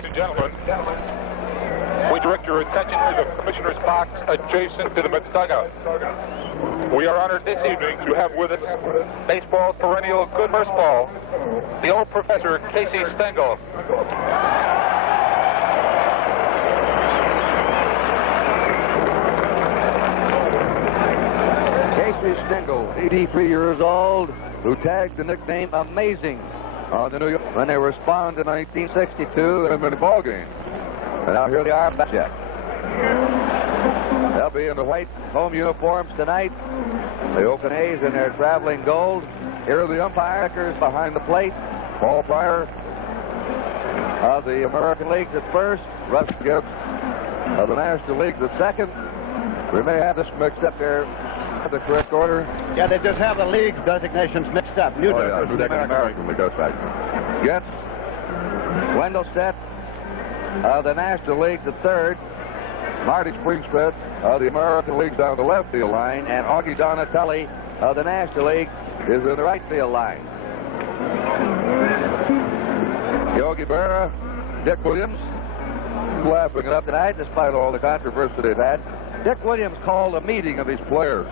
Ladies and gentlemen, we direct your attention to the commissioner's box adjacent to the Mets dugout. We are honored this evening to have with us baseball's perennial good first ball, the old professor, Casey Stengel. Casey Stengel, 83 years old, who tagged the nickname Amazing on the New York when they responded in 1962 in a ball game. And now here they are back check. They'll be in the white home uniforms tonight. The Oakland A's in their traveling gold. Here are the umpires behind the plate. Paul Pryor of the American Leagues at first. Russ Gibbs of the National Leagues at second. We may have this mixed up there. The correct order. Yeah, they just have the league designations mixed up. New American League goes back. Getz, Wendelstedt of the National Leagues at third. Marty Springstead of the American League down the left field line, and Augie Donatelli of the National League is in the right field line. Yogi Berra, Dick Williams, laughing it up tonight despite all the controversy they've had. Dick Williams called a meeting of his players.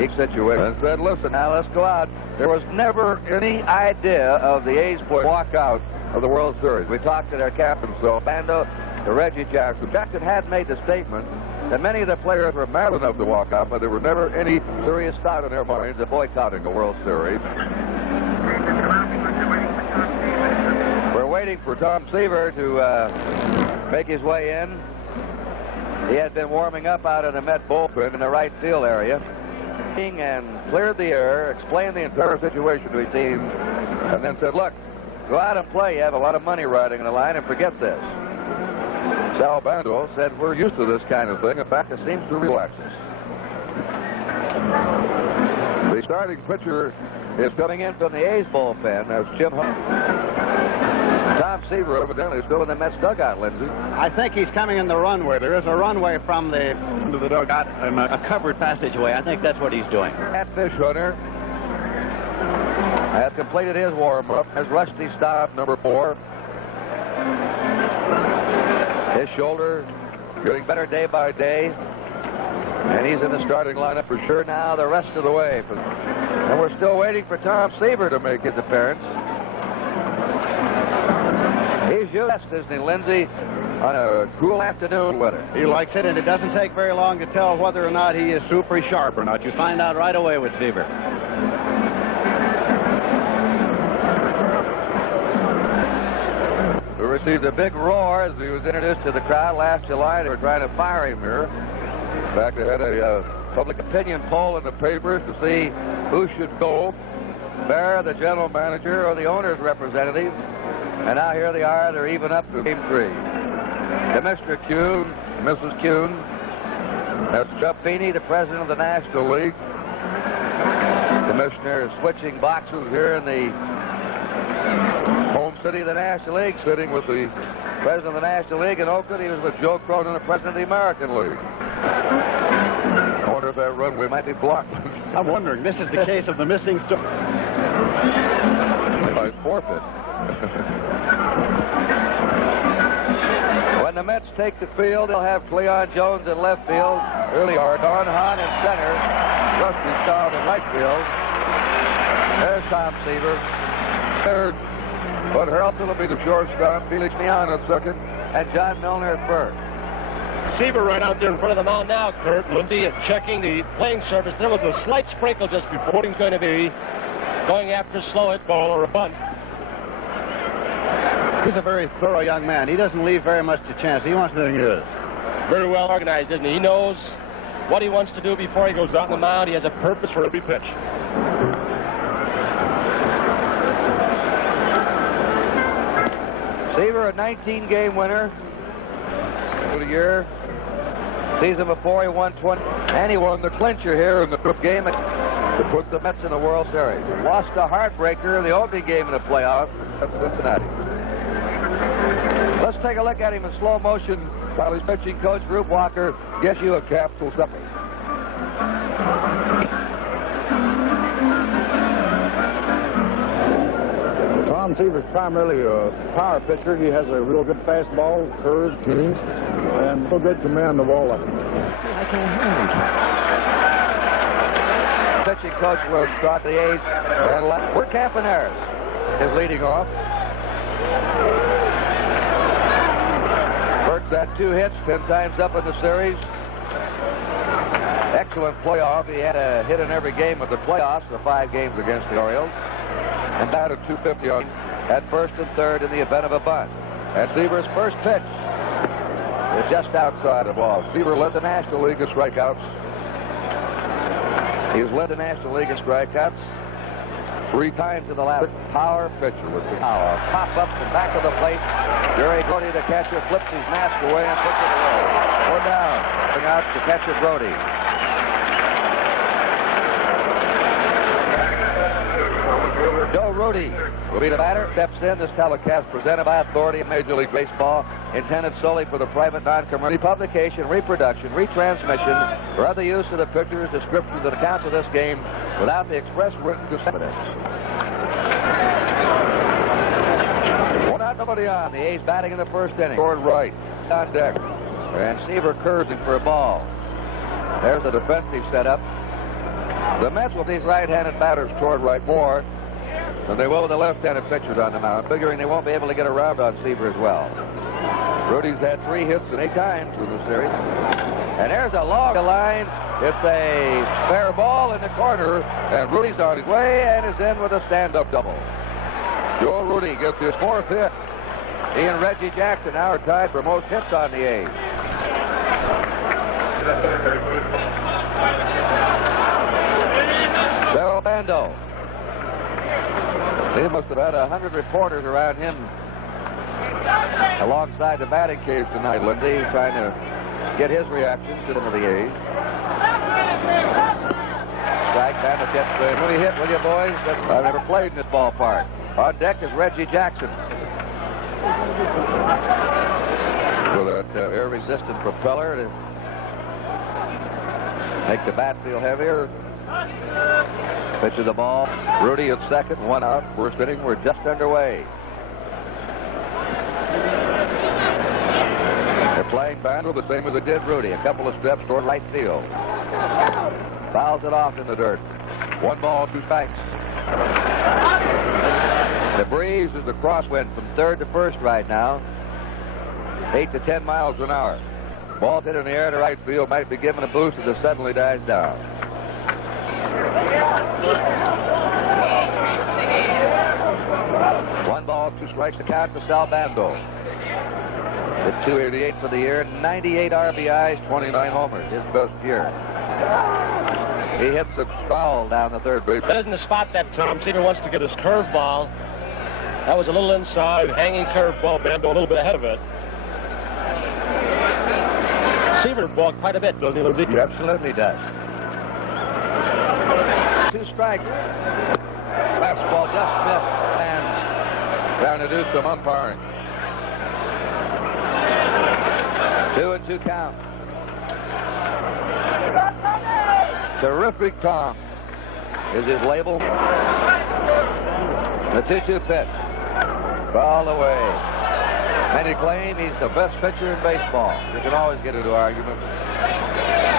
He situated and said, listen, now let's go out. There was never any idea of the A's walk out of the World Series. We talked to their captain, Phil Bando, to Reggie Jackson. Jackson had made the statement that many of the players were mad enough to walk out, but there were never any serious thought in their minds of boycotting the World Series. We're waiting for Tom Seaver to make his way in. He had been warming up out in the Met bullpen in the right field area and cleared the air, explained the entire situation to his team, and then said, look, go out and play. You have a lot of money riding on the line, and forget this. Sal Bando said, we're used to this kind of thing. In fact, it seems to relax us. The starting pitcher is coming in from the A's bullpen. That's Jim Hunt. Tom Seaver evidently is still in the Mets dugout, Lindsay. I think he's coming in the runway. There is a runway from the dugout, a covered passageway. I think that's what he's doing. That fish hunter has completed his warm-up as Rusty Staub, number 4. His shoulder getting better day by day, and he's in the starting lineup for sure now the rest of the way. And we're still waiting for Tom Seaver to make his appearance. He's used, isn't he, Lindsay, on a cool afternoon weather. He likes it, and it doesn't take very long to tell whether or not he is super sharp or not. You find out right away with Seaver. We received a big roar as he was introduced to the crowd last July. They were trying to fire him here. In fact, they had a public opinion poll in the papers to see who should go, Bear, the general manager, or the owner's representative. And now here they are. They're even up to game 3. To Mr. Kuhn, Mrs. Kuhn. That's Chuck Feeney, the president of the National League. Commissioner switching boxes here in the home city of the National League, sitting with the president of the National League in Oakland. He was with Joe Cronin, the president of the American League. I wonder if that runway might be blocked. I'm wondering. This is the case of the missing story. By forfeit. When the Mets take the field, they'll have Cleon Jones in left field. Early are Don Hahn in center. Rusty Staub in right field. There's Tom Seaver. Third. Bud Harrelson will be the shortstop. Felix Leon at second. And John Milner at first. Seaver right out there in front of the mound now, Kurt. Lindsay checking the playing surface. There was a slight sprinkle just before what he's going to be going after a slow hit ball or a bunt. He's a very thorough young man. He doesn't leave very much to chance. He wants nothing his. Very well organized, isn't he? He knows what he wants to do before he goes out on the mound. He has a purpose for every pitch. Seaver, a 19-game winner for the year. Season before, he won 20, and he won the clincher here in the 5th game to put the Mets in the World Series. Lost a heartbreaker in the opening game of the playoffs at Cincinnati. Let's take a look at him in slow motion while his pitching coach, Rube Walker, gets you a capsule supper. Tom Tom Seaver's primarily a power pitcher. He has a real good fastball, curves, and a good command of all of them. I can't hear him. Pitching coach will start the eighth. We're Campaneris is leading off. Burke's had 2 hits, 10 times up in the series. Excellent playoff. He had a hit in every game of the playoffs, the 5 games against the Orioles. And batted .250 on at first and third in the event of a bunt. And Seaver's first pitch is just outside the ball. Seaver led the National League in strikeouts. He's led the National League in strikeouts 3 times in the last. Power pitcher with the power. Pop up the back of the plate. Jerry Brody, the catcher, flips his mask away and puts it away. 4 down. Coming out to catcher Brody. Joe Rudy will be the batter. Steps in. This telecast presented by authority of Major League Baseball, intended solely for the private non-commercial publication, reproduction, retransmission, or other use of the pictures, descriptions, and accounts of this game without the express written consent. 1 out, nobody on. The A's batting in the first inning. Toward right. On deck. And Seaver curves him for a ball. There's the defensive setup. The Mets will these right-handed batters toward right more than they will with the left-handed pitchers on the mound, figuring they won't be able to get around on Seaver as well. Rudy's had 3 hits and 8 times in the series. And there's a long line. It's a fair ball in the corner, and Rudy's on his way and is in with a stand-up double. Joe Rudy gets his 4th hit. He and Reggie Jackson now are tied for most hits on the A's. Bando. He must have had 100 reporters around him alongside the batting cage tonight, Lindy, trying to get his reaction to the A's. Strike, Bando gets the Mooney hit, will you, boys? I've never played in this ballpark. On deck is Reggie Jackson. With that air-resistant propeller to make the bat feel heavier. Pitch of the ball. Rudy at second, 1 out. First inning, we're just underway. They're playing Bando the same as they did Rudy. A couple of steps toward right field. Fouls it off in the dirt. 1 ball, 2 strikes. The breeze is a crosswind from third to first right now. 8 to 10 miles an hour. Ball hit in the air to right field, might be given a boost as it suddenly dies down. 1 ball, 2 strikes to count for Sal Bando. Hit .288 for the year, 98 RBIs, 29 homers, his best year. He hits a foul down the third base. That isn't the spot that Tom Seaver wants to get his curveball. That was a little inside, hanging curveball. Bando a little bit ahead of it. Seaver balked quite a bit, doesn't he, Lindsay? He absolutely does. 2 strikes. Fastball just missed, and trying to do some umpiring. 2-2 count. Terrific Tom is his label. The 2-2 pitch. Foul away. Many claim he's the best pitcher in baseball. You can always get into arguments.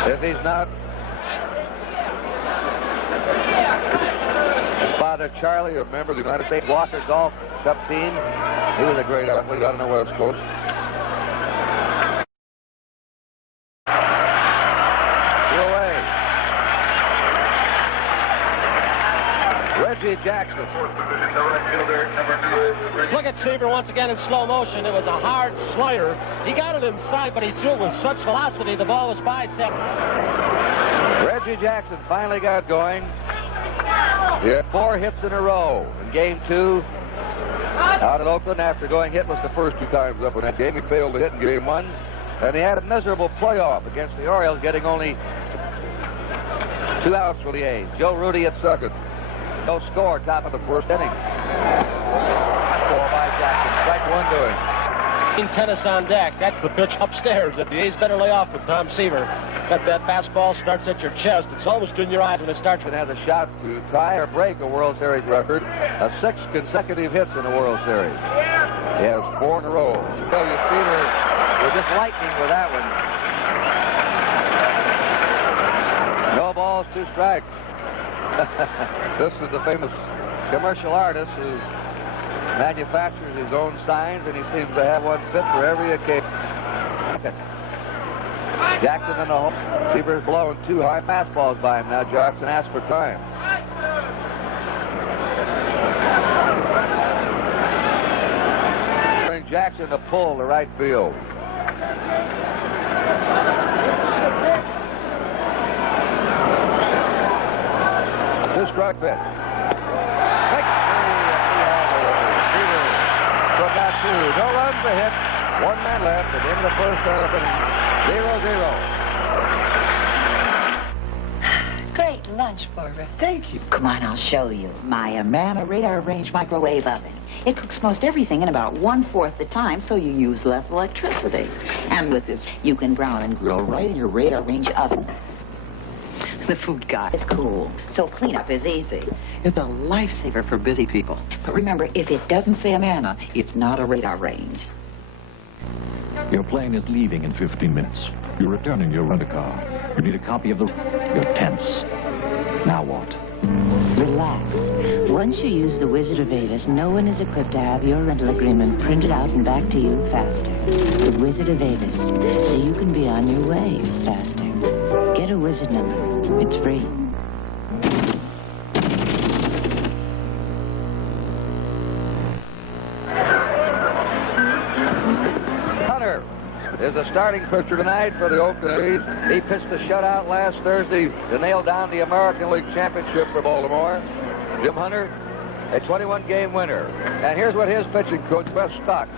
If he's not, his father Charlie, a member of the United States Walker Golf Cup team, he was a great athlete on the West Coast. Reggie Jackson. Look at Seaver once again in slow motion. It was a hard slider. He got it inside, but he threw it with such velocity the ball was by seven. Reggie Jackson finally got going. He had 4 hits in a row in Game 2 out at Oakland after going hitless the first 2 times up in that game. He failed to hit in Game 1, and he had a miserable playoff against the Orioles, getting only 2 outs for the A's. Joe Rudy at second. No score, top of the first inning. Ball by Jackson. Strike 1 to him. Tennis on deck. That's the pitch upstairs that the A's better lay off with Tom Seaver. Got that fastball, starts at your chest. It's almost in your eyes when it starts. And has a shot to tie or break a World Series record of 6 consecutive hits in the World Series. He has 4 in a row. Billy Seaver was just lightning with that one. No balls, 2 strikes. This is the famous commercial artist who manufactures his own signs, and he seems to have one fit for every occasion. Jackson in the home. Seaver's blowing 2 high fastballs by him now. Jackson asks for time. Jackson to pull to right field. This strike pitch. Struck out 2. No runs to hit. 1 man left at the end of the first inning. 0-0. Great lunch, Barbara. Thank you. Come on, I'll show you. My Amana radar range microwave oven. It cooks most everything in about 1/4 the time, so you use less electricity. And with this, you can brown and grill right in your radar range oven. The food guy is cool, so cleanup is easy. It's a lifesaver for busy people. But remember, if it doesn't say Amana, it's not a radar range. Your plane is leaving in 15 minutes. You're returning your rent-a-car. You need a copy of the... You're tense. Now what? Relax. Once you use the Wizard of Avis, no one is equipped to have your rental agreement printed out and back to you faster. The Wizard of Avis, so you can be on your way faster. Get a Wizard number. It's free. Hunter is the starting pitcher tonight for the Oakland A's. He pitched a shutout last Thursday to nail down the American League Championship for Baltimore. Jim Hunter, a 21-game winner. And here's what his pitching coach, Wes Stock.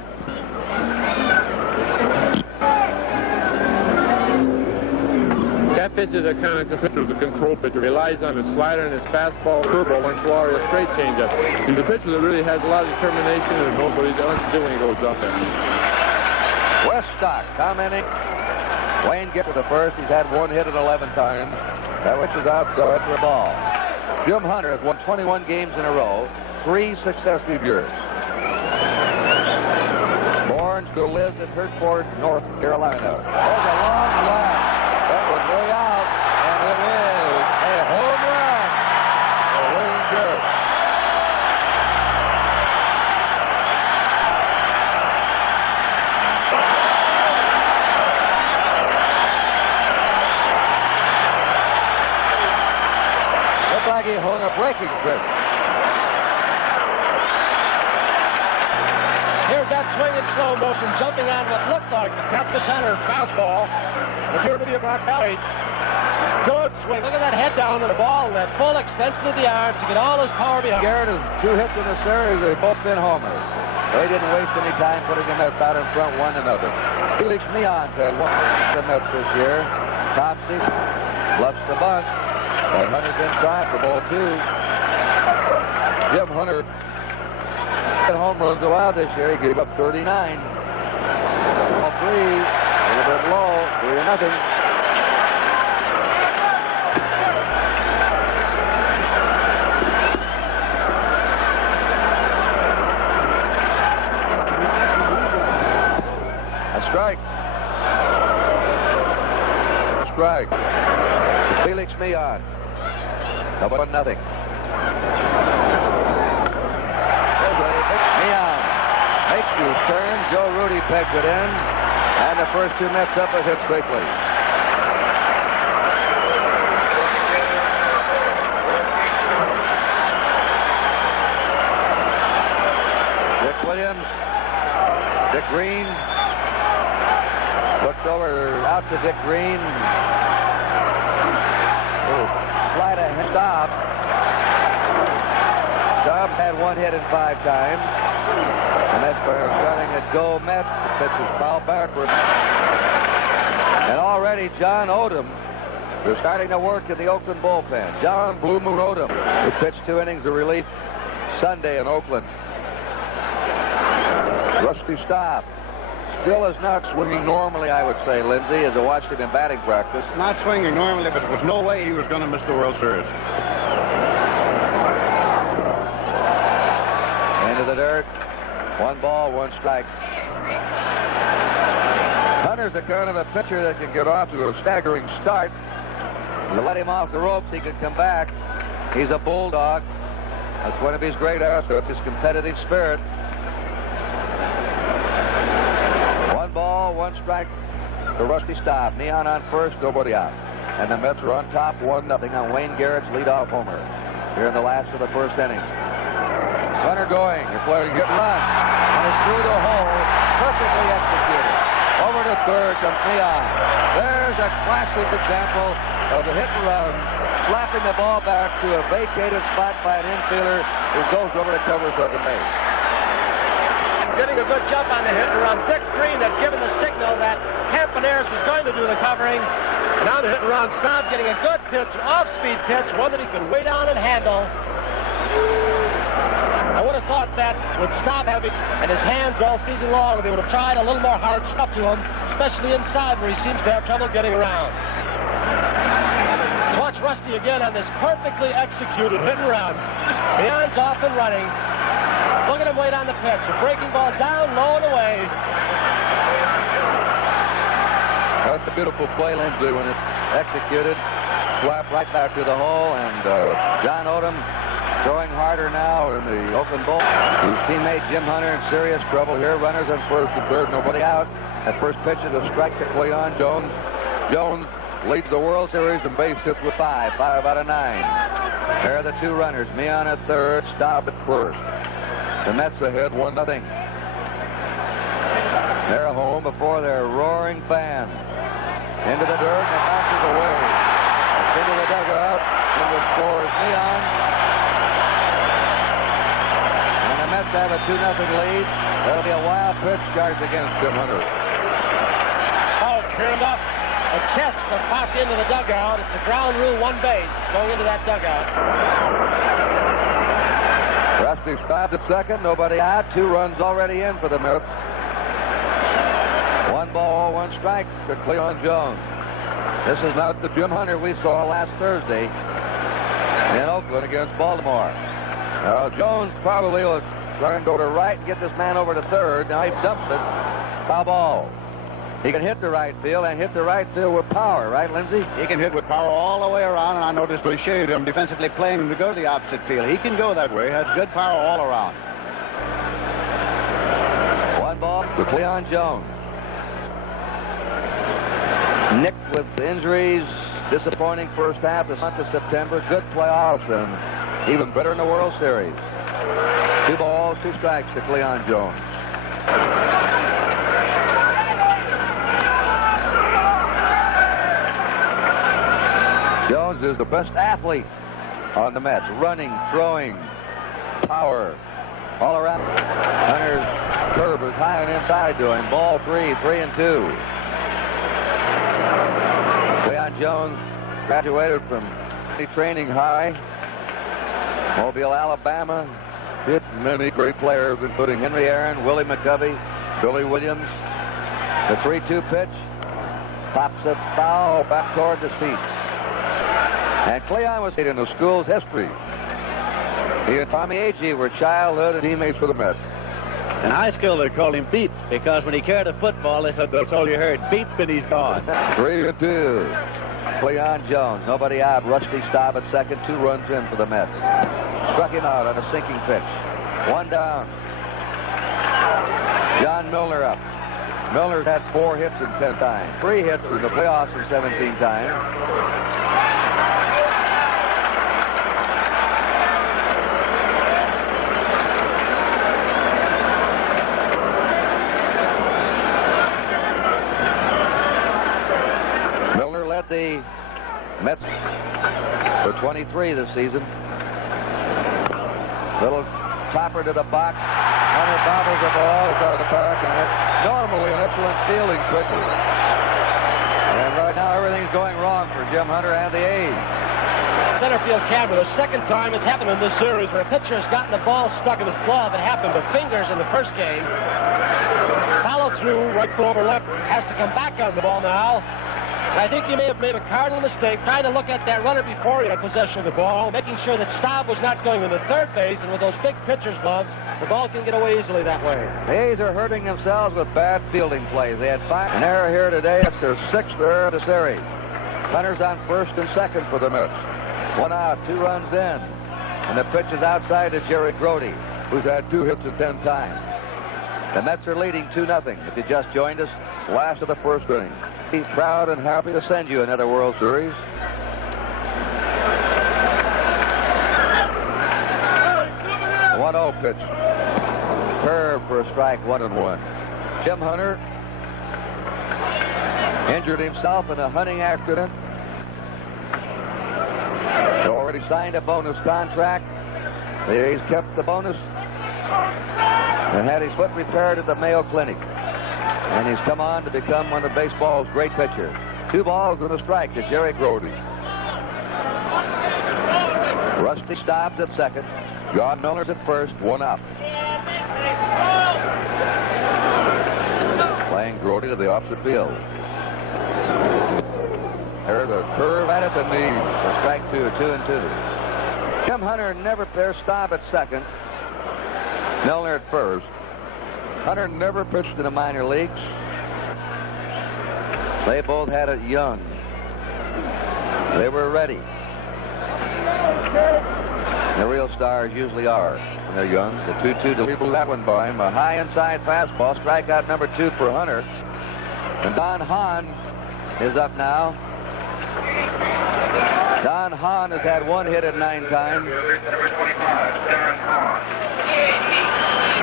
That pitcher is a kind of pitcher, a control pitcher. Relies on his slider and his fastball, curveball, once in a while, a straight changeup. He's a pitcher that really has a lot of determination and knows what he wants to do when he goes up there. Wes Stock commenting. Wayne gets to the first. He's had 1 hit at 11 times. That which is outside for a ball. Jim Hunter has won 21 games in a row, 3 successive years. Born still lives in Hertford, North Carolina. There's a long drive. That was way out, and it is a home run for Wayne Garrett. Looked like he hung a breaking trick. Here's that swing in slow motion, jumping on what looked like the cut to center fastball. Appeared to be about alley. Good swing. Look at that head down to the ball and that full extension of the arm to get all his power behind. Garrett has 2 hits in the series. They've both been homers. They didn't waste any time putting the Mets out in front 1-0. Felix Meon had 1 the Mets this year. Topsy bluffs the bunt. But Hunter's inside for ball 2. Jim Hunter had home runs a while this year. He gave up 39. Ball 3. A little bit low. 3-0. Strike. Strike. Felix Meon. How about 1-0? Meon makes the turn. Joe Rudy pegs it in. And the first 2 Mets up have hit straihtly. Dick Williams. Dick Green. Looked over out to Dick Green. Fly to Staub. Staub had 1 hit in 5 times. And that's starting at go Mets. The pitch is fouled backward. And already John Odom is starting to work in the Oakland bullpen. John Blue Moon Odom, who pitched 2 innings of relief Sunday in Oakland. Rusty Staub. still is not swinging normally, I would say, Lindsay, as I watched him in batting practice. Not swinging normally, but there was no way he was going to miss the World Series. Into the dirt. 1 ball, 1 strike. Hunter's the kind of a pitcher that can get off to a staggering start. You let him off the ropes, he can come back. He's a bulldog. That's one of his great assets, his competitive spirit. 1 ball, 1 strike. The Rusty stop. Neon on first, nobody out. And the Mets are on top, 1-0 on Wayne Garrett's leadoff homer here in the last of the first inning. Runner going. The player get run. And it's through the hole. Perfectly executed. Over to third comes Neon. There's a classic example of the hit and run. Slapping the ball back to a vacated spot by an infielder who goes over to cover second base. Getting a good jump on the hit and run. Dick Green had given the signal that Campaneris was going to do the covering. Now the hit and run. Staub getting a good pitch, off-speed pitch, one that he could weigh down and handle. I would have thought that with Staub having and his hands all season long, they would have tried a little more hard stuff to him, especially inside where he seems to have trouble getting around. Watch Rusty again on this perfectly executed hit and run. Neon's off and running. Look at him wait on the pitch. A breaking ball down, low and away. That's a beautiful play, Lindsay, when it's executed. Slap right back to the hole, and John Odom throwing harder now in the Oakland Bull. His teammate Jim Hunter in serious trouble here. Runners on first and third, nobody out. That first pitch is a strike to Cleon Jones. Jones leads the World Series in base hits with 5 out of 9. There are the 2 runners. Neon at third, Staub at first. The Mets ahead 1-0. They're home before their roaring fans. Into the dirt, and it bounces away. Into the dugout, and the score is Neon. And the Mets have a 2-0 lead. That'll be a wild pitch charged against Jim Hunter. Oh, turned up. A chest that pops into the dugout. It's a ground rule 1 base going into that dugout. Rusty stopped at second, nobody out. 2 runs already in for the Mets. 1 ball, 1 strike to Cleon Jones. This is not the Jim Hunter we saw last Thursday in Oakland against Baltimore. Now Jones probably will try and go to right and get this man over to third. Now he dumps it. Foul ball. He can hit the right field and hit the right field with power, right, Lindsay? He can hit with power all the way around, and I noticed we shaded him defensively playing him to go to the opposite field. He can go that way. Has good power all around. 1 ball to Cleon Jones. Nick with injuries, disappointing first half this month of September. Good playoffs and even better in the World Series. 2 balls, 2 strikes to Cleon Jones. Jones is the best athlete on the Mets. Running, throwing, power, all around. Hunter's curve is high and inside to him. Ball 3, 3-2. Cleon Jones graduated from training high. Mobile, Alabama. Hit many great players, including Henry Aaron, Willie McCovey, Billy Williams. The 3-2 pitch pops up foul back toward the seats. And Cleon was in the school's history. He and Tommy Agee were childhood teammates for the Mets. In high school, they called him Beep, because when he carried a football, they said that's all you heard. Beep, and he's gone. 3-2. Cleon Jones, nobody out. Rusty Staub at second, 2 runs in for the Mets. Struck him out on a sinking pitch. 1 down. John Milner up. Milner's had 4 hits in 10 times. 3 hits in the playoffs in 17 times. The Mets for 23 this season. Little topper to the box. Hunter bobbles the ball out of the park, and it's normally an excellent fielding quickly. And right now everything's going wrong for Jim Hunter and the A's. center field camera. The second time it's happened in this series where a pitcher has gotten the ball stuck in his glove. It happened to Fingers in the first game. Follow through, right for over left, has to come back on the ball now. I think he may have made a cardinal mistake trying to look at that runner before he had possession of the ball, making sure that Staub was not going to the third base, and with those big pitcher's gloves, the ball can get away easily that way. The A's are hurting themselves with bad fielding plays. They had an error here today. It's their 6th error of the series. Runners on first and second for the Mets. 1 out, 2 runs in. And the pitch is outside to Jerry Grody, who's had 2 hits at 10 times. The Mets are leading 2-0. If you just joined us, last of the first inning. He's proud and happy to send you another World Series. The 1-0 pitch. Curve for a strike, 1-1. Jim Hunter injured himself in a hunting accident. He already signed a bonus contract. The A's kept the bonus and had his foot repaired at the Mayo Clinic. And he's come on to become one of baseball's great pitchers. 2 balls and a strike to Jerry Grody. Rusty stopped at second. John Milner's at first, 1 out. Playing Grody to the opposite field. There's a curve at it, the knee. For strike 2, 2-2. Jim Hunter never there's Staub at second. Milner at first. Hunter never pitched in the minor leagues. They both had it young. They were ready. The real stars usually are when they're young. The 2-2 to that one by him. A high inside fastball. Strikeout number 2 for Hunter. And Don Hahn is up now. Don Hahn has had 1 hit at 9 times.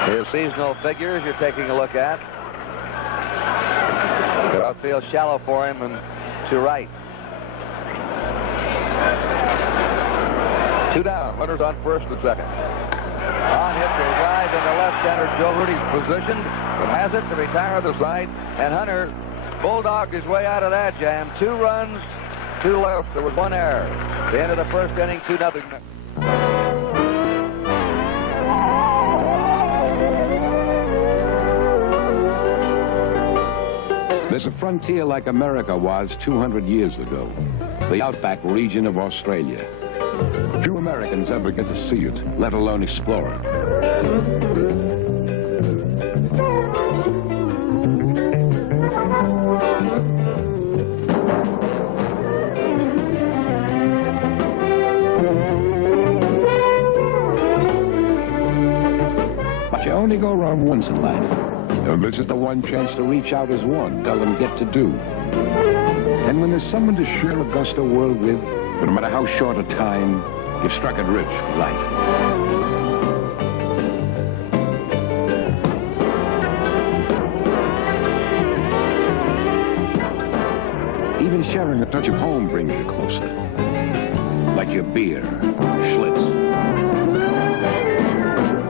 His seasonal figures you're taking a look at. The outfield shallow for him and to right. 2 down. Hunter's on first and second. On hit to drive in the left-hander. Joe Rudy's positioned, but has it to retire the side. And Hunter bulldogged his way out of that jam. 2 runs, 2 left. There was 1 error. The end of the first inning, 2-0. There's a frontier like America was 200 years ago, the outback region of Australia. Few Americans ever get to see it, let alone explore it. But you only go around once in life. And this is the one chance to reach out as one, tell them get to do. And when there's someone to share a gusto world with, no matter how short a time, you've struck it rich for life. Even sharing a touch of home brings you closer. Like your beer, Schlitz.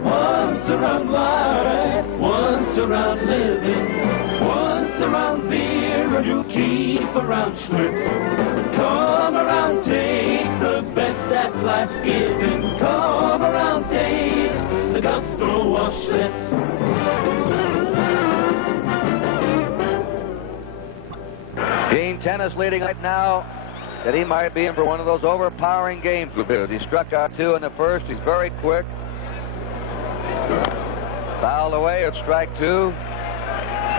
Once around life, once around living, once around beer, and you'll keep around Schlitz. Come around, take the best that life's given. Come around, taste the gusto of Schlitz. Gene Tennis leading right now. That he might be in for one of those overpowering games with it. He struck out 2 in the first. He's very quick. Fouled away at strike 2.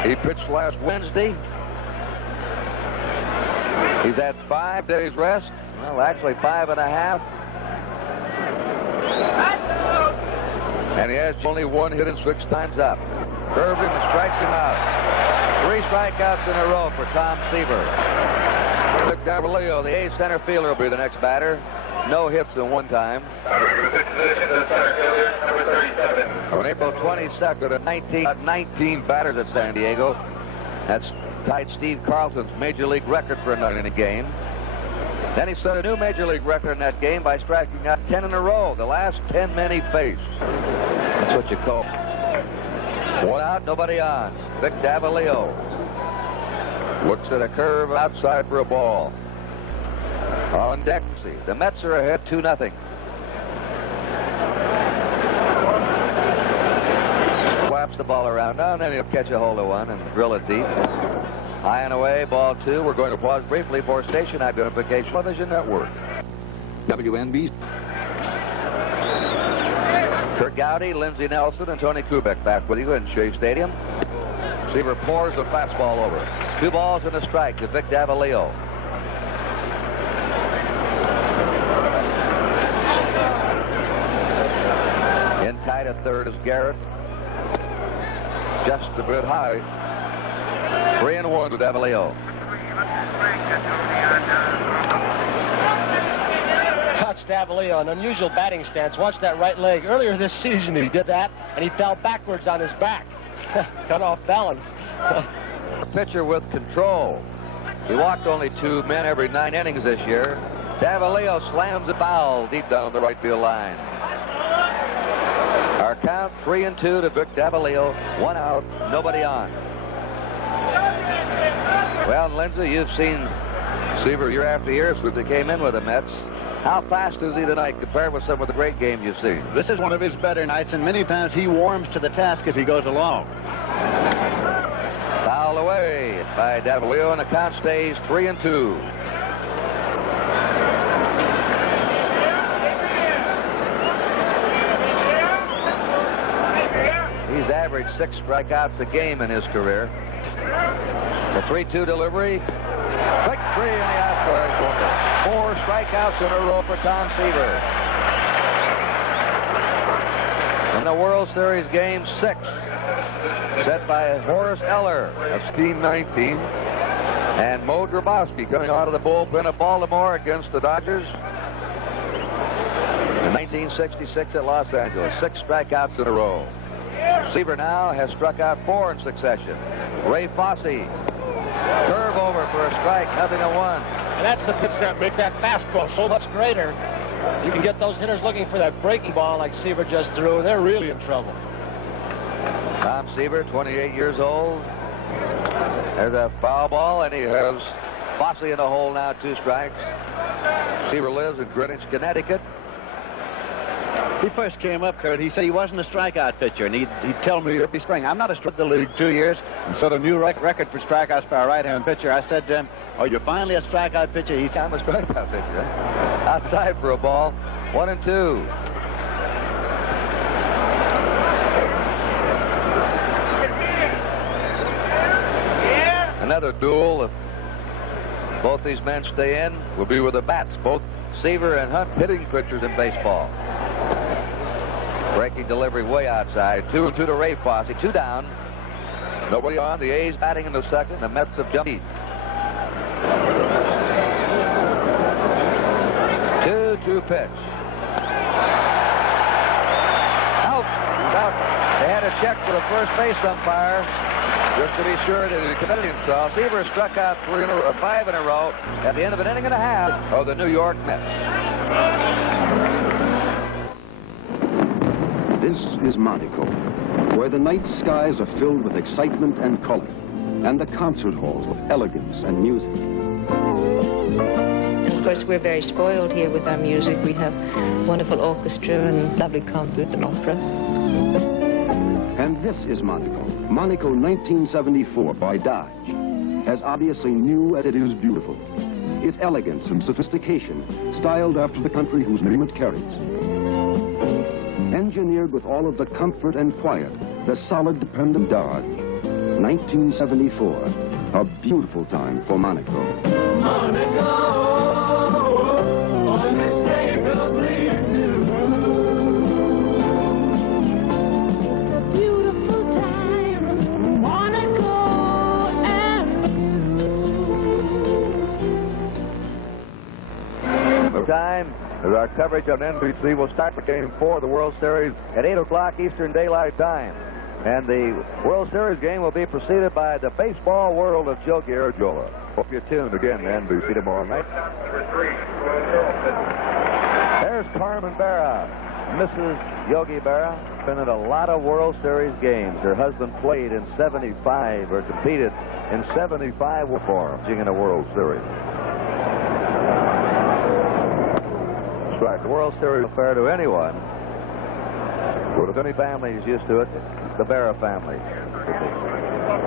He pitched last Wednesday. He's had 5 days rest. Well, actually 5.5. And he has only 1 hit and 6 times up. Curved him and strikes him out. 3 strikeouts in a row for Tom Seaver. Vic Davalillo, the A's center fielder, will be the next batter. No hits in 1 time. On April 22nd, 19 batters at San Diego. That's tied Steve Carlson's Major League record for a night in a game. Then he set a new Major League record in that game by striking out 10 in a row. The last 10 men he faced. That's what you call 1 out, nobody on. Vic Davalillo looks at a curve outside for a ball. On deck, see, the Mets are ahead 2-0. Slaps the ball around now, and then he'll catch a hold of one and drill it deep. High and away, ball 2. We're going to pause briefly for station identification. Television Network. WNB. Kurt Gowdy, Lindsey Nelson, and Tony Kubek back with you in Shea Stadium. Seaver pours the fastball over. 2 balls and a strike to Vic Davalillo. In tight at third is Garrett. Just a bit high. 3-1 to Davalillo. Touch Davalillo, an unusual batting stance. Watch that right leg. Earlier this season he did that, and he fell backwards on his back. Got off balance. Pitcher with control. He walked only 2 men every 9 innings this year. Davalillo slams the foul deep down the right field line. Our count 3-2 to Vic Davalillo. 1 out, nobody on. Well, Lindsey, you've seen Seaver year after year since he came in with the Mets. How fast is he tonight compared with some of the great games you've seen? This is one of his better nights, and many times he warms to the task as he goes along. Foul away by Davalillo, and the count stays 3-2. He's averaged 6 strikeouts a game in his career. The 3-2 delivery. Quick 3 in the outside corner. 4 strikeouts in a row for Tom Seaver. In the World Series game 6, set by Horace Eller of Team 19, and Mo Grabowski coming out of the bullpen of Baltimore against the Dodgers. In 1966 at Los Angeles, 6 strikeouts in a row. Seaver now has struck out 4 in succession. Ray Fosse, curve over for a strike, 0-1. And that's the pitch that makes that fastball so much greater. You can get those hitters looking for that breaking ball like Seaver just threw. They're really in trouble. Tom Seaver, 28 years old. There's a foul ball, and he has Fosse in the hole now, 2 strikes. Seaver lives in Greenwich, Connecticut. He first came up, Kurt, he said he wasn't a strikeout pitcher, and he'd tell me every spring, I'm not a strikeout in the league 2 years, and set a new record for strikeouts by a right-hand pitcher. I said to him, "Oh, you're finally a strikeout pitcher?" He said, "I'm a strikeout pitcher." Huh? Outside for a ball, 1-2. Another duel. If both these men stay in, will be with the bats. Both Seaver and Hunt, hitting pitchers in baseball. Breaking delivery way outside. 2-2 to Ray Fosse. 2 down. Nobody on. The A's batting in the second. The Mets have jumped. 2-2 pitch. Out. They had to check for the first base umpire just to be sure that he committed himself. Seaver struck out 5 in a row at the end of an inning and a half of the New York Mets. This is Monaco, where the night skies are filled with excitement and color, and the concert halls with elegance and music. Of course, we're very spoiled here with our music. We have wonderful orchestra and lovely concerts and opera. And this is Monaco, Monaco 1974 by Dodge, as obviously new as it is beautiful. Its elegance and sophistication, styled after the country whose name it carries. Engineered with all of the comfort and quiet, the solid, dependent Dodge. 1974, a beautiful time for Monaco. Monaco, unmistakably new. It's a beautiful time, Monaco and you. The time as our coverage on NBC will start with Game 4 of the World Series at 8 o'clock Eastern Daylight Time. And the World Series game will be preceded by the baseball world of Joe Garagiola. Hope you're tuned again to NBC tomorrow night. There's Carmen Berra, Mrs. Yogi Berra. Been in a lot of World Series games. Her husband played in 75 or competed in 75 for him in a World Series. Strike. The World Series affair to anyone. But if any family is used to it, the Berra family.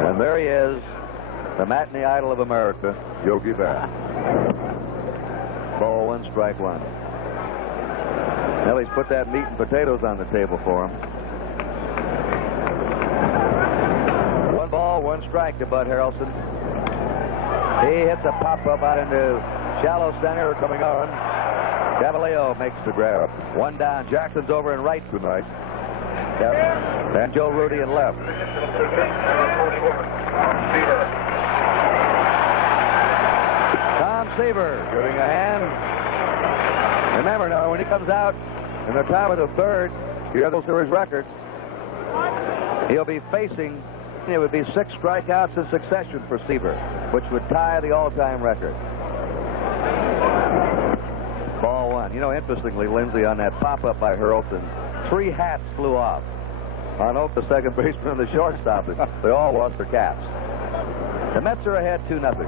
And there he is, the matinee idol of America, Yogi Berra. Ball one, strike one. Well, he's put that meat and potatoes on the table for him. 1 ball, 1 strike to Bud Harrelson. He hits a pop-up out into shallow center coming on. Davalillo makes the grab. 1 down. Jackson's over in right tonight. And Joe Rudy in left. Tom Seaver giving a hand. Remember now, when he comes out in the top of the third, he has his record. He'll be facing, it would be 6 strikeouts in succession for Seaver, which would tie the all-time record. Ball one. You know, interestingly, Lindsay, on that pop-up by Harrelson, 3 hats flew off. On Oak, the second baseman and the shortstop. They all lost their caps. The Mets are ahead 2-0.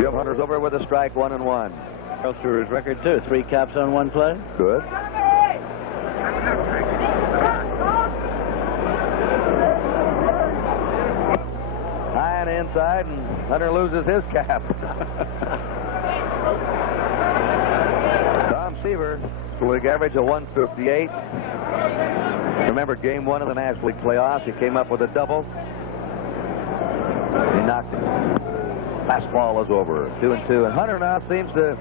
Jim Hunter's over with a strike, 1-1. Goes through his record, too. 3 caps on 1 play. Good. High and inside, and Hunter loses his cap. Tom Seaver, league average of 158. Remember game 1 of the National League playoffs, he came up with a double. He knocked it. Fastball is over, 2-2. And Hunter now seems to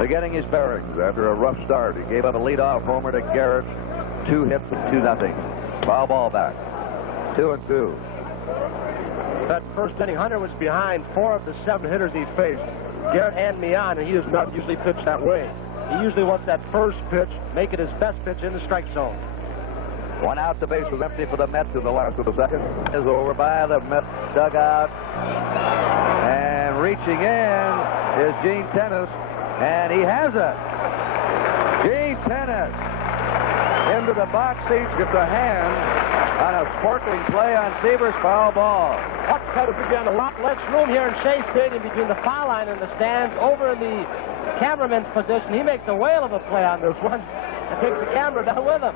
be getting his bearings after a rough start. He gave up a leadoff homer to Garrett. 2 hits and 2-0. Foul ball back. 2-2. That first inning, Hunter was behind 4 of the 7 hitters he faced. Garrett and Mian, and he does not usually pitch that way. He usually wants that first pitch, make it his best pitch in the strike zone. 1 out, the base was empty for the Mets in the last of the second. Is over by the Mets dugout. And reaching in is Gene Tennis. And he has it. Gene Tennis into the box seat, gets a hand on a sparkling play on Seaver's foul ball. Puck cutters again, a lot less room here in Shea Stadium between the foul line and the stands. Over in the cameraman's position, he makes a whale of a play on this one and takes the camera down with him.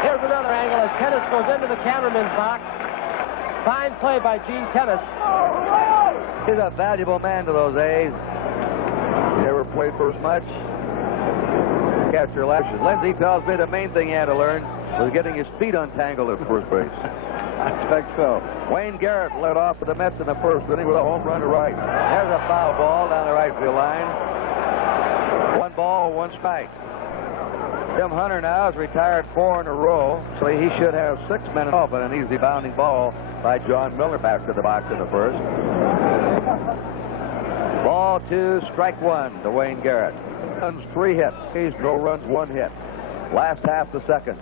Here's another angle as Tennis goes into the cameraman's box. Fine play by Gene Tennis. He's a valuable man to those A's. He never played first much. Catcher last year. Lindsay tells me the main thing he had to learn was getting his feet untangled at first base. I expect so. Wayne Garrett led off for the Mets in the first inning with a home run to right. There's a foul ball down the right field line. 1 ball, 1 strike. Tim Hunter now has retired 4 in a row, so he should have 6 minutes off on an easy bounding ball by John Miller back to the box in the first. Ball 2, strike 1 to Wayne Garrett. 3 hits. He's no runs, 1 hit. Last half the second.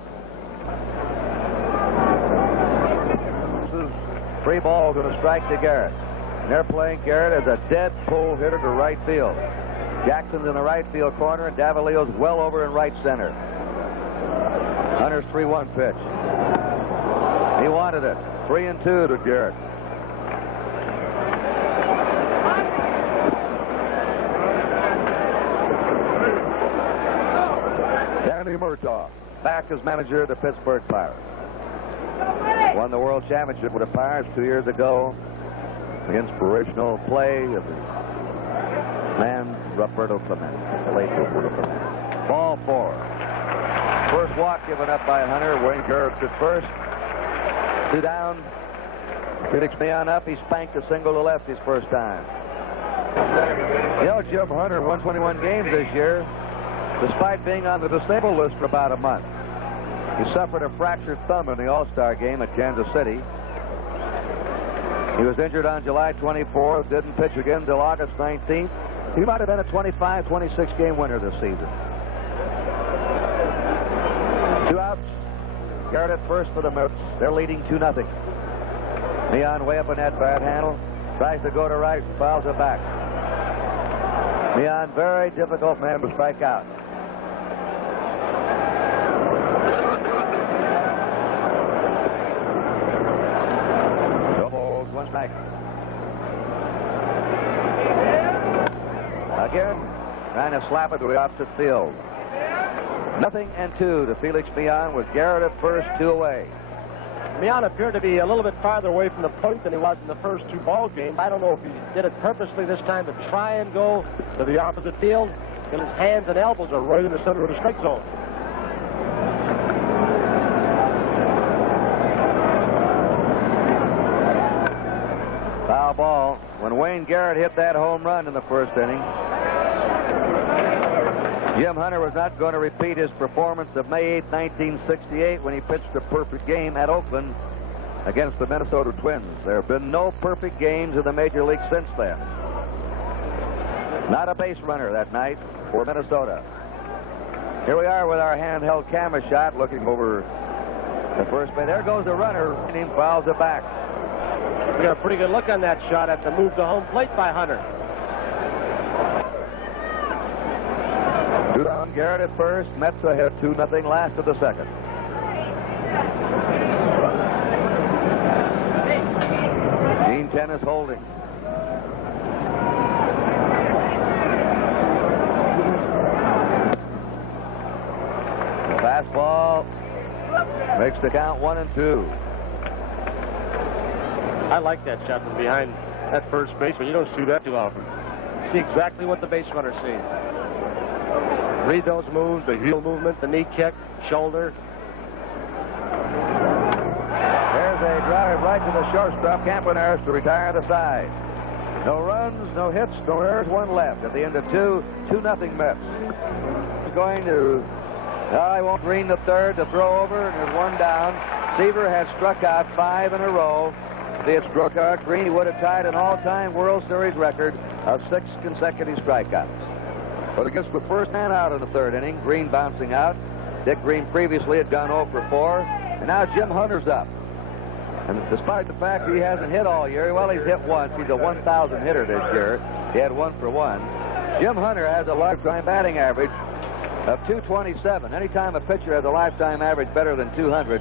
This is 3 balls and a strike to Garrett. And they're playing Garrett as a dead pull hitter to right field. Jackson's in the right field corner, and Davalillo's well over in right center. Hunter's 3-1 pitch. He wanted it. 3-2 to Garrett. Danny Murtaugh, back as manager of the Pittsburgh Pirates. Won the World Championship with the Pirates 2 years ago. The inspirational play of the man, Roberto Clemente, the late Roberto Clemente. Ball 4. First walk given up by Hunter. Wayne Garrett at first. 2 down. Felix Mian up. He spanked a single to left his first time. You know, Jim Hunter won 21 games this year, despite being on the disabled list for about a month. He suffered a fractured thumb in the All-Star game at Kansas City. He was injured on July 24th, didn't pitch again until August 19th. He might have been a 25, 26 game winner this season. 2 outs. Garrett at first for the Mets. They're leading 2-0. Mian way up in that bad handle. Tries to go to right, fouls it back. Mian, very difficult man to strike out. Doubles, 1 strike. Again, trying to slap it to the opposite field. 0-2 to Felix Mian with Garrett at first, 2 away. Mian appeared to be a little bit farther away from the plate than he was in the first 2 ball games. I don't know if he did it purposely this time to try and go to the opposite field, and his hands and elbows are right in the center of the strike zone. Foul ball. When Wayne Garrett hit that home run in the first inning, Jim Hunter was not going to repeat his performance of May 8, 1968, when he pitched a perfect game at Oakland against the Minnesota Twins. There have been no perfect games in the major league since then. Not a base runner that night for Minnesota. Here we are with our handheld camera shot looking over the first base. There goes the runner, and he fouls it back. We got a pretty good look on that shot at the move to home plate by Hunter. 2 down, Garrett at first. Mets ahead 2-0 last of the second. Gene Tennis holding. The fastball makes the count 1-2. I like that shot from behind that first baseman. You don't see that too often. See exactly what the base runner sees. Read those moves, the heel movement, the knee kick, shoulder. There's a drive right to the shortstop, Campaneris, to retire the side. No runs, no hits, no errors, 1 left. At the end of 2-0 Mets. Going to, I won't Green the third to throw over, and there's 1 down. Seaver has struck out 5 in a row. If he had struck out Green, he would have tied an all-time World Series record of 6 consecutive strikeouts. But against the first man out in the third inning, Green bouncing out. Dick Green previously had gone 0 for 4, and now Jim Hunter's up. And despite the fact that he hasn't hit all year, well, he's hit once. He's a 1,000 hitter this year. He had 1 for 1. Jim Hunter has a lifetime batting average of 227. Anytime a pitcher has a lifetime average better than 200,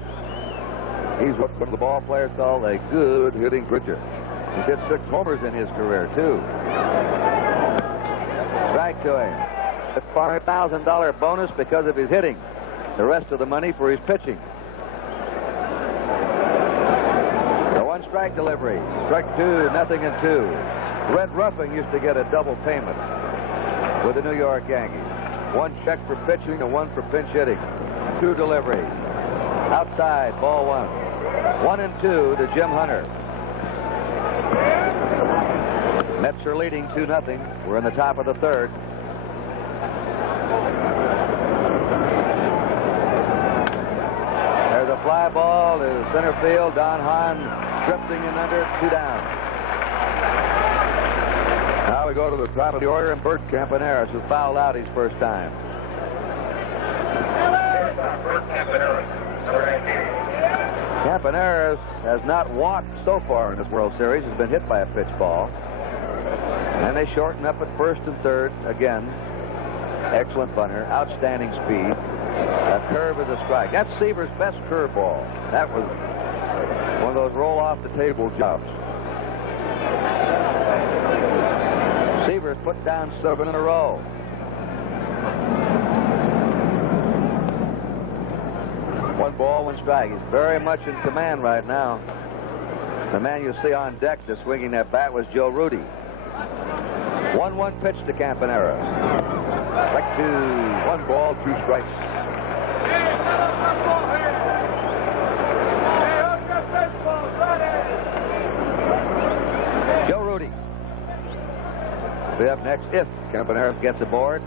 he's what one of the ball players call a good hitting pitcher. He's hit 6 homers in his career, too. Strike to him. A $5,000 bonus because of his hitting. The rest of the money for his pitching. The 1-strike delivery. Strike 2, 0-2. Red Ruffing used to get a double payment with the New York Yankees. 1 check for pitching and 1 for pinch hitting. 2 deliveries. Outside, ball 1. 1-2 to Jim Hunter. Mets are leading 2-0. We're in the top of the third. There's a fly ball to center field. Don Hahn drifting in under, 2 down. Now we go to the top of the order, and Bert Campaneris, who fouled out his first time. Campaneris has not walked so far in this World Series. Has been hit by a pitch ball. And they shorten up at first and third again. Excellent bunter, outstanding speed. A curve is a strike. That's Seaver's best curveball. That was one of those roll off the table jobs. Seaver's put down 7 in a row. One ball, 1 strike. He's very much in command right now. The man you see on deck just swinging that bat was Joe Rudy. 1-1 pitch to Campaneris. Strike 2. 1 ball, 2 strikes. Joe Rudy will be up next if Campaneris gets aboard.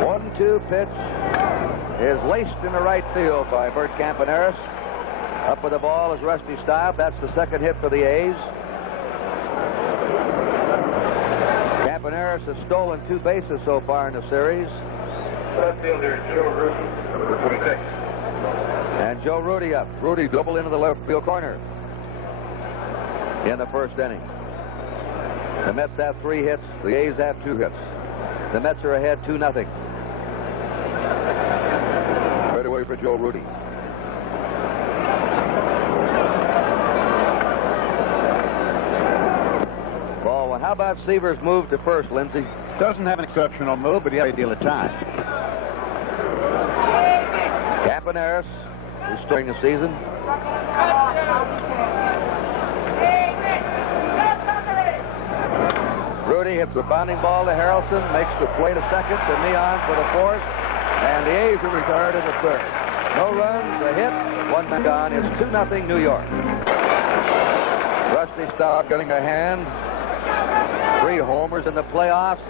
1-2 pitch is laced in the right field by Bert Campaneris. Up with the ball is Rusty Staub. That's the second hit for the A's. Campaneris has stolen 2 bases so far in the series. Left fielder Joe Rudy, number 26. And Joe Rudy up. Rudy double into the left field corner in the first inning. The Mets have 3 hits. The A's have 2 hits. The Mets are ahead 2-0. Right away for Joe Rudy. Ball 1. How about Seaver's move to first, Lindsay? Doesn't have an exceptional move, but he had a deal of time. Campaneris, who's starting the season. Rudy hits the bounding ball to Harrelson, makes the play to second, to Neon for the fourth, and the A's are retired in the third. No runs, a hit, one man gone. It's 2-0 New York. Rusty Staub getting a hand. 3 homers in the playoffs.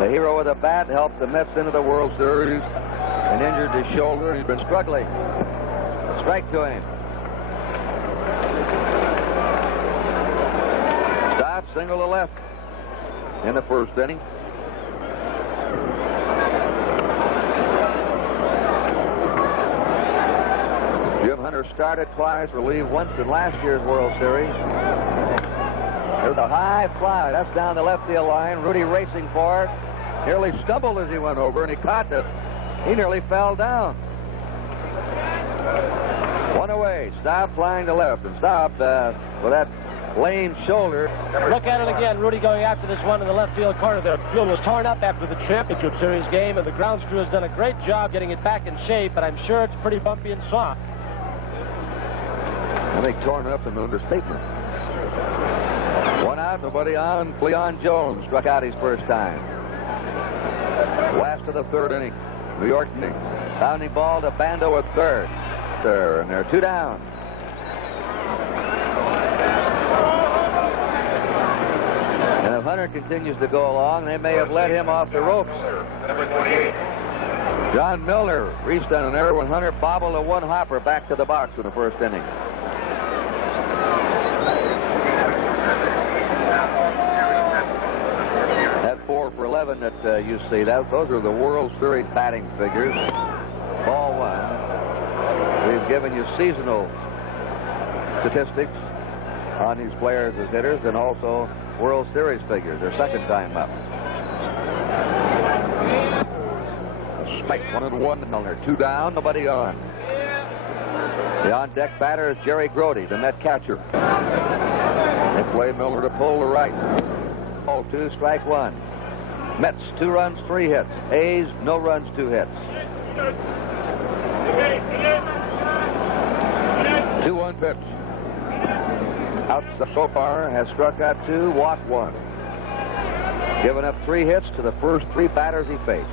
The hero of the bat helped the Mets into the World Series and injured his shoulder. He's been struggling. A strike to him. Staub single to left in the first inning. Jim Hunter started twice, relieved once in last year's World Series. There's a high fly. That's down the left field line. Rudy racing for it. Nearly stumbled as he went over, and he caught it. He nearly fell down. One away. Staub flying to left, and Staub with that lame shoulder. Look at it again. Rudy going after this one in the left field corner. The field was torn up after the championship series game, and the grounds crew has done a great job getting it back in shape, but I'm sure it's pretty bumpy and soft. I think torn up an understatement. One out, nobody on. Cleon Jones struck out his first time. Last of the third inning. New York inning. Bounding ball to Bando at third. There, and they're 2 down. And if Hunter continues to go along, they may have let him off the ropes. John Milner reached on an error when Hunter bobbled a one-hopper back to the box in the first inning. That 4 for 11 that you see, those are the World Series batting figures. Ball 1. We've given you seasonal statistics on these players as hitters, and also World Series figures. Their second time up. Spike 1-1 to Milner. 2 down, nobody on. The on-deck batter is Jerry Grody, the Met catcher. They play Milner to pull to right. Ball 2, strike 1. Mets 2 runs, 3 hits. A's no runs, 2 hits. 2-1 pitch. Out so far, has struck out 2, walked 1. Given up 3 hits to the first 3 batters he faced.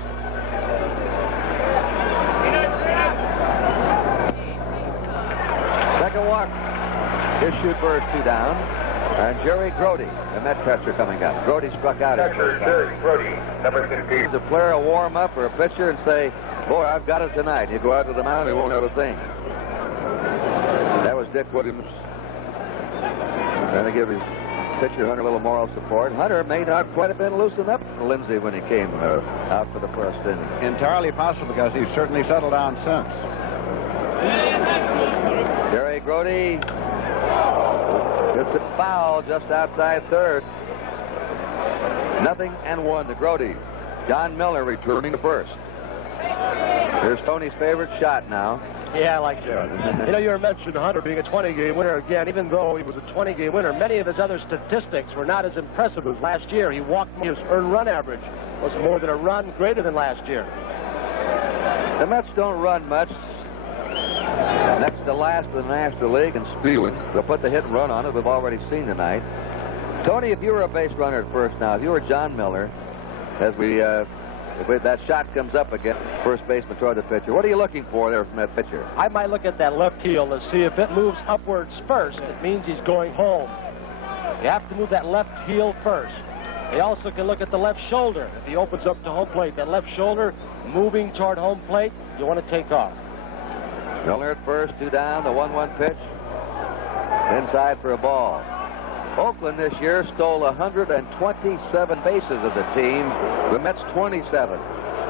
Second walk. His shoot first, 2 down. And Jerry Grody, the Met catcher, coming up. Grody struck out his first time. Grody, number 15. The player will warm up for a pitcher and say, boy, I've got it tonight. You go out to the mound, he won't have a thing. That was Dick Williams trying to give his pitcher Hunter a little moral support. Hunter may not quite have been loosened up for Lindsay when he came out for the first inning. Entirely possible, because he's certainly settled down since. Jerry Grody gets a foul just outside third. 0-1 to Grody. John Milner returning to first. Here's Tony's favorite shot now. Yeah, I like that. You know, you were mentioning Hunter being a 20-game winner again. Even though he was a 20-game winner, many of his other statistics were not as impressive as last year. He walked. His earned run average was more than a run greater than last year. The Mets don't run much. Next to last in the National League in stealing. They'll put the hit and run on it. We've already seen tonight. Tony, if you were a base runner at first now, if you were John Milner, as if that shot comes up again, first baseman toward the pitcher, what are you looking for there from that pitcher? I might look at that left heel and see if it moves upwards first. It means he's going home. You have to move that left heel first. They also can look at the left shoulder. If he opens up to home plate, that left shoulder moving toward home plate, you want to take off. Milner at first, 2 down, the 1-1 pitch. Inside for a ball. Oakland this year stole 127 bases of the team. The Mets 27.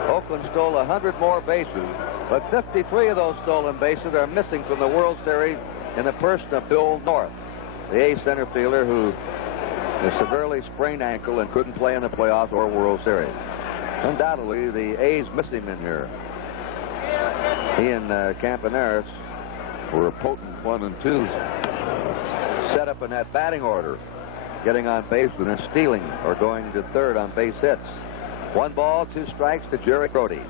Oakland stole 100 more bases, but 53 of those stolen bases are missing from the World Series in the person of Bill North, the A's center fielder who is severely sprained ankle and couldn't play in the playoffs or World Series. Undoubtedly, the A's miss him in here. He and Campaneris were a potent 1 and 2 set up in that batting order. getting on base and then stealing or going to third on base hits. 1 ball, 2 strikes to Jerry Brody.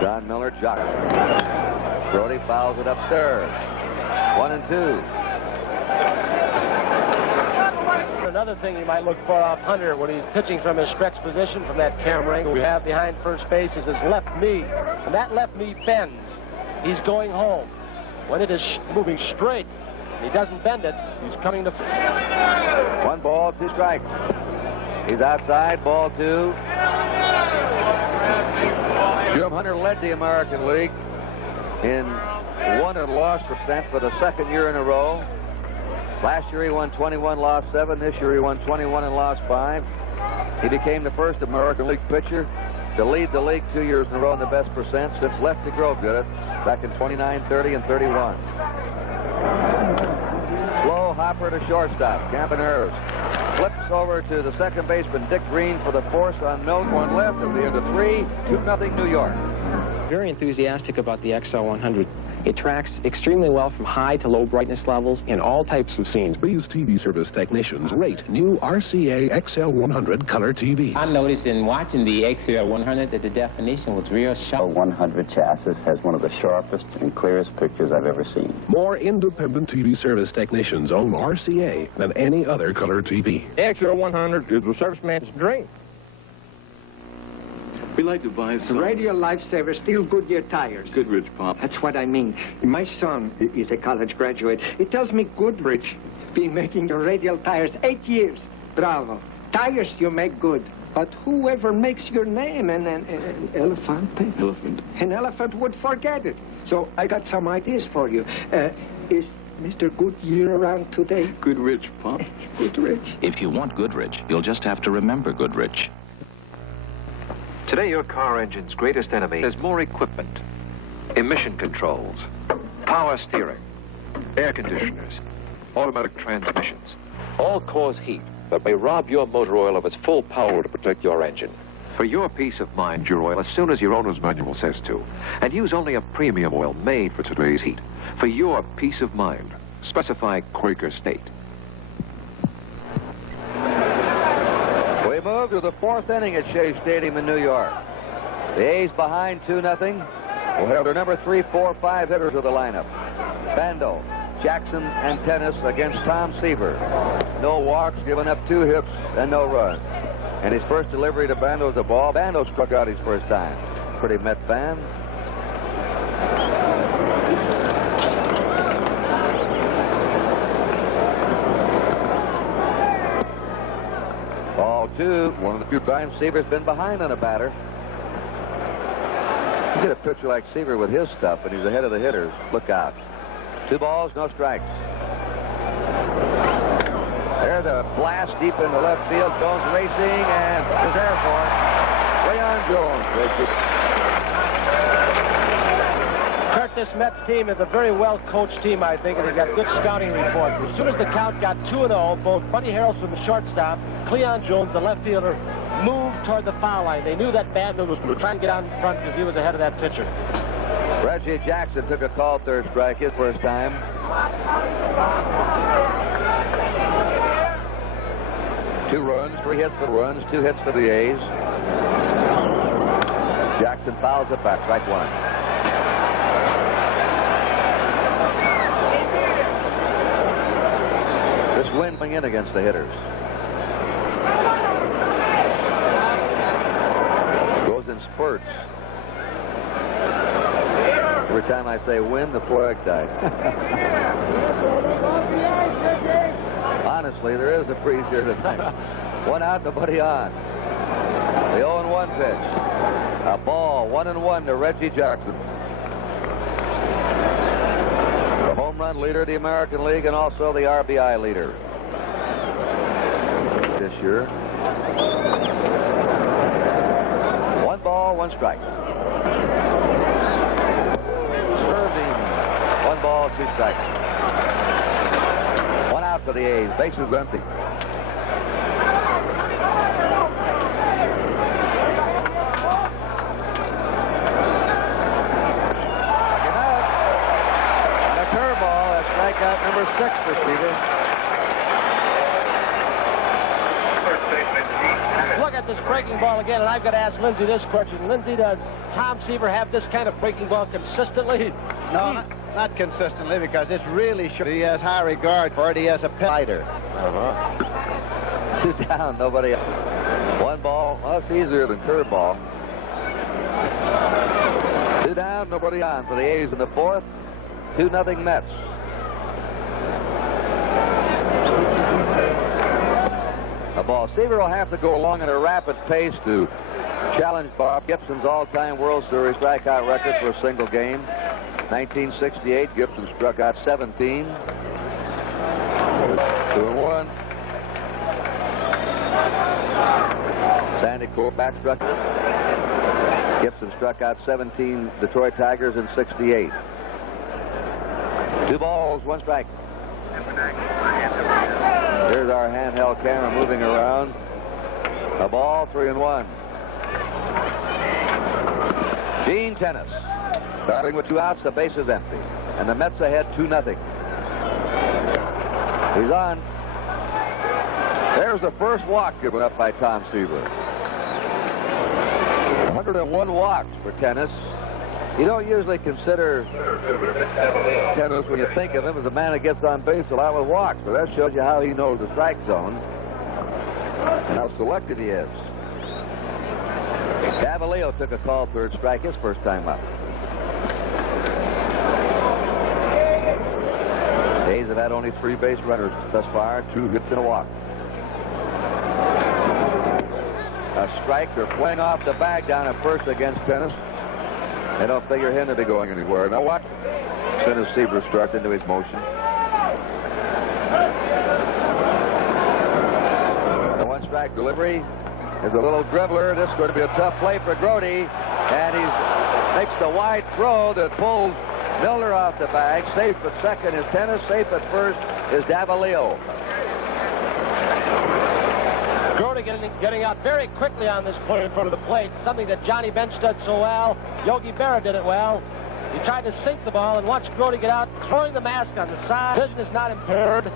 John Miller jocks. Brody fouls it up third. 1-2. Another thing you might look for off Hunter when he's pitching from his stretch position from that camera angle we have behind first base is his left knee. When that left knee bends, he's going home. When it is moving straight, he doesn't bend it, he's coming to... 1 ball, 2 strikes. He's outside, ball 2. Jim Hunter led the American League in won and loss percent for the 2nd year in a row. Last year he won 21, lost 7. This year he won 21 and lost 5. He became the first American League pitcher to lead the league 2 years in a row in the best percent since Lefty Grove did it back in 29, 30, and 31. Slow hopper to shortstop. Campaners flips over to the second baseman Dick Green for the force on Mills. 1 left at the end of 3. 2-0 New York. Very enthusiastic about the XL100. It tracks extremely well from high to low brightness levels in all types of scenes. These TV service technicians rate new RCA XL100 color TV. I noticed in watching the XL100 that the definition was real sharp. 100 chassis has one of the sharpest and clearest pictures I've ever seen. More independent TV service technicians own RCA than any other color TV. XL100 is a serviceman's dream. We like to buy some Radial Lifesaver Steel Goodyear tires. Goodrich, Pop. That's what I mean. My son is a college graduate. He tells me Goodrich been making the radial tires 8 years. Bravo. Tires you make good. But whoever makes your name an elephant? Elephant. An elephant would forget it. So I got some ideas for you. Is Mr. Goodyear around today? Goodrich, Pop. Goodrich. If you want Goodrich, you'll just have to remember Goodrich. Today, your car engine's greatest enemy is more equipment, emission controls, power steering, air conditioners, automatic transmissions. All cause heat that may rob your motor oil of its full power to protect your engine. For your peace of mind, your oil as soon as your owner's manual says to. And use only a premium oil made for today's heat. For your peace of mind, specify Quaker State. We move to the 4th inning at Shea Stadium in New York. The A's behind 2-0. Will have their number 3, 4, 5 hitters of the lineup. Bando, Jackson, and Tennis against Tom Seaver. No walks, giving up 2 hits and no runs. And his first delivery to Bando is a ball. Bando struck out his first time. Pretty Met fan. Ball 2. One of the few times Seaver's been behind on a batter. You get a pitcher like Seaver with his stuff, and he's ahead of the hitters. Look out. 2 balls, no strikes. There's a blast deep into left field. Jones racing, and is there for it. Leon Jones. Kurt, this Mets team is a very well-coached team, I think, and they've got good scouting reports. As soon as the count got 2-0, both Buddy Harrelson, the shortstop, Cleon Jones, the left fielder, moved toward the foul line. They knew that Bando was trying to get out in front because he was ahead of that pitcher. Reggie Jackson took a call third strike his first time. Two runs, 3 hits for the runs, 2 hits for the A's. Jackson fouls it back, strike 1. This wind coming in against the hitters. Goes in spurts. Every time I say wind, the flag dies. Honestly, there is a freeze here tonight. 1 out, nobody on. The 0-1 pitch. A ball, 1-1 to Reggie Jackson. The home run leader of the American League and also the RBI leader this year. 1 ball, 1 strike. Served him. 1 ball, 2 strikes. 1 out for the A's. Bases empty. Strikeout number 6 for Seaver. look at this breaking ball again, and I've got to ask Lindsay this question. Lindsay, does Tom Seaver have this kind of breaking ball consistently? No, not consistently, because it's really sure he has high regard for it. He has a fighter. Two down, nobody. One ball. Well, it's easier than curveball. Two down, nobody on for the A's in the fourth. 2-0 Mets. A ball. Seaver will have to go along at a rapid pace to challenge Bob Gibson's all-time World Series strikeout record for a single game. 1968, Gibson struck out 17. 2-1. Sandy back struck. Gibson struck out 17 Detroit Tigers in 68. 2 balls, 1 strike. Here's our handheld camera moving around. A ball, 3-1. Gene Tennis. Starting with 2 outs, the base is empty. And the Mets ahead 2-0. He's on. There's the first walk given up by Tom Seaver. 101 walks for Tennis. You don't usually consider Tennis when you think of him as a man that gets on base a lot with walks, but that shows you how he knows the strike zone and how selected he is. Davalillo took a call third strike his first time up. The A's have had only 3 base runners thus far, 2 hits and a walk. A strike. They're playing off the bag down at first against Tennis. They don't figure him to be going anywhere. Now watch. As soon as Seaver struck into his motion. The 1-strike delivery is a little dribbler. This is going to be a tough play for Grote. And he makes the wide throw that pulls Milner off the bag. Safe at second is Tennis. Safe at first is Davalillo. Grote getting out very quickly on this play in front of the plate, something that Johnny Bench did so well. Yogi Berra did it well. He tried to sink the ball, and watch Grote get out, throwing the mask on the side. Vision is not impaired.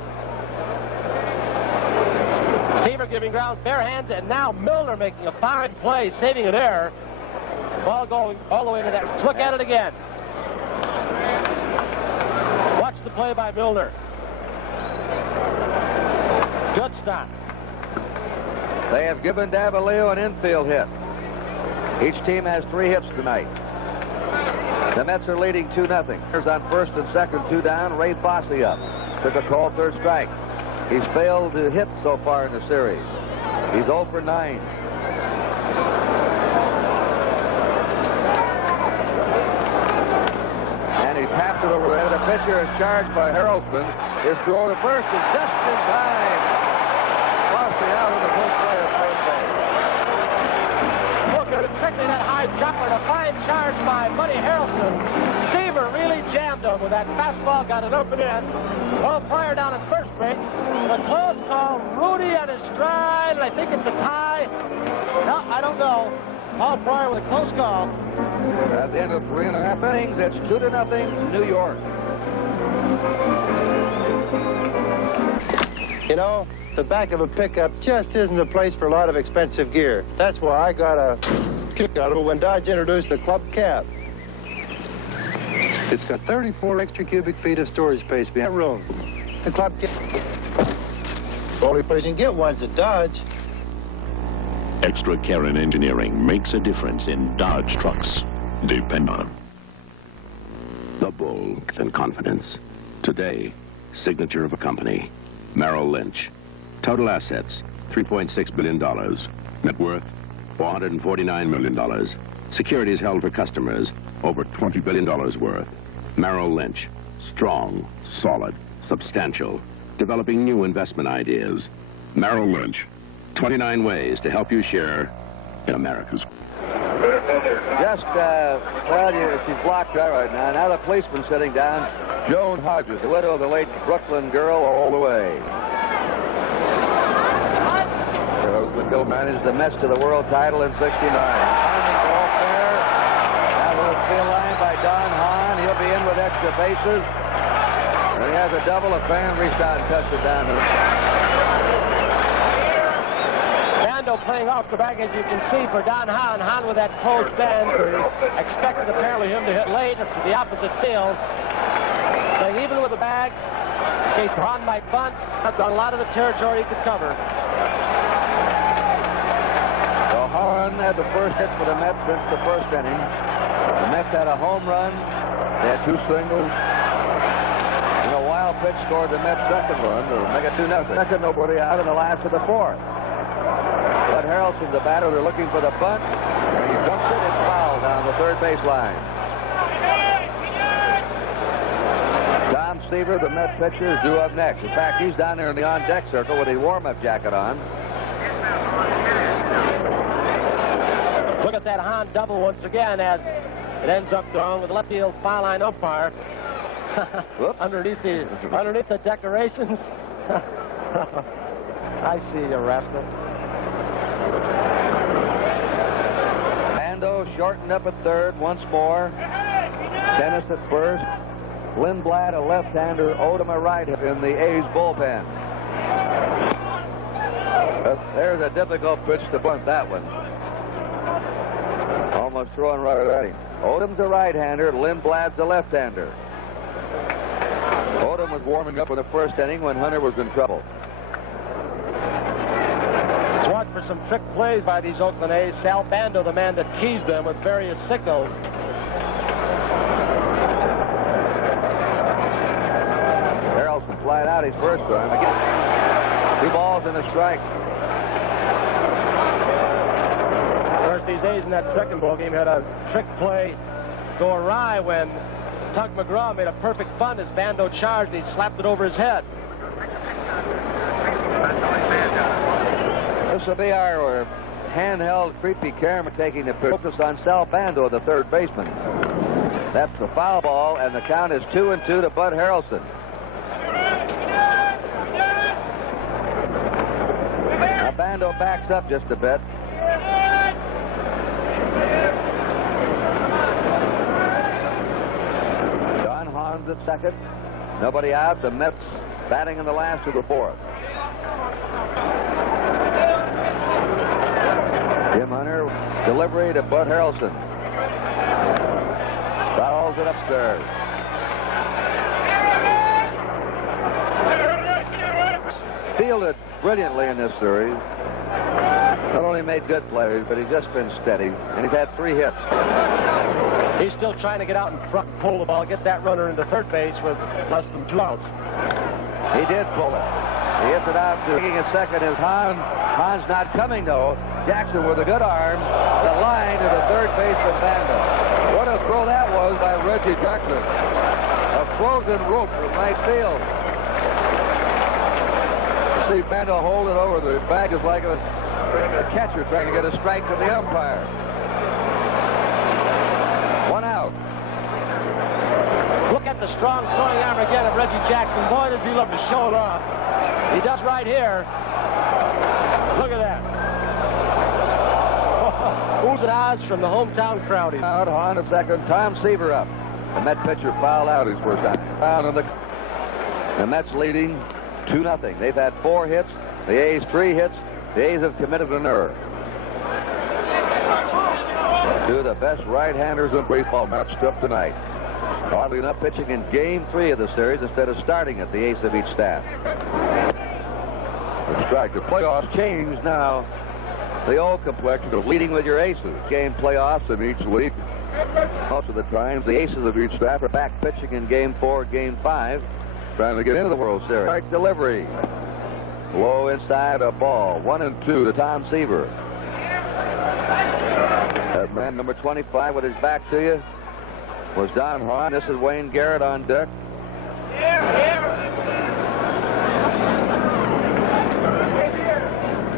Seaver giving ground, bare hands, and now Milner making a fine play, saving an error. Ball going all the way to that. Let's look at it again. Watch the play by Milner. Good stop. They have given Davalillo an infield hit. Each team has 3 hits tonight. The Mets are leading 2-0. Here's on first and second, 2 down. Ray Fosse up. Took a call third strike. He's failed to hit so far in the series. He's 0 for 9. And he tapped it over the head. The pitcher is charged by Harrelson. His throw to first is just in time. Fosse out in the full play at first base. Look at it quickly, that high jumper, a fine charge by Buddy Harrelson. Seaver really jammed him with that fastball, got it open in. Paul Pryor down at first base. The close call, Rudy on his stride. I think it's a tie. No, I don't know. Paul Pryor with a close call. At the end of 3.5 innings, it's 2-0 New York. You know, the back of a pickup just isn't a place for a lot of expensive gear. That's why I got a kick out of it when Dodge introduced the Club Cab. It's got 34 extra cubic feet of storage space behind the room. The Club Cab. The only place you can get one's at Dodge. Extra care and engineering makes a difference in Dodge trucks. Depend on them. The Bull and confidence. Today, signature of a company. Merrill Lynch. Total assets, $3.6 billion. Net worth, $449 million. Securities held for customers, over $20 billion worth. Merrill Lynch. Strong, solid, substantial. Developing new investment ideas. Merrill Lynch. 29 ways to help you share in America's. Just, she's blocked out right now. Now the policeman sitting down, Joan Hodges, the widow of the late Brooklyn girl, all the way. Her husband Bill managed the Mets to the world title in '69. Pounding ball fair. That was field line by Don Hahn. He'll be in with extra bases. And he has a double. A fan reached out and touched it down. Bando playing off the back, as you can see, for Don Hahn. Hahn with that closed band. Expected apparently him to hit late to the opposite field. Playing even with the bag, in case Hahn might bunt. That's on a lot of the territory he could cover. So Hahn had the first hit for the Mets since the first inning. The Mets had a home run. They had 2 singles. And a wild pitch scored the Mets' second run to make it 2-0. Second, nobody out in the last of the fourth. Bud Harrelson's the batter. They're looking for the bunt. And he jumps it. It's foul down the third base line. Tom Seaver, the Mets pitcher, is due up next. In fact, he's down there in the on-deck circle with a warm-up jacket on. Look at that Hahn double once again as it ends up thrown with the left field foul line umpire. underneath the decorations. I see you, rascal. Bando shortened up at third once more. Dennis at first. Lindblad, a left-hander. Odom, a right-hander in the A's bullpen. There's a difficult pitch to bunt that one. Almost throwing right at him. Odom's a right-hander. Lindblad's a left-hander. Odom was warming up in the first inning when Hunter was in trouble. Let's watch for some trick plays by these Oakland A's. Sal Bando, the man that teased them with various signals. Harrelson flied out his first time. Again, 2 balls and a strike. Of course, these A's in that second ball game had a trick play go awry when Tug McGraw made a perfect bunt as Bando charged. He slapped it over his head. This will be our handheld creepy camera taking the focus on Sal Bando, the third baseman. That's the foul ball, and the count is 2-2 to Bud Harrelson. Now Bando backs up just a bit. John Hahn's at second. Nobody out. The Mets batting in the last of the fourth. Jim Hunter, delivery to Bud Harrelson. Fouls it upstairs. Fielded brilliantly in this series. Not only made good plays, but he's just been steady, and he's had 3 hits. He's still trying to get out and front pull the ball, get that runner into third base with less than 2 outs. He did pull it. He hits it out. Taking a second is Hahn. Hahn's not coming, though. Jackson with a good arm. The line to the third baseman, Bando. What a throw that was by Reggie Jackson. A frozen rope from right field. You see Bando hold it over the bag is like a catcher trying to get a strike from the umpire. 1 out. Look at the strong throwing arm again of Reggie Jackson. Boy, does he love to show it off. He does right here. Look at that. Who's at odds from the hometown crowd? Out on a second. Tom Seaver up. The Met pitcher fouled out his first time. Down in the Mets leading 2-0. They've had 4 hits. The A's 3 hits. The A's have committed an error. 2 of the best right-handers in baseball matched up tonight. Oddly enough, pitching in Game 3 of the series instead of starting at the ace of each staff. The strike. The playoffs change now. The old complexion of leading with your aces. Game playoffs in each league. Most of the times, the aces of each staff are back pitching in Game 4, Game 5, trying to get into the World Series. Strike delivery. Low inside a ball. 1-2 to Tom Seaver. That man number 25 with his back to you was Don Hahn. This is Wayne Garrett on deck.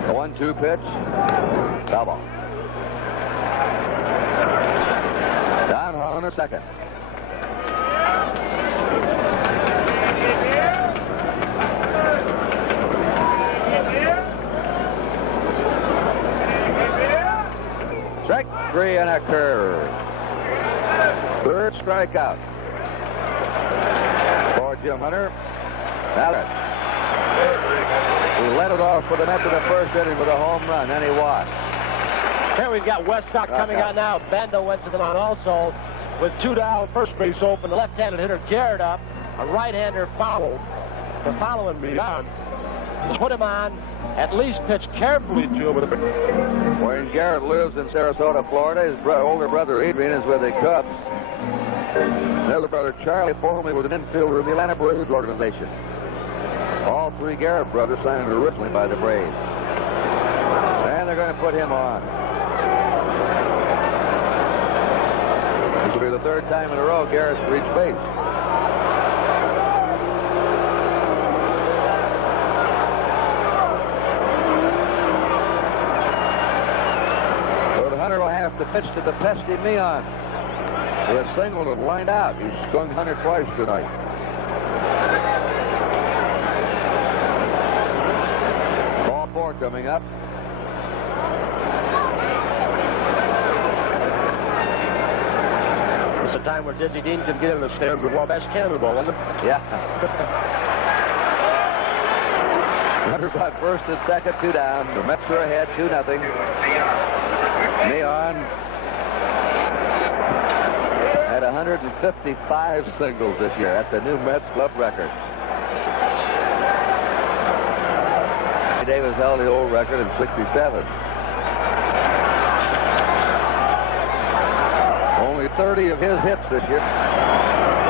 A 1-2 pitch. Foul ball. Don Hahn at second. Strike 3 and a curve. Third strikeout for Jim Hunter. Now who led it off for the Mets in the first inning with a home run. Then he walked. Here we've got Weststock coming out now. Bando went to the mound also with 2 down, first base open. The left-handed hitter Garrett up. A right-hander fouled. The following beyond. Put him on. At least pitch carefully to him. Wayne Garrett lives in Sarasota, Florida. His older brother Adrian is with the Cubs. His other brother Charlie formerly was an infielder in the Atlanta Braves organization. All 3 Garrett brothers signed originally by the Braves. And they're going to put him on. This will be the 3rd time in a row Garrett's reached base. Hunter will have to pitch to the pesky Meehan. With a single and lined out. He's stung Hunter twice tonight. Ball 4 coming up. It's a time where Dizzy Dean could get in the stands with Wabash Cannonball, isn't it? Yeah. Hunter's on first and second, 2 down. The Mets are ahead, 2-0. Meehan had 155 singles this year. That's a new Mets club record. Davis held the old record in 67. Only 30 of his hits this year.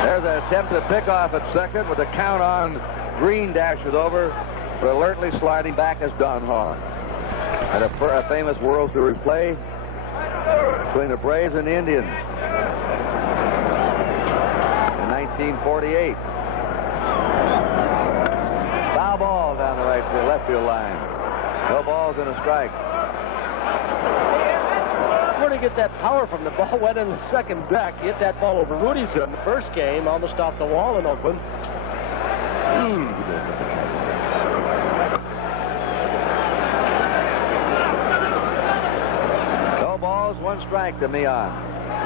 There's an attempt to pick off at second with a count on. Green dashes over, but alertly sliding back is Don Hahn. And a famous World Series play between the Braves and the Indians in 1948. Foul ball down the left field line. No balls and a strike. Where to get that power from? The ball went in the second deck. Hit that ball over Rudy's in the first game, almost off the wall in Oakland. No balls, 1 strike to Meehan.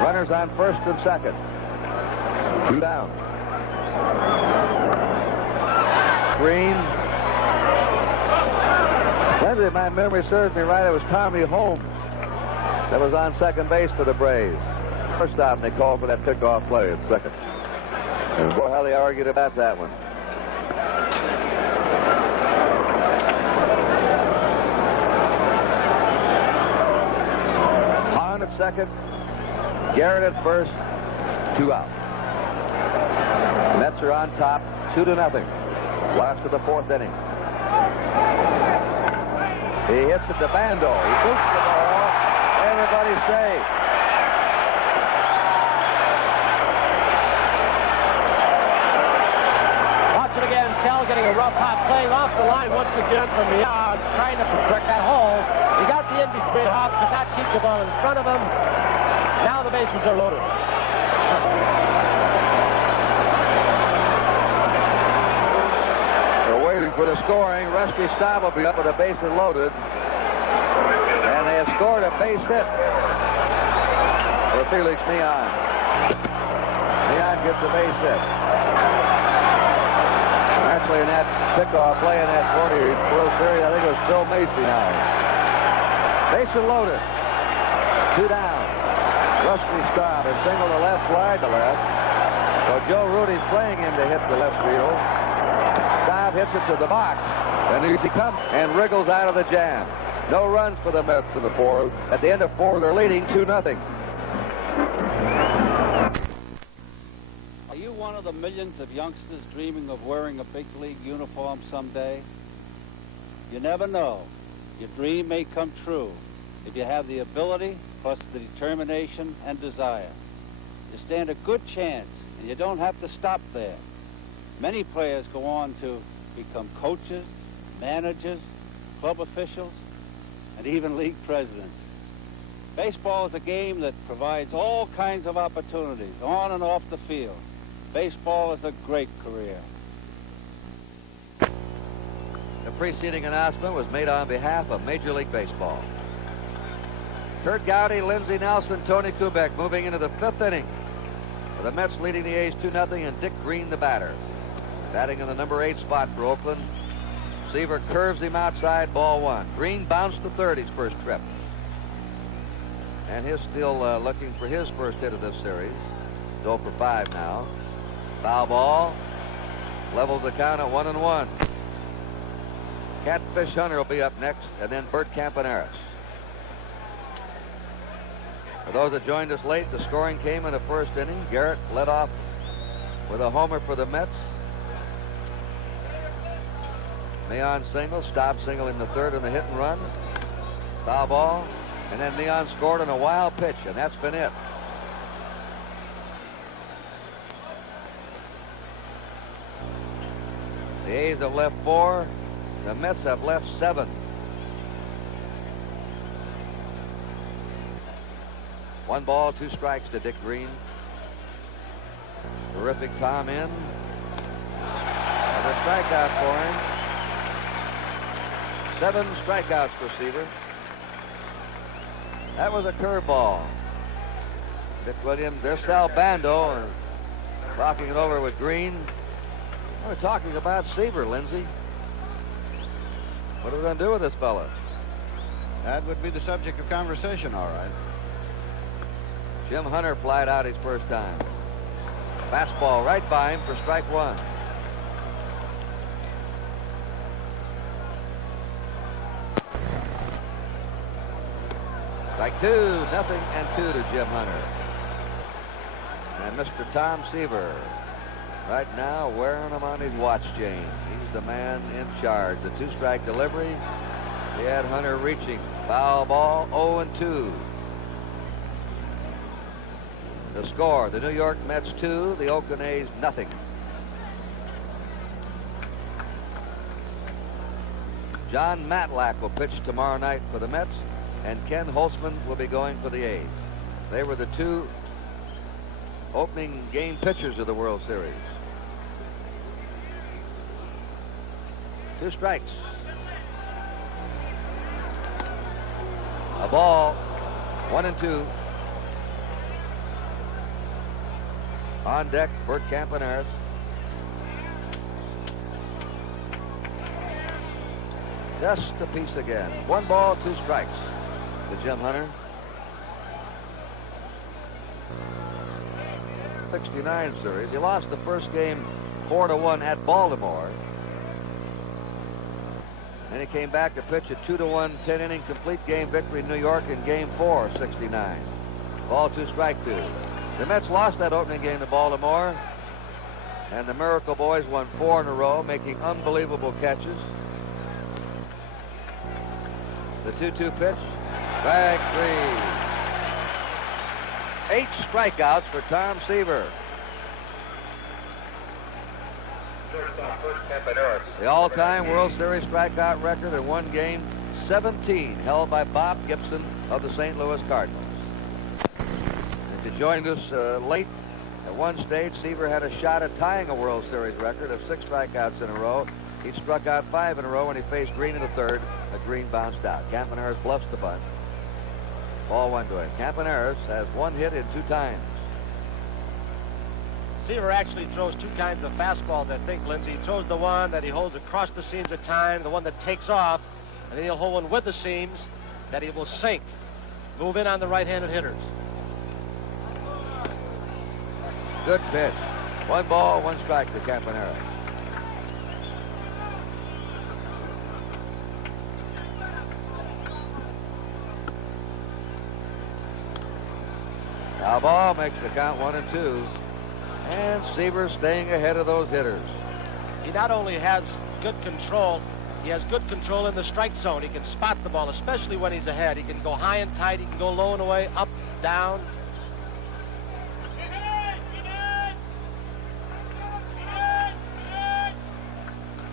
Runners on first and second. 2 down. Green. Wednesday, if my memory serves me right, it was Tommy Holmes that was on second base for the Braves. First time they called for that pickoff play at second. And boy, how they argued about that one. Hahn at second. Garrett at first. 2 out. Mets are on top, 2-0. Last of the 4th inning. He hits it to Bando. He boots the ball. Everybody's safe. Watch it again. Tell getting a rough hop, playing off the line once again from Meehan, trying to protect that hole. He got the in-between hop, could not keep the ball in front of him. Now the bases are loaded. They're waiting for the scoring. Rusty Staub will be up with the bases loaded. And they have scored a base hit for Felix Meehan. Meehan gets a base hit. Actually, in that pickoff play in that 40 World Series, I think it was Phil Macy now. Bases loaded. 2 down. Rusty Staub has singled the left, wide to left. So Joe Rudy's playing him to hit the left field. Staub hits it to the box. And he comes and wriggles out of the jam. No runs for the Mets in the 4th. At the end of 4, they're leading 2-0. Are you one of the millions of youngsters dreaming of wearing a big league uniform someday? You never know. Your dream may come true if you have the ability plus the determination and desire. You stand a good chance, and you don't have to stop there. Many players go on to become coaches, managers, club officials, and even league presidents. Baseball is a game that provides all kinds of opportunities on and off the field. Baseball is a great career. The preceding announcement was made on behalf of Major League Baseball. Kurt Gowdy, Lindsey Nelson, Tony Kubek moving into the 5th inning. With the Mets leading the A's 2-0 and Dick Green the batter. Batting in the number 8 spot for Oakland, Seaver curves him outside, ball one. Green bounced to third his first trip. And he's still looking for his first hit of this series. 0 for 5 now. Foul ball. Levels the count at 1-1. Catfish Hunter will be up next, and then Bert Campaneris. For those that joined us late, the scoring came in the first inning. Garrett led off with a homer for the Mets. Leon single, Staub single in the third and the hit and run. Foul ball. And then Leon scored on a wild pitch, and that's been it. The A's have left 4. The Mets have left 7. One ball, 2 strikes to Dick Green. Terrific Tom in. Another strikeout for him. 7 strikeouts for Seaver. That was a curveball. Dick Williams, there's Sal Bando talking it over with Green. We're talking about Seaver, Lindsay. What are we going to do with this fella? That would be the subject of conversation, all right. Jim Hunter flied out his first time. Fastball right by him for strike 1. Strike 2, 0-2 to Jim Hunter. And Mr. Tom Seaver right now wearing him on his watch chain. He's the man in charge. The 2-strike delivery. He had Hunter reaching. Foul ball, 0-2. The score, the New York Mets 2, the Oakland A's nothing. John Matlack will pitch tomorrow night for the Mets, and Ken Holtzman will be going for the A's. They were the 2 opening game pitchers of the World Series. 2 strikes. A ball, 1-2. On deck, Bert Campaneris. Just a piece again. 1 ball, 2 strikes to Jim Hunter. 69 series. He lost the first game 4-1 at Baltimore. Then he came back to pitch a 2-1 10-inning complete game victory in New York in Game 4, 69. Ball 2, strike 2. The Mets lost that opening game to Baltimore, and the Miracle Boys won 4 in a row, making unbelievable catches. The 2-2 pitch, strike 3. 8 strikeouts for Tom Seaver. The all-time World Series strikeout record in one game, 17, held by Bob Gibson of the St. Louis Cardinals. If you joined us late, at one stage, Seaver had a shot at tying a World Series record of 6 strikeouts in a row. He struck out 5 in a row when he faced Green in the third. But Green bounced out. Campaneris bluffs the bunt. Ball 1 to him. Campaneris has 1 hit in 2 times. Seaver actually throws 2 kinds of fastballs, I think, Lindsay. He throws the one that he holds across the seams at time, the one that takes off, and then he'll hold one with the seams that he will sink. Move in on the right-handed hitters. Good pitch. 1 ball, 1 strike to Campaneris. Foul ball makes the count 1-2. And Seaver staying ahead of those hitters. He not only has good control, he has good control in the strike zone. He can spot the ball, especially when he's ahead. He can go high and tight. He can go low and away, up, down.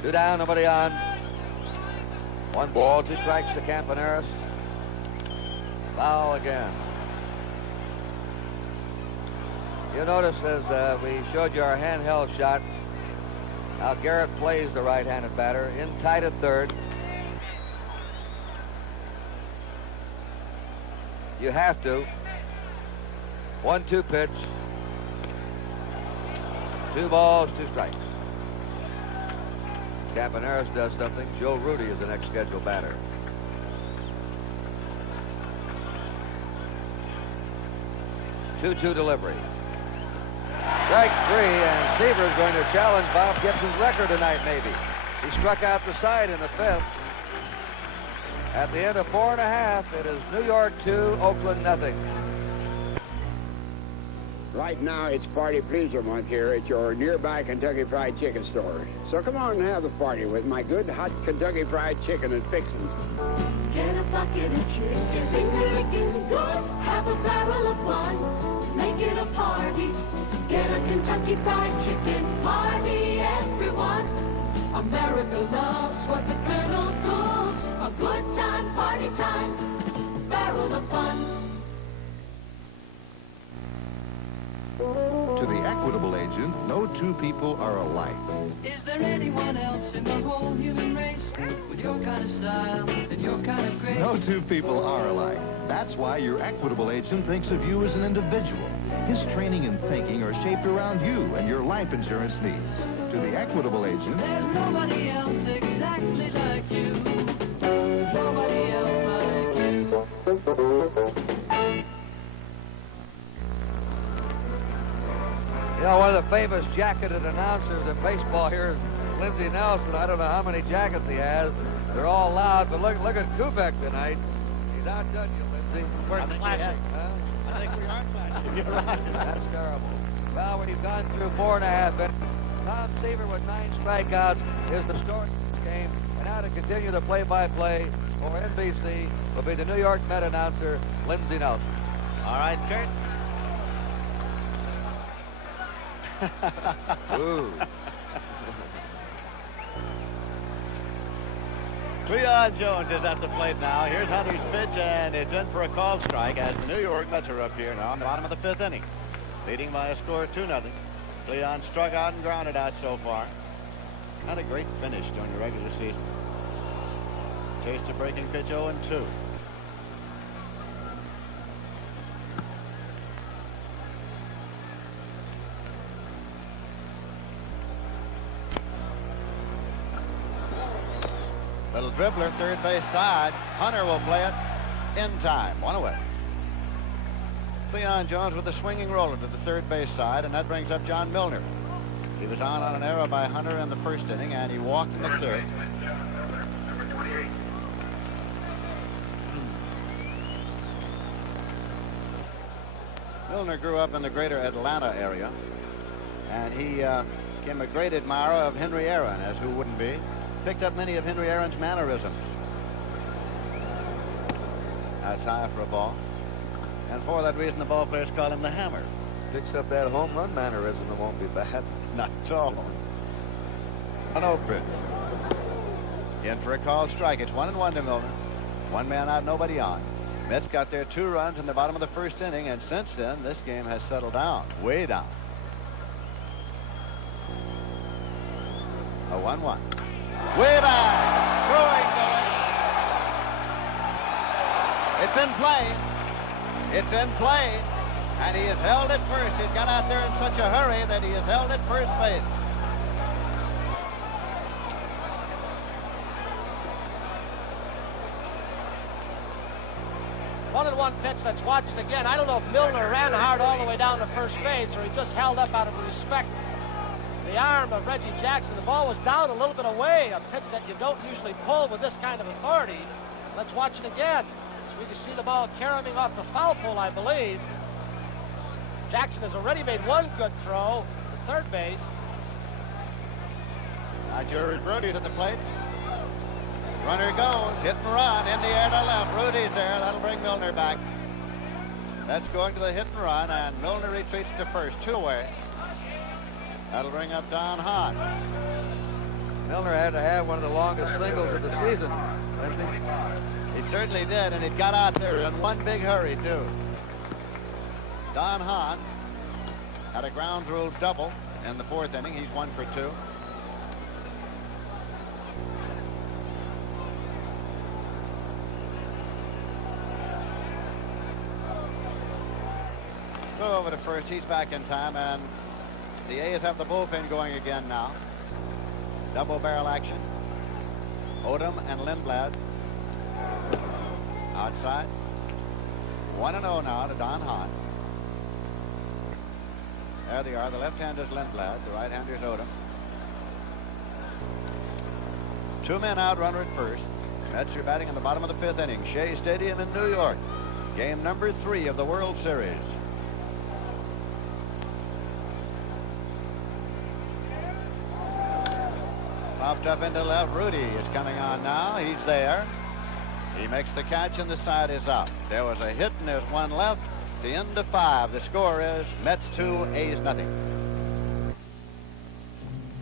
Two down, nobody on. 1 ball, 2 strikes to Campaneris. Foul again. You notice as we showed you our handheld shot, how Garrett plays the right-handed batter in tight at third. You have to. 1-2 pitch. 2 balls, 2 strikes. Campaneris does something. Joe Rudy is the next scheduled batter. Two-two delivery. Strike three, and Seaver is going to challenge Bob Gibson's record tonight, maybe. He struck out the side in the fifth. At the end of 4.5, it is New York 2, Oakland nothing. Right now, it's Party Pleaser month here at your nearby Kentucky Fried Chicken store. So come on and have the party with my good hot Kentucky Fried Chicken and fixins. Get a bucket of chicken, licking good. Have a barrel of fun, make it a party. Get a Kentucky Fried Chicken party, everyone. America loves what the Colonel cooks. A good time, party time, barrel of fun. To the Equitable agent, no two people are alike. Is there anyone else in the whole human race with your kind of style and your kind of grace? No two people are alike. That's why your Equitable agent thinks of you as an individual. His training and thinking are shaped around you and your life insurance needs. To the Equitable agent, There's nobody else exactly like you. Nobody else like you. You know, one of the famous jacketed announcers in baseball here is Lindsey Nelson. I don't know how many jackets he has. They're all loud, but look at Kubek tonight. He's outdone you, Lindsey. We're classic. Huh? I think we are classic. You're right. That's terrible. Well, we've gone through 4.5 innings. Tom Seaver with 9 strikeouts is the story of the game. And now to continue the play-by-play for NBC will be the New York Met announcer, Lindsey Nelson. All right, Kurt. Ooh. Cleon Jones is at the plate now. Here's Hunter's pitch, and it's in for a called strike as the New York Mets are up here now in the bottom of the 5th inning, leading by a score of 2-0. Cleon struck out and grounded out so far. Had a great finish during the regular season. Chased a breaking pitch 0-2. Little dribbler, third base side. Hunter will play it in time. 1 away. Cleon Jones with a swinging roller to the third base side, and that brings up John Milner. He was on an error by Hunter in the first inning, and he walked in the third. Milner grew up in the greater Atlanta area, and he became a great admirer of Henry Aaron, as who wouldn't be. Picked up many of Henry Aaron's mannerisms. That's high for a ball. And for that reason, the ball players call him the Hammer. Picks up that home run mannerism, it won't be bad. Not at all. An 0 pitch. In for a called strike. It's 1-1 to Milner. One man out, nobody on. Mets got their 2 runs in the bottom of the first inning, and since then, this game has settled down, way down. A 1-1. Way back. Throwing going. It's in play. It's in play. And he is held at first. He's got out there in such a hurry that he is held at first base. One and one pitch. Let's watch it again. I don't know if Milner ran hard all the way down to first base or he just held up out of respect. The arm of Reggie Jackson. The ball was down a little bit away, a pitch that you don't usually pull with this kind of authority. Let's watch it again. So we can see the ball carrying off the foul pole, I believe. Jackson has already made one good throw to third base. Now Jerry Brody's at the plate. Runner goes, hit and run, in the air to left. Rudy's there, that'll bring Milner back. That's going to the hit and run, and Milner retreats to first, 2 away. That'll bring up Don Hahn. Milner had to have one of the longest singles of the season, Lindsey. He certainly did, and it got out there in one big hurry, too. Don Hahn had a ground rule double in the 4th inning. He's 1 for 2. Go over to first. He's back in time, and the A's have the bullpen going again now. Double barrel action. Odom and Lindblad. Outside. 1-0 now to Don Hahn. There they are. The left-hander is Lindblad. The right-hander is Odom. 2 men out, runner at first. Mets are batting in the bottom of the 5th inning. Shea Stadium in New York. Game number 3 of the World Series. Popped up into left. Rudy is coming on now. He's there. He makes the catch and the side is up. There was a hit and there's one left. The end of 5. The score is Mets 2, A's nothing.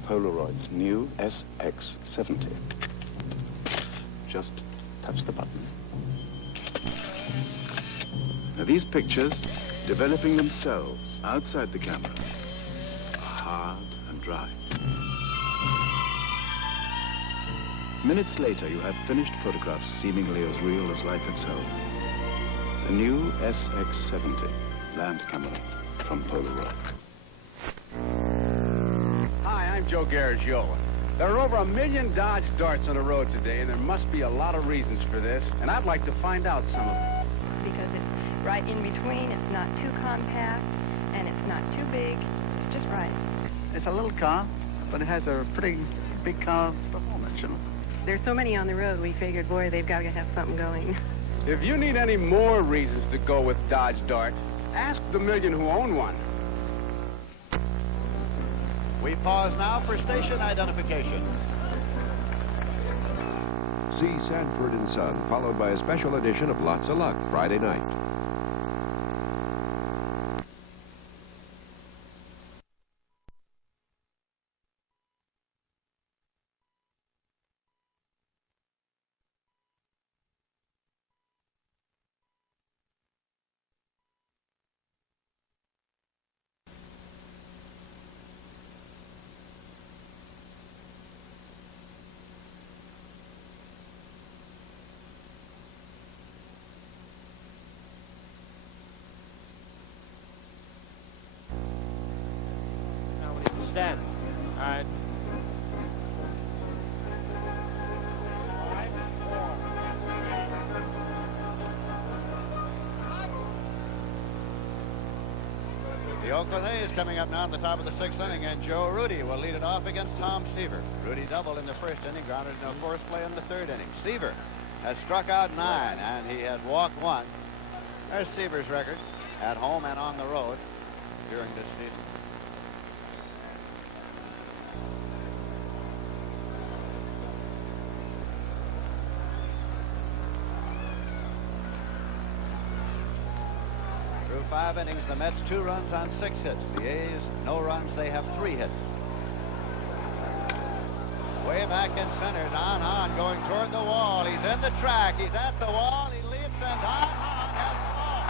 Polaroid's new SX70. Just touch the button. Now these pictures, developing themselves outside the camera, are hard and dry. Minutes later, you have finished photographs seemingly as real as life itself. The new SX70 land camera from Polaroid. Hi, I'm Joe Garagiola. There are over 1 million Dodge Darts on the road today, and there must be a lot of reasons for this, and I'd like to find out some of them. Because it's right in between, it's not too compact, and it's not too big, it's just right. It's a little car, but it has a pretty big car performance, you know. There's so many on the road, we figured, boy, they've got to have something going. If you need any more reasons to go with Dodge Dart, ask the million who own one. We pause now for station identification. See Sanford and Son, followed by a special edition of Lots of Luck, Friday night. Stance. All right. The Oakland A's coming up now in the top of the 6th inning, and Joe Rudy will lead it off against Tom Seaver. Rudy doubled in the 1st inning, grounded in a force play in the 3rd inning. Seaver has struck out 9, and he has walked 1. There's Seaver's record at home and on the road during this season. Through 5 innings, the Mets 2 runs on 6 hits. The A's, no runs, they have 3 hits. Way back in center, Don Hahn going toward the wall. He's in the track. He's at the wall. He leaps, and Don Hahn has the ball.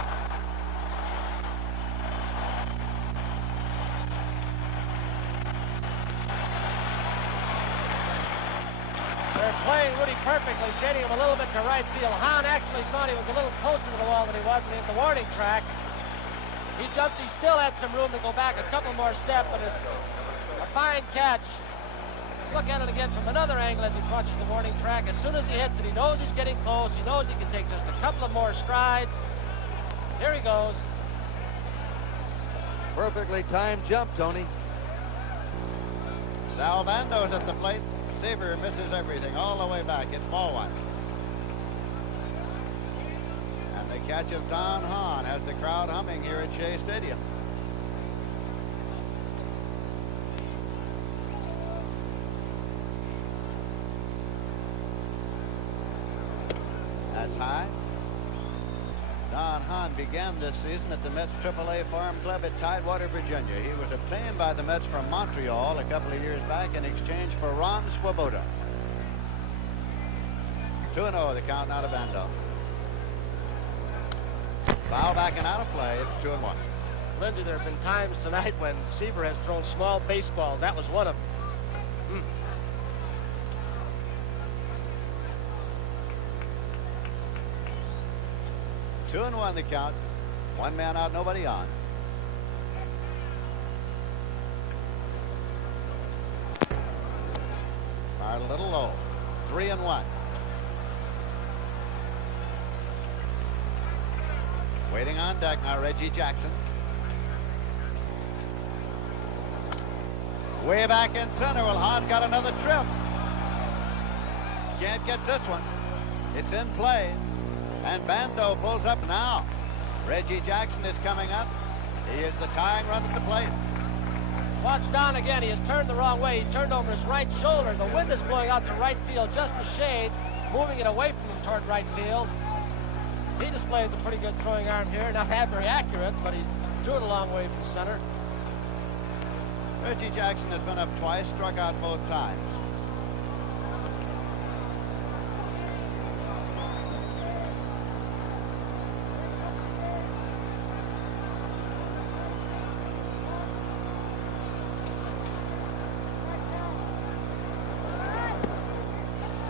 They're playing Rudy perfectly, shading him a little bit to right field. Hahn actually thought he was a little closer to the wall than he was when he hit the warning track. He jumped. He still had some room to go back a couple more steps, but it's a fine catch. Let's look at it again from another angle as he crunches the warning track. As soon as he hits it, he knows he's getting close. He knows he can take just a couple of more strides. Here he goes. Perfectly timed jump, Tony. Salvando's at the plate. Seaver misses everything all the way back. It's ball 1. And the catch of Don Hahn has the crowd humming here at Shea Stadium. That's high. Don Hahn began this season at the Mets AAA Farm Club at Tidewater, Virginia. He was obtained by the Mets from Montreal a couple of years back in exchange for Ron Swoboda. 2-0 the count now to Bando. Foul back and out of play. It's 2-1. Lindsay, there have been times tonight when Seaver has thrown small baseballs. That was one of them. 2-1 the count. 1 man out, nobody on. are a little low. 3-1. Waiting on deck now, Reggie Jackson. Way back in center. Well, Hahn's got another trip. Can't get this one. It's in play. And Bando pulls up now. Reggie Jackson is coming up. He is the tying run at the plate. Watch Don again. He has turned the wrong way. He turned over his right shoulder. The wind is blowing out to right field just a shade, moving it away from him toward right field. He displays a pretty good throwing arm here. Not very accurate, but he threw it a long way from center. Reggie Jackson has been up twice, struck out both times.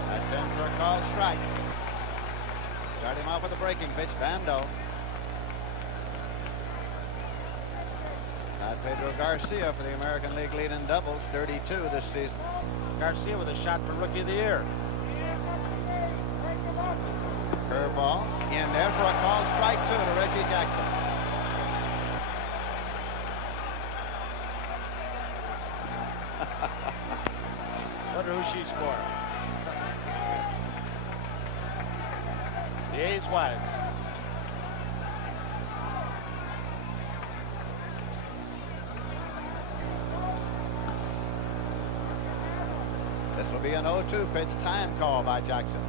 That's in for a called strike. Start him off with a breaking pitch, Bando. Pedro Garcia for the American League lead in doubles, 32 this season. Garcia with a shot for Rookie of the Year. Curveball in there for a called strike 2 to Reggie Jackson. Wonder who she's for. The A's wives. This will be an 0-2 pitch, time call by Jackson.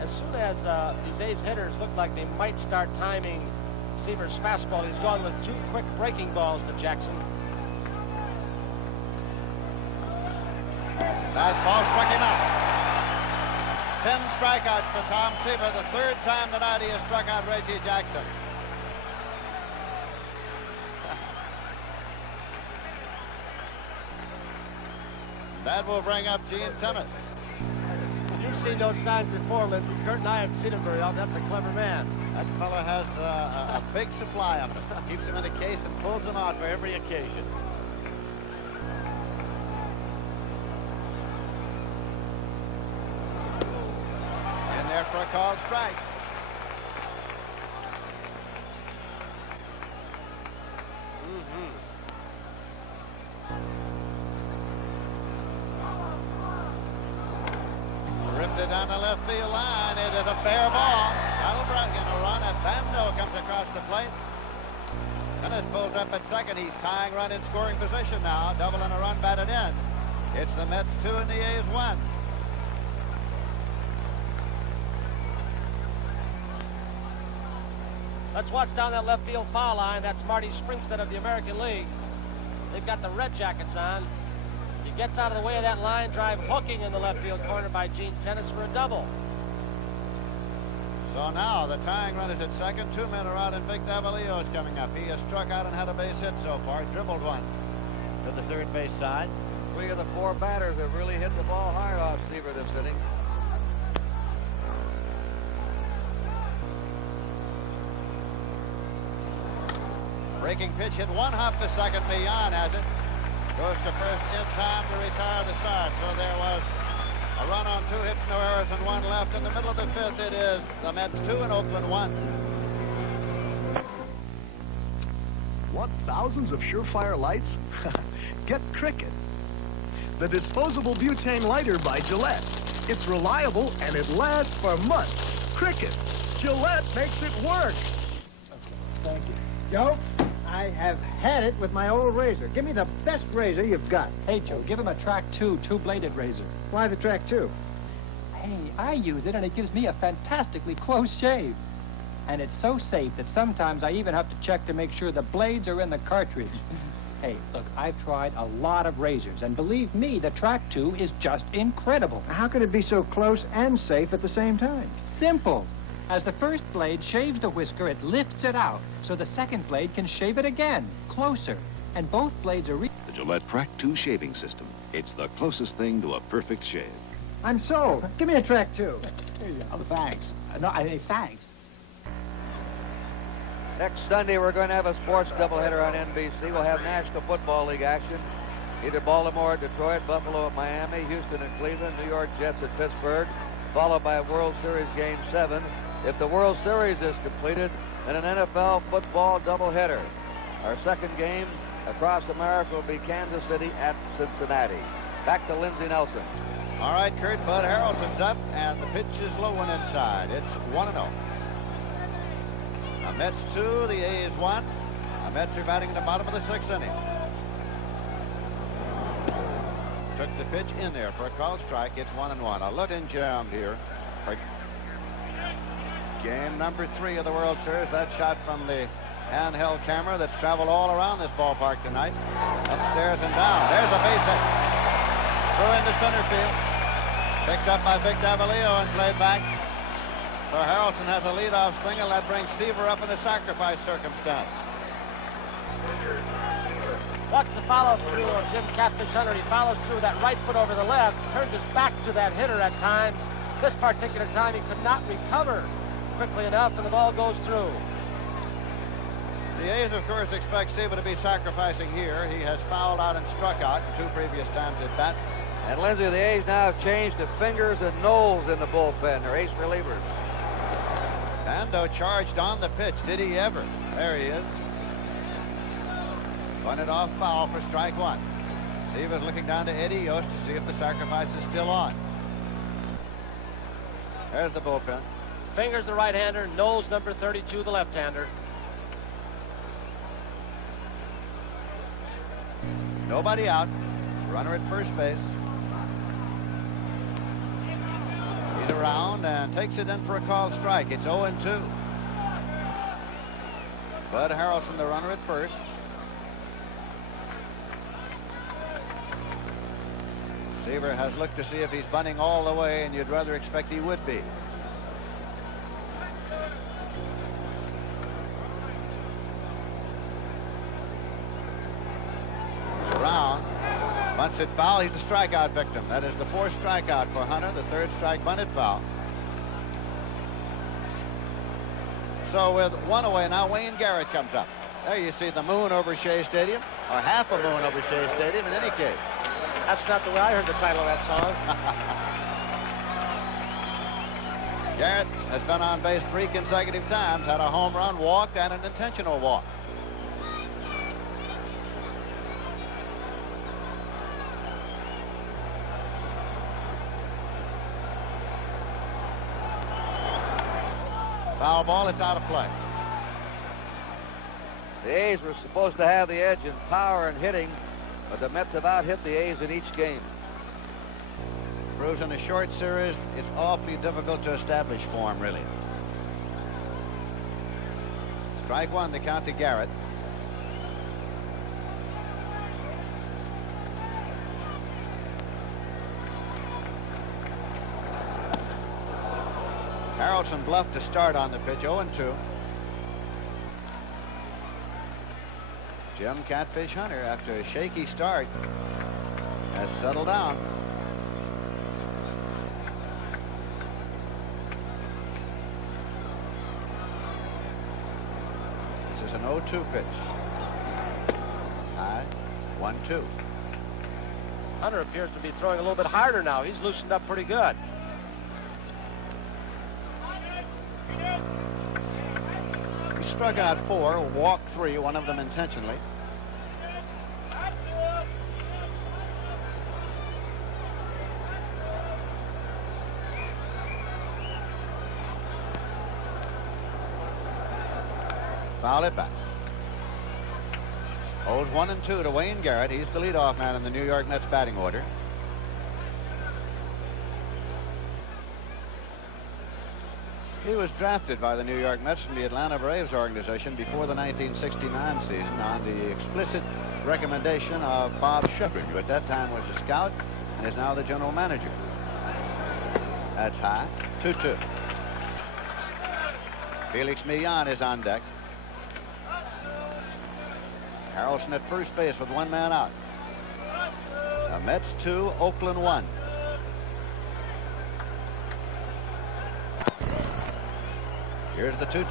As soon as these A's hitters look like they might start timing Seaver's fastball, he's gone with 2 quick breaking balls to Jackson. Fastball struck him out. 10 strikeouts for Tom Seaver, the 3rd time tonight he has struck out Reggie Jackson. That will bring up Gene Tennis. You've seen those signs before, Lindsey. Kurt and I haven't seen them very often. That's a clever man. That fellow has a big supply of them. Keeps them in a case and pulls them out for every occasion. In there for a called strike. Down the left field line. It is a fair ball. That'll bring in a run as Bando comes across the plate. Dennis pulls up at second. He's tying run in scoring position now. Double and a run batted in. It's the Mets 2 and the A's 1. Let's watch down that left field foul line. That's Marty Springstead of the American League. They've got the red jackets on. He gets out of the way of that line drive, hooking in the left field corner by Gene Tennis for a double. So now the tying run is at second. 2 men are out, and Vic Davalillo is coming up. He has struck out and had a base hit so far. Dribbled one to the third base side. 3 of the 4 batters have really hit the ball hard off Seaver this inning. Breaking pitch hit one hop to second. Millan has it. Goes to first in time to retire the side. So there was a run on 2 hits, no errors, and 1 left. In the middle of the 5th, it is the Mets 2 and Oakland 1. Want thousands of surefire lights? Get Cricket, the disposable butane lighter by Gillette. It's reliable and it lasts for months. Cricket, Gillette makes it work. Thank you. Joe, I have had it with my old razor. Give me the best razor you've got. Hey, Joe, give him a Track 2 two-bladed razor. Why the Track 2? Hey, I use it, and it gives me a fantastically close shave. And it's so safe that sometimes I even have to check to make sure the blades are in the cartridge. Hey, look, I've tried a lot of razors, and believe me, the Track 2 is just incredible. How could it be so close and safe at the same time? Simple. As the first blade shaves the whisker, it lifts it out, so the second blade can shave it again, closer. And both blades are... The Gillette Track 2 shaving system. It's the closest thing to a perfect shave. I'm sold. Give me a Track 2. Oh, thanks. Thanks. Next Sunday, we're going to have a sports doubleheader on NBC. We'll have National Football League action. Either Baltimore, Detroit, Buffalo at Miami, Houston and Cleveland, New York Jets at Pittsburgh, followed by a World Series Game 7. If the World Series is completed, then an NFL football doubleheader. Our second game across America will be Kansas City at Cincinnati. Back to Lindsey Nelson. All right, Kurt, Bud Harrelson's up, and the pitch is low and inside. It's 1-0. The Mets 2, the A's 1. The Mets are batting in the bottom of the 6th inning. Took the pitch in there for a called strike. It's 1-1. A look in jammed here. Game number 3 of the World Series. That shot from the handheld camera that's traveled all around this ballpark tonight. Upstairs and down. There's a base hit. Through into center field. Picked up by Vic Davalillo and played back. So Harrelson has a leadoff single. That brings Seaver up in a sacrifice circumstance. Watch the follow through of Jim Catfish Hunter. He follows through that right foot over the left, turns his back to that hitter at times. This particular time he could not recover quickly enough, and the ball goes through. The A's, of course, expect Seaver to be sacrificing here. He has fouled out and struck out 2 previous times at bat. And Lindsey, the A's now have changed to Fingers and Knowles in the bullpen. They're ace relievers. Bando charged on the pitch. Did he ever? There he is. Bunted off foul for strike 1. Seaver's looking down to Eddie Yost to see if the sacrifice is still on. There's the bullpen. Fingers the right-hander, Knowles number 32 the left-hander. Nobody out. Runner at first base. He's around and takes it in for a called strike. It's 0-2. Bud Harrelson, the runner at first. Seaver has looked to see if he's bunting all the way, and you'd rather expect he would be. He's around. Bunts it foul. He's a strikeout victim. That is the 4th strikeout for Hunter, the 3rd strike bunted foul. So with 1 away now, Wayne Garrett comes up. There you see the moon over Shea Stadium, or half a moon over Shea Stadium in any case. That's not the way I heard the title of that song. Garrett has been on base 3 consecutive times, had a home run, walked, and an intentional walk. Foul ball, it's out of play. The A's were supposed to have the edge in power and hitting, but the Mets have out-hit the A's in each game. Bruce, in a short series, it's awfully difficult to establish form, really. Strike 1 to count to Garrett. Harrelson bluffed to start on the pitch, 0-2. Jim Catfish Hunter, after a shaky start, has settled down. This is an 0-2 pitch. High, 1-2. Hunter appears to be throwing a little bit harder now. He's loosened up pretty good. He struck out 4, walked 3, one of them intentionally. Foul it back. Owes 1-2 to Wayne Garrett. He's the leadoff man in the New York Mets batting order. He was drafted by the New York Mets from the Atlanta Braves organization before the 1969 season on the explicit recommendation of Bob Shepard, who at that time was a scout and is now the general manager. That's high. 2-2. Felix Millan is on deck. Harrelson at first base with 1 man out. The Mets 2, Oakland 1. Here's the 2-2.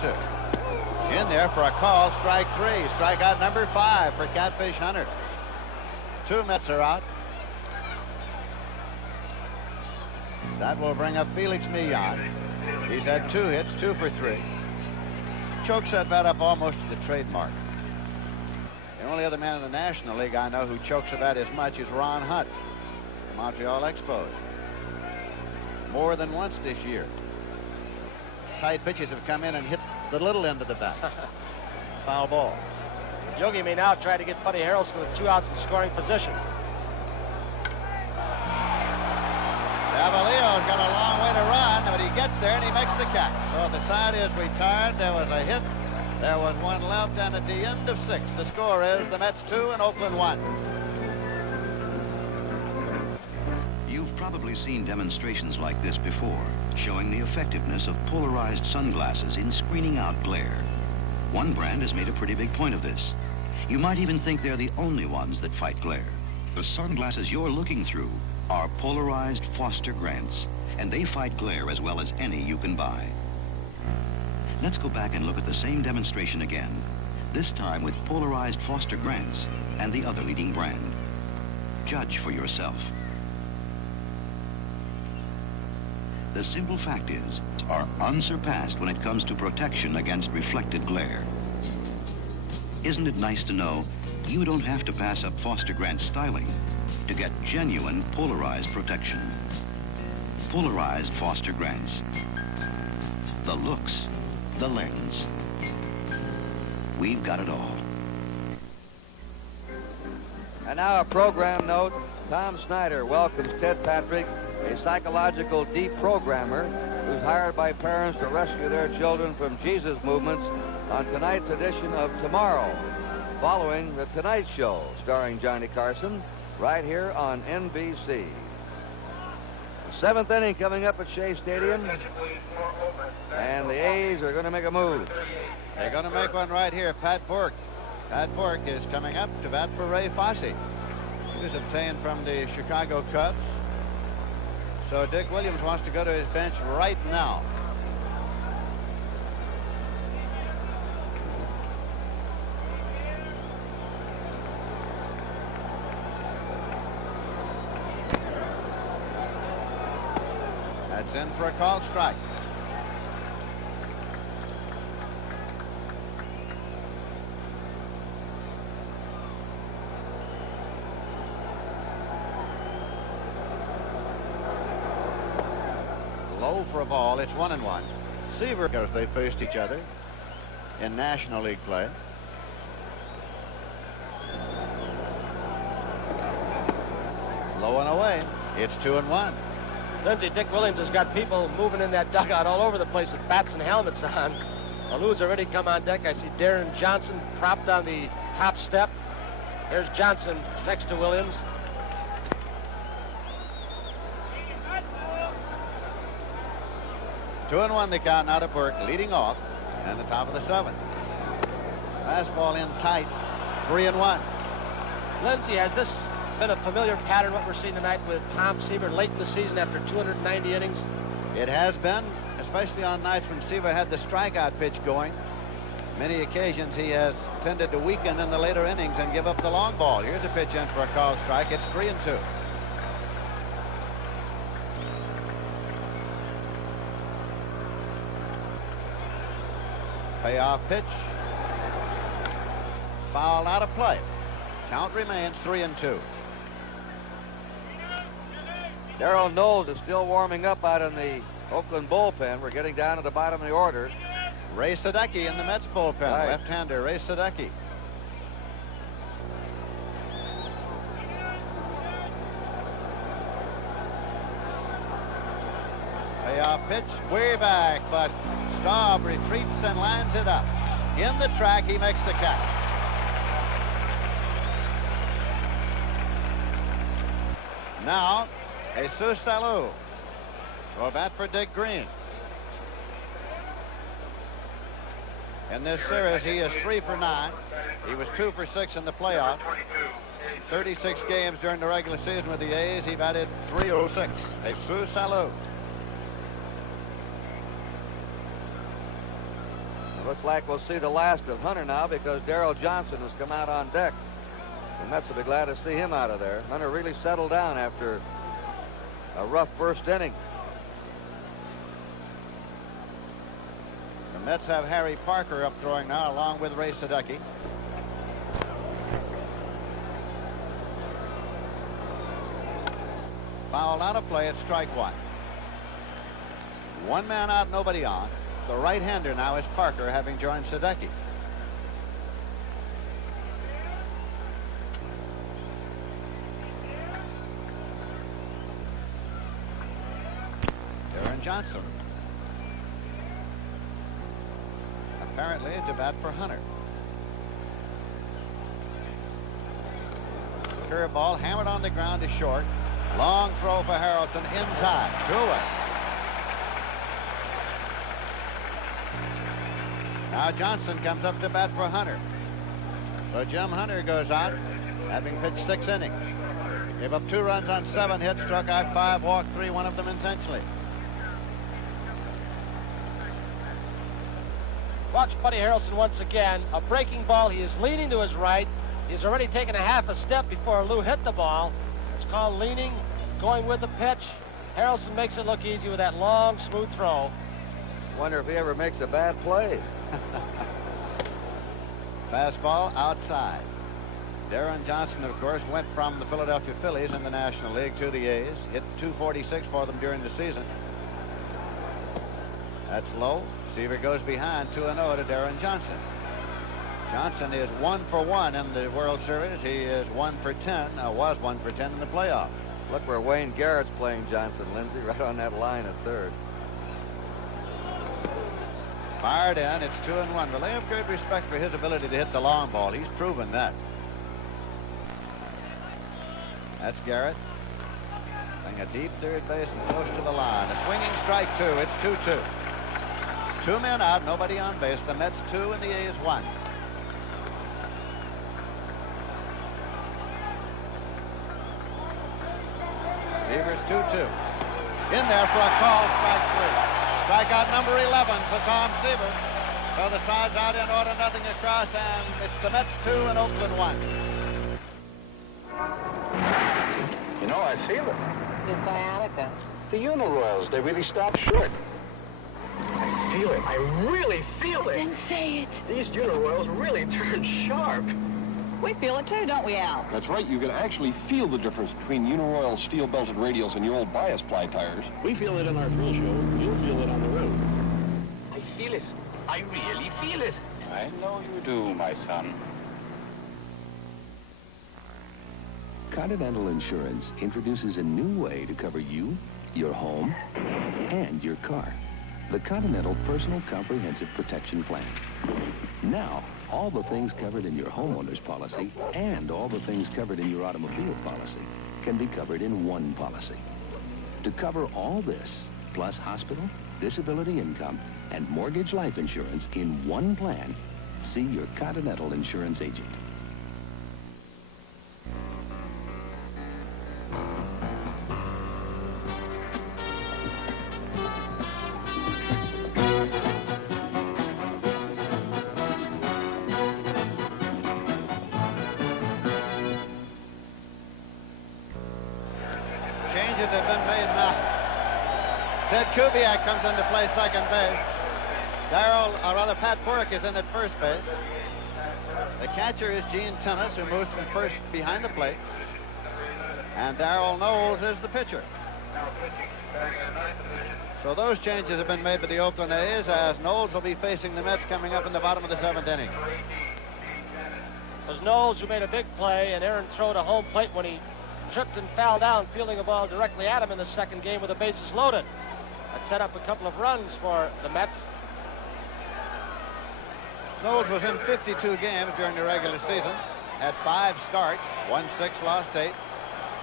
In there for a call, strike 3. Strikeout number 5 for Catfish Hunter. 2 Mets are out. That will bring up Felix Millan. He's had 2 hits, 2 for 3. Chokes that bat up almost to the trademark. The only other man in the National League I know who chokes a bat as much is Ron Hunt, Montreal Expos. More than once this year. Tight pitches have come in and hit the little end of the bat. Foul ball. Yogi may now try to get Buddy Harrelson with 2 outs in scoring position. Davalillo's got a long way to run, but he gets there and he makes the catch. So the side is retired. There was a hit. There was 1 left, and at the end of 6, the score is the Mets 2 and Oakland 1. You've probably seen demonstrations like this before, showing the effectiveness of polarized sunglasses in screening out glare. One brand has made a pretty big point of this. You might even think they're the only ones that fight glare. The sunglasses you're looking through are polarized Foster Grants, and they fight glare as well as any you can buy. Let's go back and look at the same demonstration again, this time with polarized Foster Grants and the other leading brand. Judge for yourself. The simple fact is, are unsurpassed when it comes to protection against reflected glare. Isn't it nice to know you don't have to pass up Foster Grant styling to get genuine polarized protection? Polarized Foster Grants. The looks, the lens. We've got it all. And now a program note. Tom Snyder welcomes Ted Patrick, a psychological deprogrammer who's hired by parents to rescue their children from Jesus movements, on tonight's edition of Tomorrow, following The Tonight Show, starring Johnny Carson, right here on NBC. The 7th inning coming up at Shea Stadium, and the A's are going to make a move. They're going to make one right here. Pat Burke. Pat Burke is coming up to bat for Ray Fosse. He was obtained from the Chicago Cubs. So Dick Williams wants to go to his bench right now. That's in for a called strike. Low for a ball. It's 1-1. Seaver, because they faced each other in National League play. Low and away. It's 2-1. Lindsey, Dick Williams has got people moving in that dugout all over the place with bats and helmets on. Lou's already come on deck. I see Darren Johnson propped on the top step. There's Johnson next to Williams. Two and one, the count now to Burke, leading off, and the top of the 7th. Fastball in tight, 3-1. Lindsey, has this been a familiar pattern, what we're seeing tonight with Tom Seaver late in the season after 290 innings? It has been, especially on nights when Seaver had the strikeout pitch going. Many occasions he has tended to weaken in the later innings and give up the long ball. Here's a pitch in for a called strike. It's 3-2. Payoff pitch. Fouled out of play. Count remains 3-2. Darrell Knowles is still warming up out in the Oakland bullpen. We're getting down to the bottom of the order. Ray Sadecki in the Mets bullpen. Right. Left-hander Ray Sadecki. Payoff pitch way back, but Staub retreats and lines it up. In the track, he makes the catch. Now, Jesus Salou. So a bat for Dick Green. In this series, he is 3 for 9. He was 2 for 6 in the playoffs. 36 games during the regular season with the A's. He batted .306. Jesus Salou. It looks like we'll see the last of Hunter now because Darrell Johnson has come out on deck. The Mets will be glad to see him out of there. Hunter really settled down after a rough first inning. The Mets have Harry Parker up throwing now, along with Ray Sadecki. Foul out of play at strike one. One man out, nobody on. The right-hander now is Parker, having joined Sadecki. Darren Johnson. Apparently to bat for Hunter. Curveball hammered on the ground to short. Long throw for Harrelson in time. 2 away. Now Johnson comes up to bat for Hunter. So Jim Hunter goes out, having pitched 6 innings. Gave up 2 runs on 7 hits, struck out 5, walked 3, one of them intentionally. Watch Buddy Harrelson once again. A breaking ball. He is leaning to his right. He's already taken a half a step before Lou hit the ball. It's called leaning, going with the pitch. Harrelson makes it look easy with that long, smooth throw. Wonder if he ever makes a bad play. Fastball outside. Darren Johnson, of course, went from the Philadelphia Phillies in the National League to the A's. Hit .246 for them during the season. That's low. Seaver goes behind 2-0 to Darren Johnson. Johnson is 1 for 1 in the World Series. He is 1 for 10, was 1 for 10 in the playoffs. Look where Wayne Garrett's playing Johnson, Lindsay, right on that line at third. Fired in. It's 2-1. Well, they have great respect for his ability to hit the long ball. He's proven that. That's Garrett. Playing a deep third base and close to the line. A swinging strike 2. It's 2-2. 2 men out, nobody on base. The Mets 2 and the A's 1. Seaver's 2-2. In there for a call, strike 3. Strikeout number 11 for Tom Seaver. So the side's out in order, nothing across, and it's the Mets 2 and Oakland 1. You know, I feel it. The sciatica. The uniroyals, they really stopped short. I feel it. I really feel it. Then say it. These uniroyals really turn sharp. We feel it too, don't we, Al? That's right. You can actually feel the difference between uniroyal steel-belted radials and your old bias ply tires. We feel it in our thrill show. You'll feel it on the road. I feel it. I really feel it. I know you do, my son. Continental Insurance introduces a new way to cover you, your home, and your car. The Continental Personal Comprehensive Protection Plan. Now, all the things covered in your homeowner's policy and all the things covered in your automobile policy can be covered in one policy. To cover all this, plus hospital, disability income, and mortgage life insurance in one plan, see your Continental Insurance agent. Have been made now. Ted Kubiak comes into play second base. Pat Burke is in at first base. The catcher is Gene Timmons, who moves from first behind the plate. And Darrell Knowles is the pitcher. So those changes have been made by the Oakland A's, as Knowles will be facing the Mets coming up in the bottom of the 7th inning. It was Knowles who made a big play, and Aaron threw to home plate when he tripped and fell down, fielding a ball directly at him in the second game with the bases loaded. That set up a couple of runs for the Mets. Knowles was in 52 games during the regular season, had 5 starts, won 6, lost 8,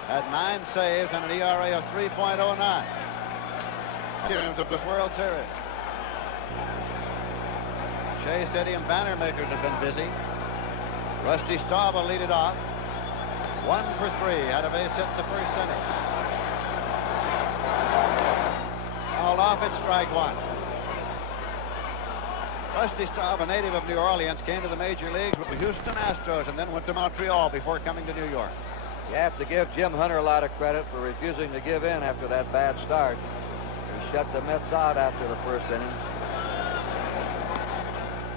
had 9 saves and an ERA of 3.09. To the World Series. Shea Stadium banner makers have been busy. Rusty Staub will lead it off. 1 for 3, had a base hit in the first inning. Fouled off at strike 1. Rusty Staub, a native of New Orleans, came to the major leagues with the Houston Astros and then went to Montreal before coming to New York. You have to give Jim Hunter a lot of credit for refusing to give in after that bad start. He shut the Mets out after the first inning.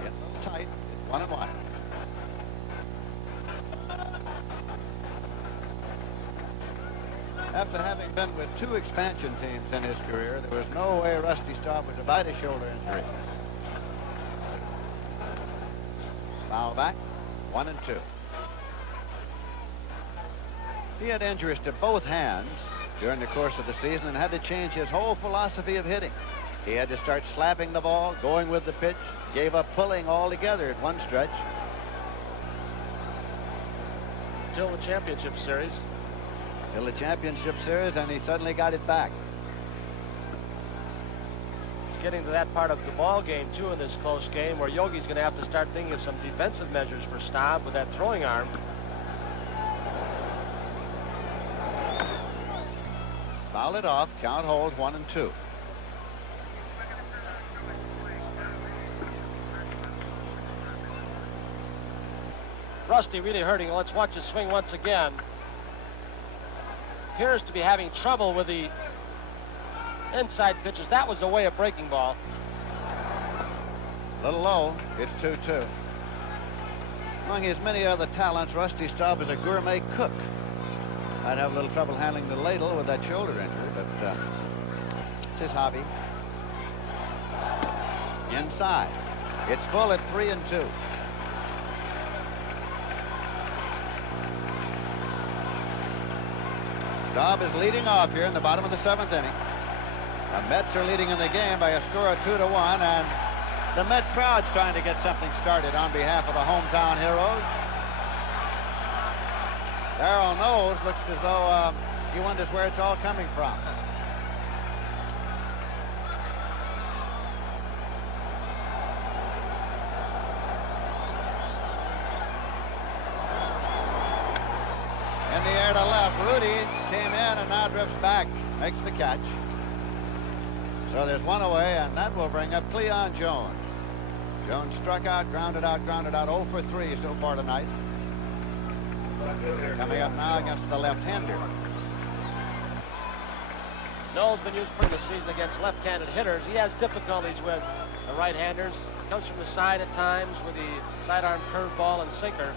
It's tight. It's 1-1. After having been with 2 expansion teams in his career, there was no way Rusty Staub would survive a shoulder injury. Foul back, 1-2. He had injuries to both hands during the course of the season and had to change his whole philosophy of hitting. He had to start slapping the ball, going with the pitch, gave up pulling altogether at one stretch. Till the championship series. Till the championship series, and he suddenly got it back. Getting to that part of the ball game, too, in this close game, where Yogi's going to have to start thinking of some defensive measures for Staub with that throwing arm. Foul it off. Count holds 1-2. Rusty really hurting. Let's watch his swing once again. Appears to be having trouble with the inside pitches. That was the way of breaking ball. A little low. It's 2-2. Among his many other talents, Rusty Staub is a gourmet cook. I'd have a little trouble handling the ladle with that shoulder injury, but it's his hobby. Inside. It's full at 3-2. Staub is leading off here in the bottom of the 7th inning. The Mets are leading in the game by a score of 2-1, and the Met crowd's trying to get something started on behalf of the hometown heroes. Darrell Knowles looks as though he wonders where it's all coming from. In the air to left, Rudy came in and now drifts back, makes the catch. So there's one away, and that will bring up Cleon Jones. Jones struck out, grounded out, 0 for 3 so far tonight. Coming up now against the left-hander. Knowles been used pretty this season against left-handed hitters. He has difficulties with the right-handers. Comes from the side at times with the sidearm curveball and sinker.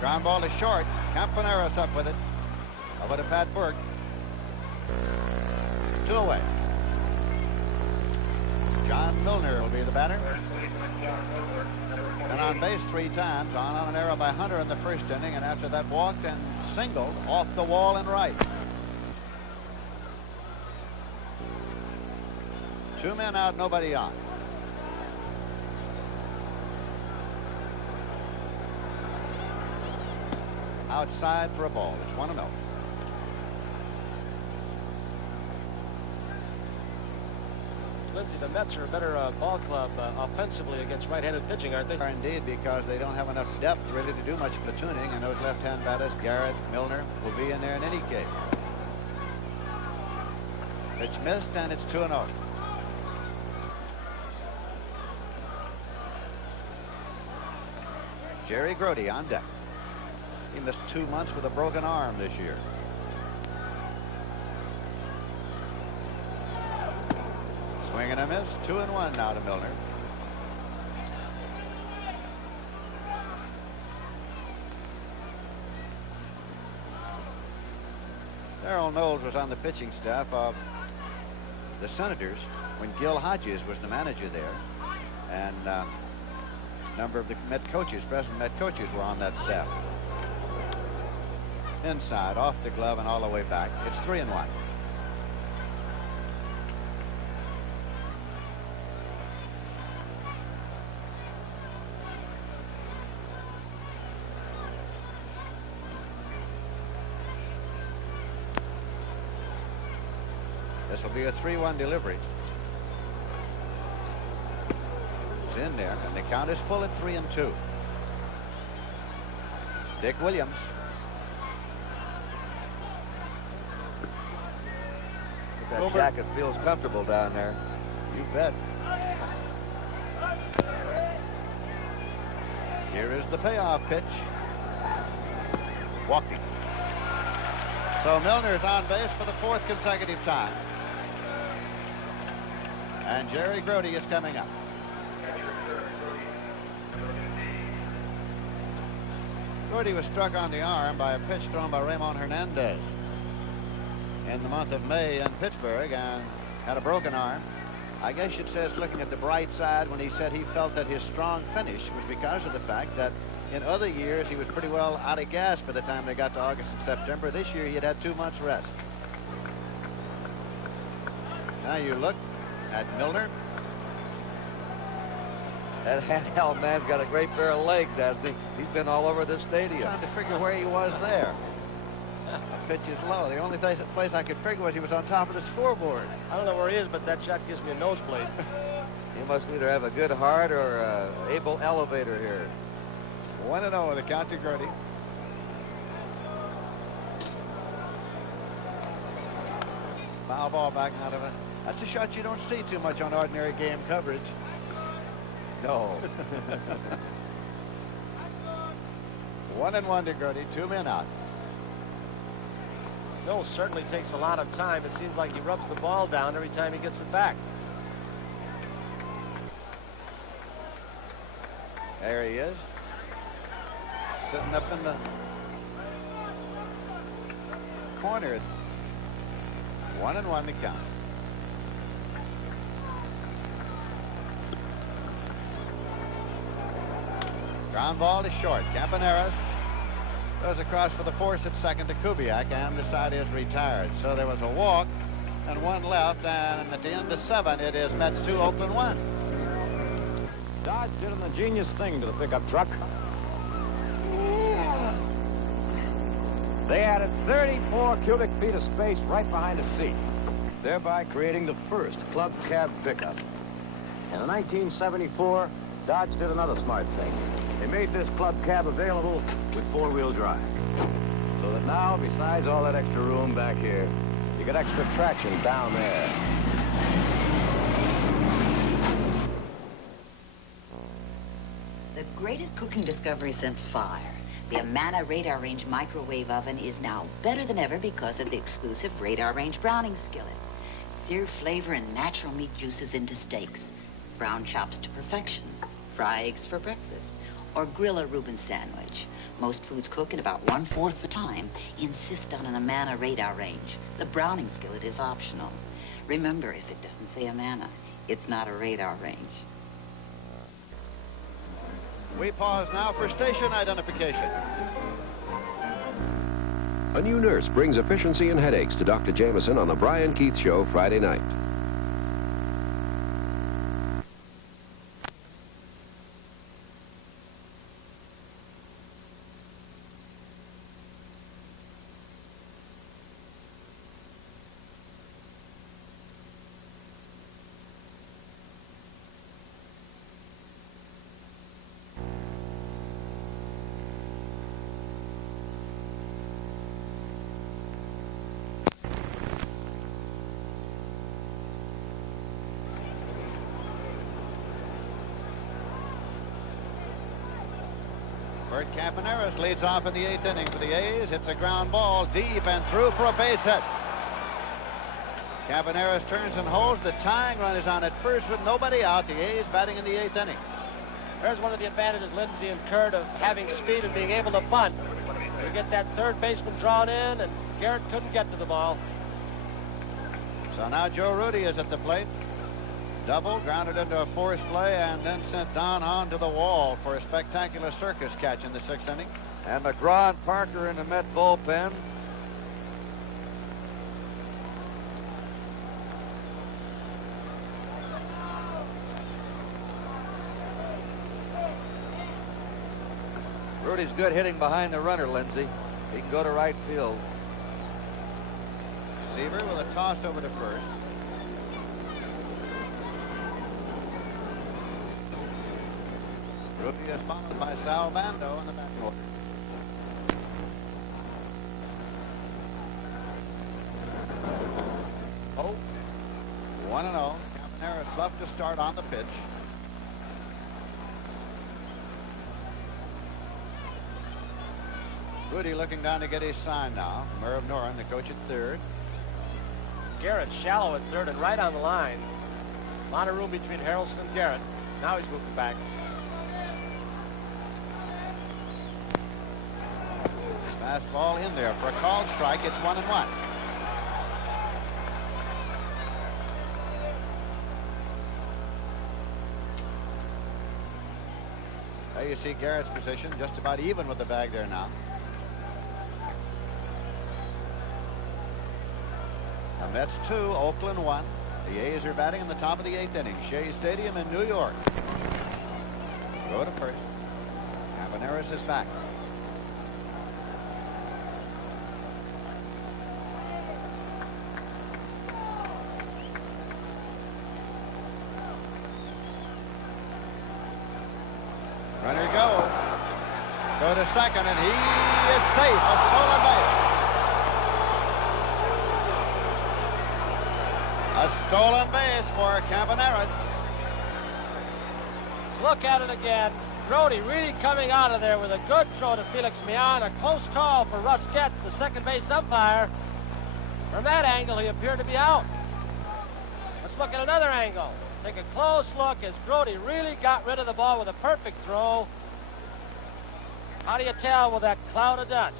Ground ball is short. Campaneris up with it. Over to Pat Burke. 2 away. John Milner will be the batter. And on base 3 times, on an error by Hunter in the first inning, and after that walked and singled off the wall and right. 2 men out, nobody on. Outside for a ball. It's 1-0. Lindsey, the Mets are a better ball club offensively against right-handed pitching, aren't they? Indeed, because they don't have enough depth really to do much platooning, and those left-hand batters, Garrett, Milner, will be in there in any case. Pitch missed, and it's 2-0. Jerry Grody on deck. He missed 2 months with a broken arm this year. Swing and a miss. 2-1 now to Milner. Darrell Knowles was on the pitching staff of the Senators when Gil Hodges was the manager there, and a number of the Met coaches, present Met coaches, were on that staff. Inside, off the glove, and all the way back. It's 3-1. This will be a 3-1 delivery. It's in there, and the count is full at 3-2. Dick Williams. That jacket feels comfortable down there. You bet. Here is the payoff pitch. Walking. So Milner's on base for the 4th consecutive time. And Jerry Grody is coming up. Grody was struck on the arm by a pitch thrown by Ramon Hernandez in the month of May in Pittsburgh and had a broken arm. I guess you'd say it's looking at the bright side when he said he felt that his strong finish was because of the fact that in other years he was pretty well out of gas by the time they got to August and September. This year he had 2 months rest. Now you look at Milner. That handheld man's got a great pair of legs, hasn't he? He's been all over this stadium. Trying to figure where he was there. The pitch is low. The only place I could figure was he was on top of the scoreboard. I don't know where he is, but that shot gives me a nosebleed. He must either have a good heart or a able elevator here. 1-0 with the count to Grody. Foul ball back out of it. That's a shot you don't see too much on ordinary game coverage. No. 1-1 to Grody. 2 men out. Bill certainly takes a lot of time. It seems like he rubs the ball down every time he gets it back. There he is. Sitting up in the corner. 1-1 to count. Ground ball to short. Campaneris goes across for the force at second to Kubiak, and the side is retired. So there was a walk and 1 left, and at the end of 7, it is Mets 2, Oakland 1. Dodge did an ingenious thing to the pickup truck. They added 34 cubic feet of space right behind the seat, thereby creating the first club cab pickup. In 1974, Dodge did another smart thing. They made this club cab available with 4-wheel drive. So that now, besides all that extra room back here, you get extra traction down there. The greatest cooking discovery since fire. The Amana Radar Range microwave oven is now better than ever because of the exclusive Radar Range browning skillet. Sear flavor and natural meat juices into steaks. Brown chops to perfection. Fry eggs for breakfast. Or grill a Reuben sandwich. Most foods cook in about 1/4 the time. Insist on an Amana Radar Range. The browning skillet is optional. Remember, if it doesn't say Amana, it's not a radar range. We pause now for station identification. A new nurse brings efficiency and headaches to Dr. Jameson on the Brian Keith Show Friday night. Bert Campaneris leads off in the 8th inning for the A's. Hits a ground ball deep and through for a base hit. Campaneris turns and holds. The tying run is on at first with nobody out. The A's batting in the 8th inning. There's one of the advantages Lindsay incurred of having speed and being able to bunt. You get that third baseman drawn in, and Garrett couldn't get to the ball. So now Joe Rudy is at the plate. Double, grounded into a force play, and then sent Don Hahn to the wall for a spectacular circus catch in the 6th inning. And McGraw and Parker in the Met bullpen. Rudy's good hitting behind the runner, Lindsay. He can go to right field. Seaver with a toss over to first. Rudy is followed by Sal Bando in the batting order. Oh, 1-0. Campaneris left to start on the pitch. Rudy looking down to get his sign now. Merv Noren, the coach at third. Garrett shallow at third and right on the line. A lot of room between Harrelson and Garrett. Now he's moving back. Fastball in there for a called strike. It's 1-1. There you see Garrett's position, just about even with the bag there now. The Mets 2, Oakland 1. The A's are batting in the top of the 8th inning. Shea Stadium in New York. Go to first. Campaneris is back. Runner goes. Go to second, and he is safe. A stolen base. A stolen base for Campaneris. Let's look at it again. Brody really coming out of there with a good throw to Felix Millan. A close call for Russ Getz, the second base umpire. From that angle, he appeared to be out. Let's look at another angle. Take a close look as Brody really got rid of the ball with a perfect throw. How do you tell with that cloud of dust?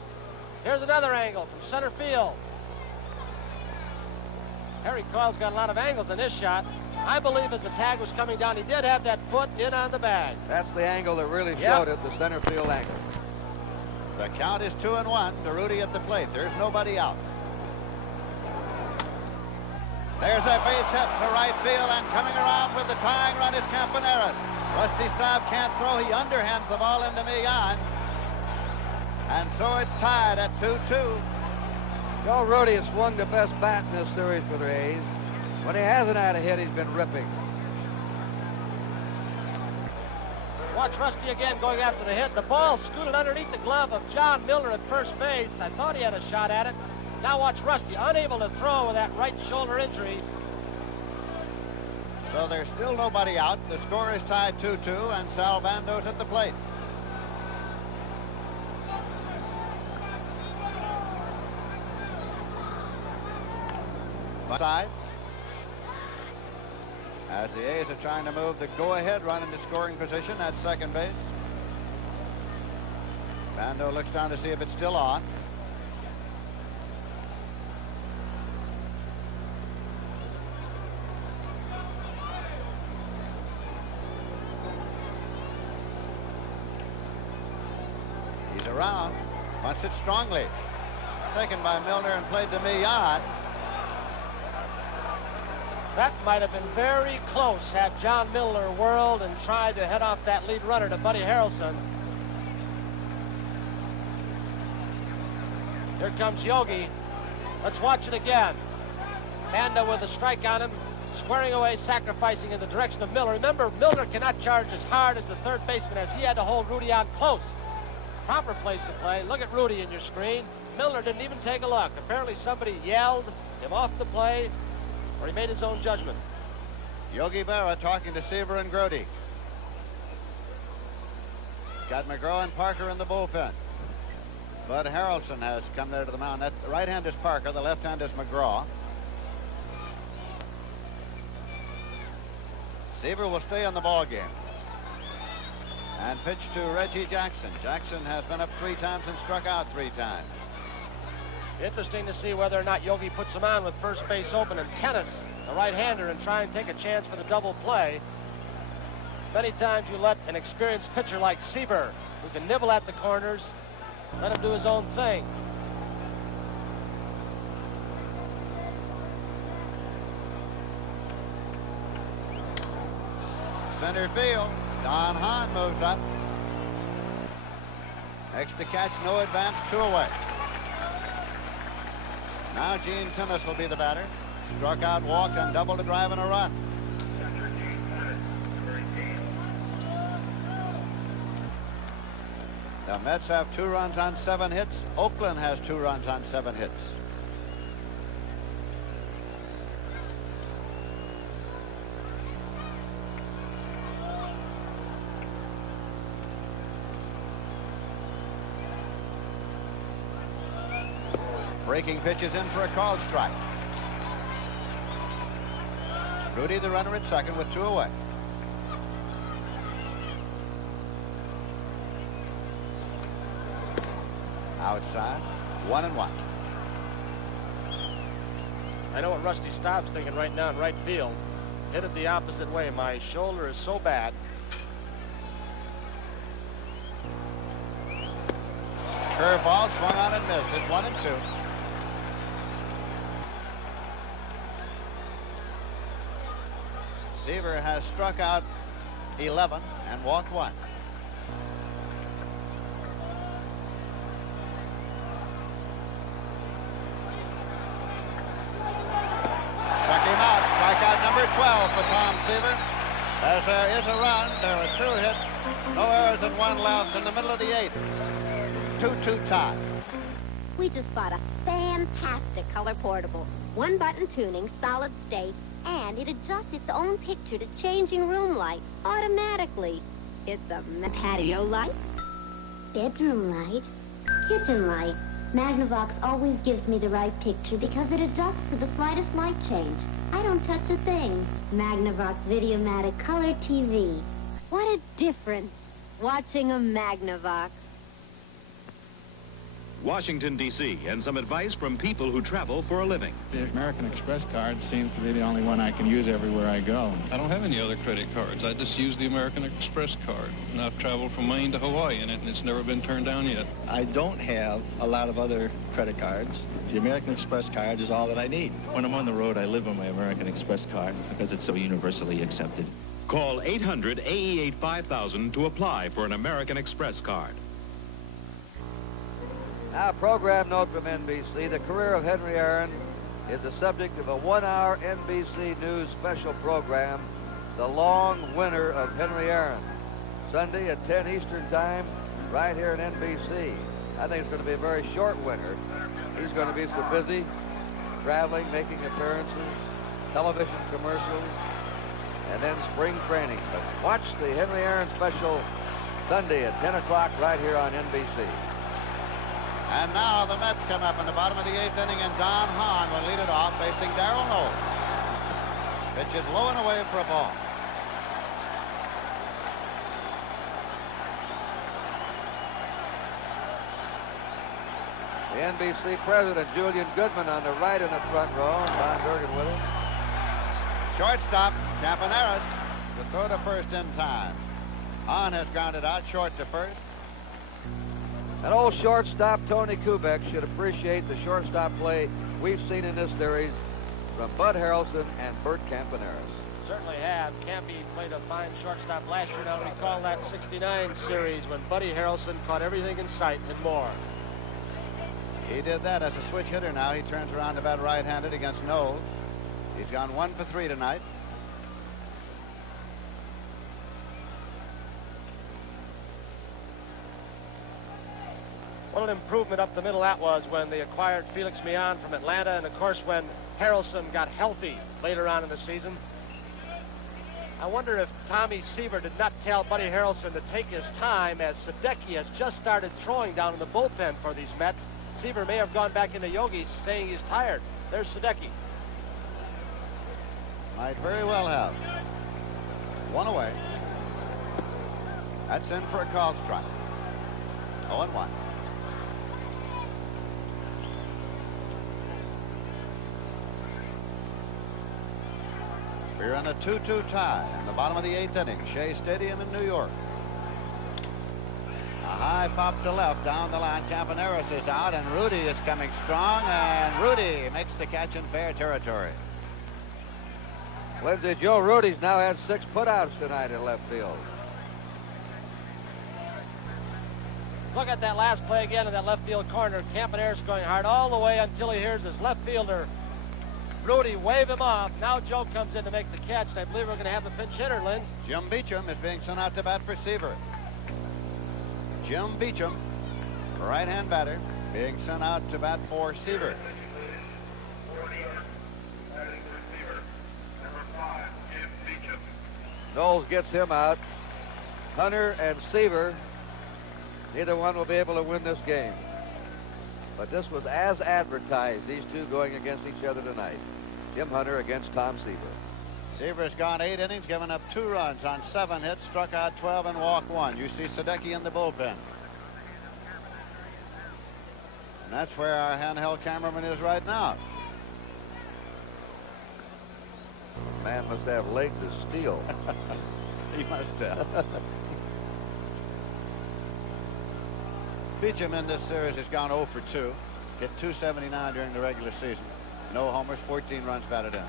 Here's another angle from center field. Harry Coyle's got a lot of angles in this shot. I believe as the tag was coming down, he did have that foot in on the bag. That's the angle that really showed it, the center field angle. The count is 2-1 to Rudy at the plate. There's nobody out. There's a base hit to right field, and coming around with the tying run is Campaneris. Rusty Staub can't throw. He underhands the ball into Millan. And so it's tied at 2-2. Joe Rudy has swung the best bat in this series for the A's. When he hasn't had a hit, he's been ripping. Watch Rusty again going after the hit. The ball scooted underneath the glove of John Milner at first base. I thought he had a shot at it. Now watch Rusty, unable to throw with that right shoulder injury. So there's still nobody out. The score is tied 2-2, and Salvando's at the plate. Side. As the A's are trying to move the go-ahead run into scoring position at second base. Bando looks down to see if it's still on. He's around. Punts it strongly. Taken by Milner and played to Millan. That might have been very close had John Milner whirled and tried to head off that lead runner to Buddy Harrelson. Here comes Yogi. Let's watch it again. Banda with a strike on him, squaring away, sacrificing in the direction of Milner. Remember, Milner cannot charge as hard as the third baseman, as he had to hold Rudy on close. Proper place to play. Look at Rudy in your screen. Milner didn't even take a look. Apparently somebody yelled him off the play, or he made his own judgment. Yogi Berra talking to Seaver and Grody. Got McGraw and Parker in the bullpen. Bud Harrelson has come there to the mound. That the right hand is Parker, the left hand is McGraw. Seaver will stay on the ball game. And pitch to Reggie Jackson. Jackson has been up 3 times and struck out 3 times. Interesting to see whether or not Yogi puts him on with first base open and tennis the right-hander and try and take a chance for the double play. Many times you let an experienced pitcher like Seaver, who can nibble at the corners, let him do his own thing. Center field. Don Hahn moves up. Next to catch, no advance, 2 away. Now Gene Timmis will be the batter. Struck out, walked, and doubled a drive and a run. The Mets have 2 runs on 7 hits. Oakland has 2 runs on 7 hits. Breaking pitch is in for a called strike. Rudy, the runner at second with 2 away. Outside, 1-1. I know what Rusty Staub's thinking right now in right field. Hit it the opposite way. My shoulder is so bad. Curveball swung on and missed. It's 1-2. Seaver has struck out 11 and walked 1. Struck him out. Strikeout number 12 for Tom Seaver. As there is a run, there are 2 hits, no errors and 1 left in the middle of the 8th. 2-2 tie. We just bought a fantastic color portable. 1-button tuning, solid state, and it adjusts its own picture to changing room light automatically. It's a patio light, bedroom light, kitchen light. Magnavox always gives me the right picture because it adjusts to the slightest light change. I don't touch a thing. Magnavox Videomatic Color TV. What a difference watching a Magnavox. Washington, D.C., and some advice from people who travel for a living. The American Express card seems to be the only one I can use everywhere I go. I don't have any other credit cards. I just use the American Express card. And I've traveled from Maine to Hawaii in it, and it's never been turned down yet. I don't have a lot of other credit cards. The American Express card is all that I need. When I'm on the road, I live on my American Express card because it's so universally accepted. Call 800-AE8-5000 to apply for an American Express card. Now, program note from NBC. The career of Henry Aaron is the subject of a 1-hour NBC News special program, The Long Winter of Henry Aaron. Sunday at 10 Eastern Time, right here in NBC. I think it's going to be a very short winter. He's going to be so busy traveling, making appearances, television commercials, and then spring training. But watch the Henry Aaron special Sunday at 10 o'clock right here on NBC. And now the Mets come up in the bottom of the 8th inning, and Don Hahn will lead it off facing Darrell Knowles. Pitch is low and away for a ball. The NBC president, Julian Goodman, on the right in the front row, and Don Durgan with him. Shortstop, Campaneris, to throw to first in time. Hahn has grounded out short to first. An old shortstop, Tony Kubek, should appreciate the shortstop play we've seen in this series from Bud Harrelson and Bert Campaneris. Certainly have. Campy played a fine shortstop last year. Now recall that 69 series when Buddy Harrelson caught everything in sight and more. He did that as a switch hitter now. He turns around to bat right-handed against Knowles. He's gone 1 for 3 tonight. What an improvement up the middle that was when they acquired Felix Millan from Atlanta, and of course when Harrelson got healthy later on in the season. I wonder if Tommy Seaver did not tell Buddy Harrelson to take his time, as Sadecki has just started throwing down in the bullpen for these Mets. Seaver may have gone back into Yogi saying he's tired. There's Sadecki. Might very well have. 1 away. That's in for a call strike. 0-1. We're in a 2-2 tie in the bottom of the 8th inning. Shea Stadium in New York. A high pop to left down the line. Campaneris is out, and Rudy is coming strong, and Rudy makes the catch in fair territory. Lindsey, Joe Rudy's now had 6 putouts tonight in left field. Look at that last play again in that left field corner. Campaneris going hard all the way until he hears his left fielder Rudy wave him off. Now Joe comes in to make the catch, and I believe we're going to have the pinch hitter, Lynn. Jim Beecham is being sent out to bat for Seaver. Jim Beecham, right-hand batter, being sent out to bat for Seaver. Knowles gets him out. Hunter and Seaver, neither one will be able to win this game. But this was as advertised, these two going against each other tonight. Jim Hunter against Tom Seaver. Seaver's gone 8 innings, given up 2 runs on 7 hits, struck out 12 and walked 1. You see Sadecki in the bullpen. And that's where our handheld cameraman is right now. Man must have legs of steel. He must have. Beecham in this series has gone 0 for 2. Hit .279 during the regular season. No homers, 14 runs batted in.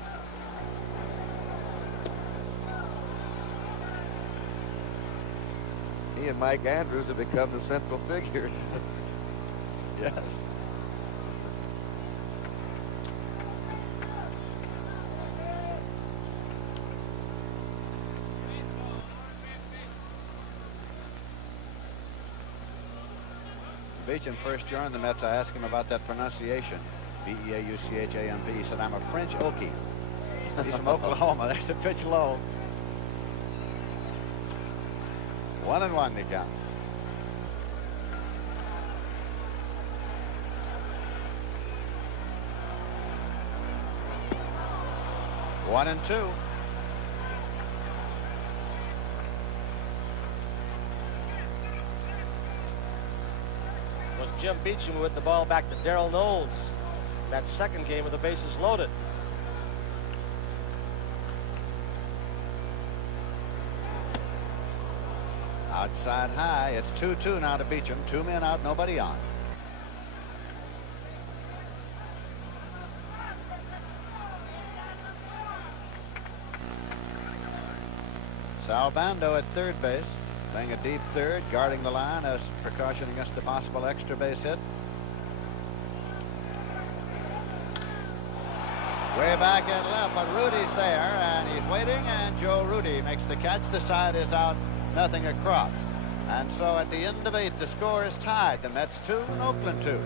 He and Mike Andrews have become the central figures. Yes. Beecham first joined the Mets. I asked him about that pronunciation. B-E-A-U-C-H-A-M-P. He said, I'm a French Okie. He's from Oklahoma. There's a pitch low. 1-1 to count. One and 2. Was Jim Beecham who hit the ball back to Darrell Knowles that second game with the bases loaded. Outside high. It's 2-2 now to Beecham. 2 men out, nobody on. Sal Bando at third base, playing a deep third, guarding the line as precaution against a possible extra base hit. Way back at left, but Rudy's there, and he's waiting, and Joe Rudy makes the catch. The side is out, nothing across. And so at the end of 8, the score is tied. The Mets 2 and Oakland 2.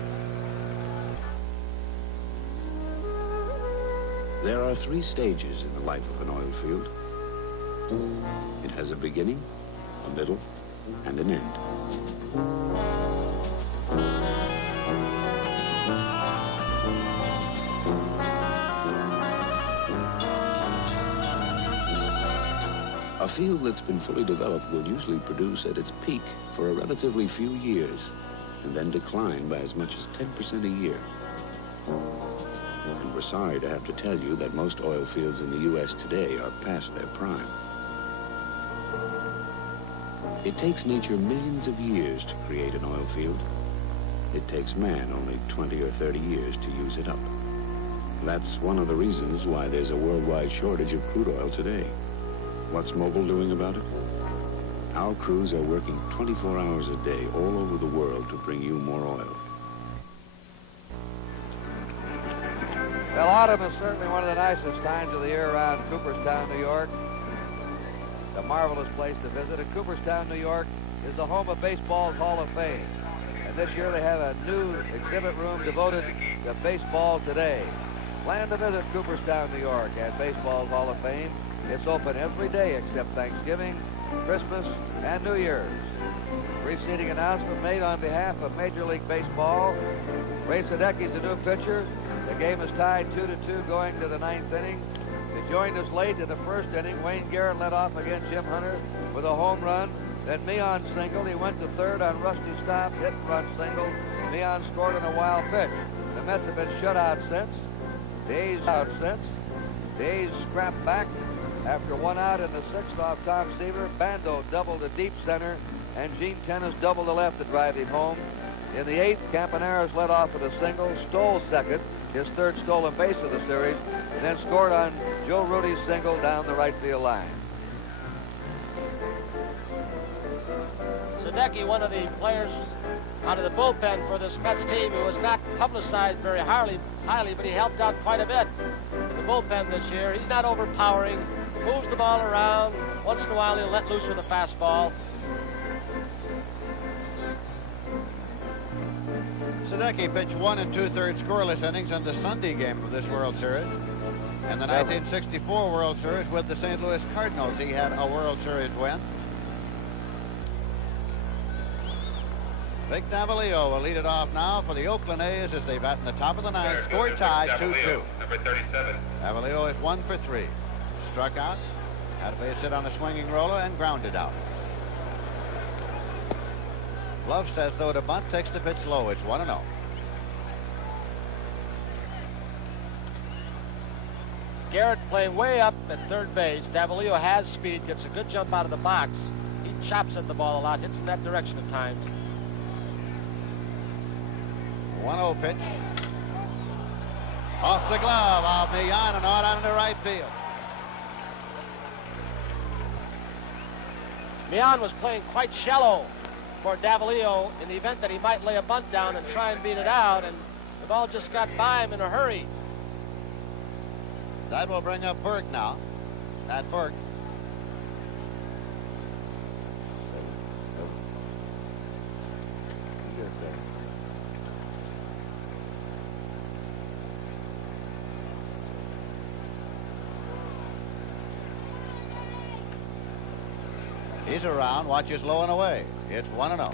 There are 3 stages in the life of an oil field. It has a beginning, a middle, and an end. A field that's been fully developed will usually produce at its peak for a relatively few years and then decline by as much as 10% a year. And we're sorry to have to tell you that most oil fields in the U.S. today are past their prime. It takes nature millions of years to create an oil field. It takes man only 20 or 30 years to use it up. That's one of the reasons why there's a worldwide shortage of crude oil today. What's Mobil doing about it? Our crews are working 24 hours a day all over the world to bring you more oil. Well, autumn is certainly one of the nicest times of the year around Cooperstown, New York. A marvelous place to visit. And Cooperstown, New York is the home of baseball's Hall of Fame. And this year they have a new exhibit room devoted to baseball today. Plan to visit Cooperstown, New York and baseball's Hall of Fame. It's open every day except Thanksgiving, Christmas, and New Year's. Preceding announcement made on behalf of Major League Baseball. Ray Sadecki's the new pitcher. The game is tied 2-2 going to the 9th inning. He joined us late in the first inning. Wayne Garrett led off against Jim Hunter with a home run. Then Meehan singled. He went to third on Rusty Stops, hit and run single. Meehan scored on a wild pitch. The Mets have been shut out since. Days out since. Days scrapped back. After 1 out in the 6th off Tom Seaver, Bando doubled to deep center, and Gene Tennis doubled to left to drive him home. In the 8th, Campaneris led off with a single, stole second, his 3rd stolen base of the series, then scored on Joe Rudy's single down the right field line. Sadecki, one of the players out of the bullpen for this Mets team, who was not publicized very highly, but he helped out quite a bit in the bullpen this year. He's not overpowering, moves the ball around. Once in a while, he'll let loose with a fastball. Sadecki pitched 1 2/3 scoreless innings in the Sunday game of this World Series. In the 1964 World Series with the St. Louis Cardinals, he had a World Series win. Vic Davalillo will lead it off now for the Oakland A's as they've at in the top of the ninth. Score tied 2-2. Number 37. Davalillo is 1 for 3. Struck out. Had a base hit on a swinging roller and grounded out. Love says, though, to bunt, takes the pitch low. It's 1-0. Garrett playing way up at third base. Davalillo has speed, gets a good jump out of the box. He chops at the ball a lot, hits in that direction at times. 1-0 pitch. Off the glove of Millan and on into right field. Millan was playing quite shallow for Davalillo in the event that he might lay a bunt down and try and beat it out, and the ball just got by him in a hurry. That will bring up Burke now. At Burke. He's around, watches low and away. It's 1-0.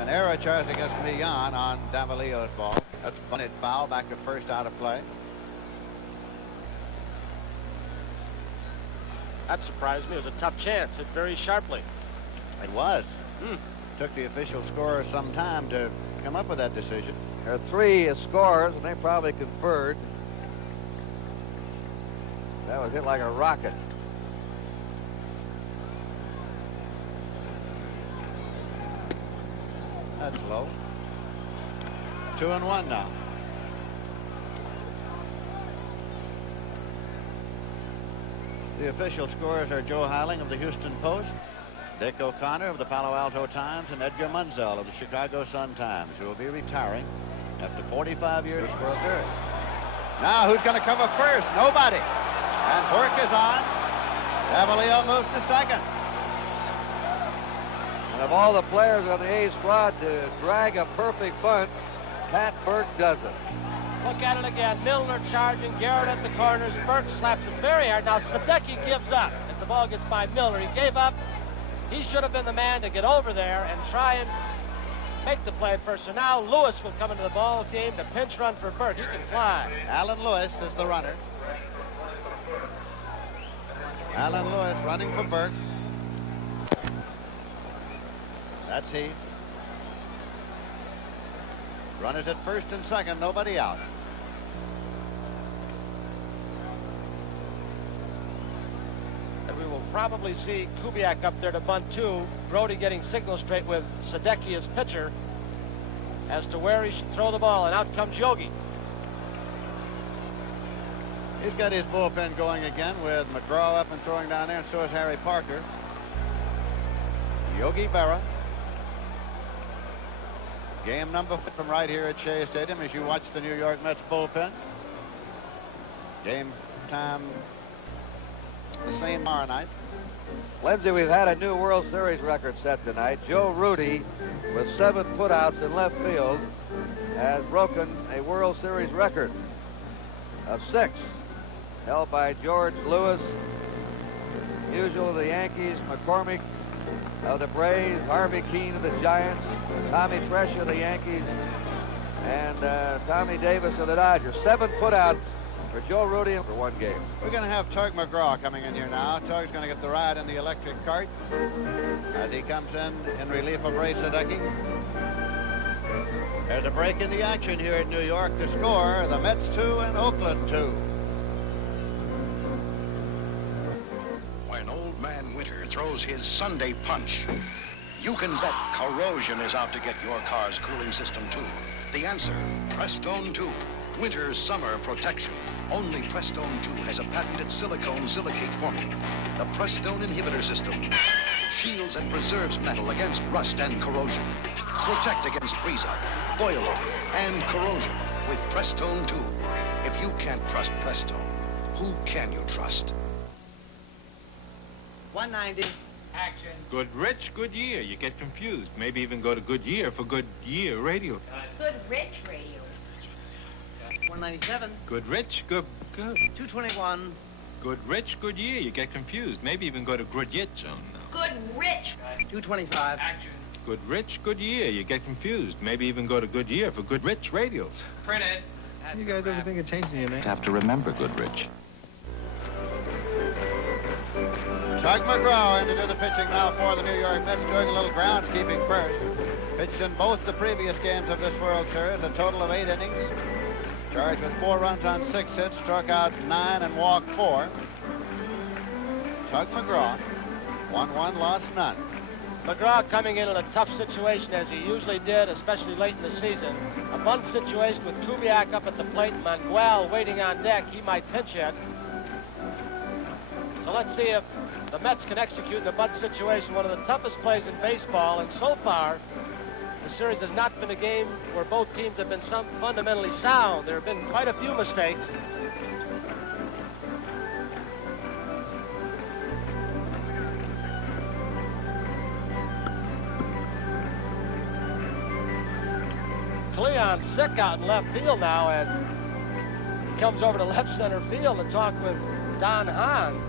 An error charged against Millan on Davalillo's ball. That's bunted foul, back to first, out of play. That surprised me. It was a tough chance. Hit very sharply. It was. Took the official scorer some time to come up with that decision. There are 3 scores, and they probably conferred. That was hit like a rocket. That's low. 2-1 now. The official scorers are Joe Heiling of the Houston Post, Dick O'Connor of the Palo Alto Times, and Edgar Munzel of the Chicago Sun-Times, who will be retiring after 45 years for a third. Now, who's going to cover first? Nobody. And Burke is on. Davalillo moves to second. And of all the players on the A's squad to drag a perfect bunt, Pat Burke does it. Look at it again. Milner charging. Garrett at the corners. Burke slaps it very hard. Now Sadecki gives up as the ball gets by Milner. He gave up. He should have been the man to get over there and try and make the play at first. So now Lewis will come into the ball game to pinch run for Burke. He can fly. Alan Lewis is the runner. Alan Lewis running for Burke. That's he. Runners at first and second, nobody out. And we will probably see Kubiak up there to bunt 2. Brody getting signal straight with Sadecki as pitcher as to where he should throw the ball, and out comes Yogi. He's got his bullpen going again with McGraw up and throwing down there, and so is Harry Parker. Yogi Berra. Game number 4 from right here at Shea Stadium as you watch the New York Mets bullpen. Game time the same tomorrow night. Lindsay, we've had a new World Series record set tonight. Joe Rudy, with 7 putouts in left field, has broken a World Series record of 6, held by George Lewis, usual of the Yankees, McCormick of the Braves, Harvey Keene of the Giants, Tommy Fresh of the Yankees, and Tommy Davis of the Dodgers. 7 putouts for Joe Rudy for 1 game. We're going to have Tug McGraw coming in here now. Tug's going to get the ride in the electric cart as he comes in relief of Ray Sadecki. There's a break in the action here at New York. The score, the Mets 2 and Oakland 2. When Old Man Winter throws his Sunday punch, you can bet corrosion is out to get your car's cooling system too. The answer, Prestone 2, winter summer protection. Only Prestone 2 has a patented silicone silicate formula. The Prestone inhibitor system shields and preserves metal against rust and corrosion. Protect against freeze-up, boil-over, and corrosion with Prestone 2. If you can't trust Prestone, who can you trust? 190. Action. Goodrich, Goodyear. You get confused. Maybe even go to Goodyear for Goodyear radio. Good rich radios. 197. Goodrich, good. 221. Goodrich, Goodyear. You get confused. Maybe even go to Goodyear. Oh, no. Good rich. 225. Action. Goodrich, Goodyear. You get confused. Maybe even go to Goodyear for Goodrich radials. Printed. You guys ever think of changing your name? Have to remember Goodrich. Chuck McGraw in to do the pitching now for the New York Mets, doing a little groundskeeping first. Pitched in both the previous games of this World Series, a total of 8 innings. Charged with 4 runs on 6 hits, struck out 9 and walked 4. Chuck McGraw, 1-1, lost none. McGraw coming in a tough situation as he usually did, especially late in the season. A bunt situation with Kubiak up at the plate and Manuel waiting on deck. He might pinch hit. So let's see if the Mets can execute in a bunt situation, one of the toughest plays in baseball. And so far, the series has not been a game where both teams have been fundamentally sound. There have been quite a few mistakes. Cleon's sick out in left field now as he comes over to left center field to talk with Don Hahn.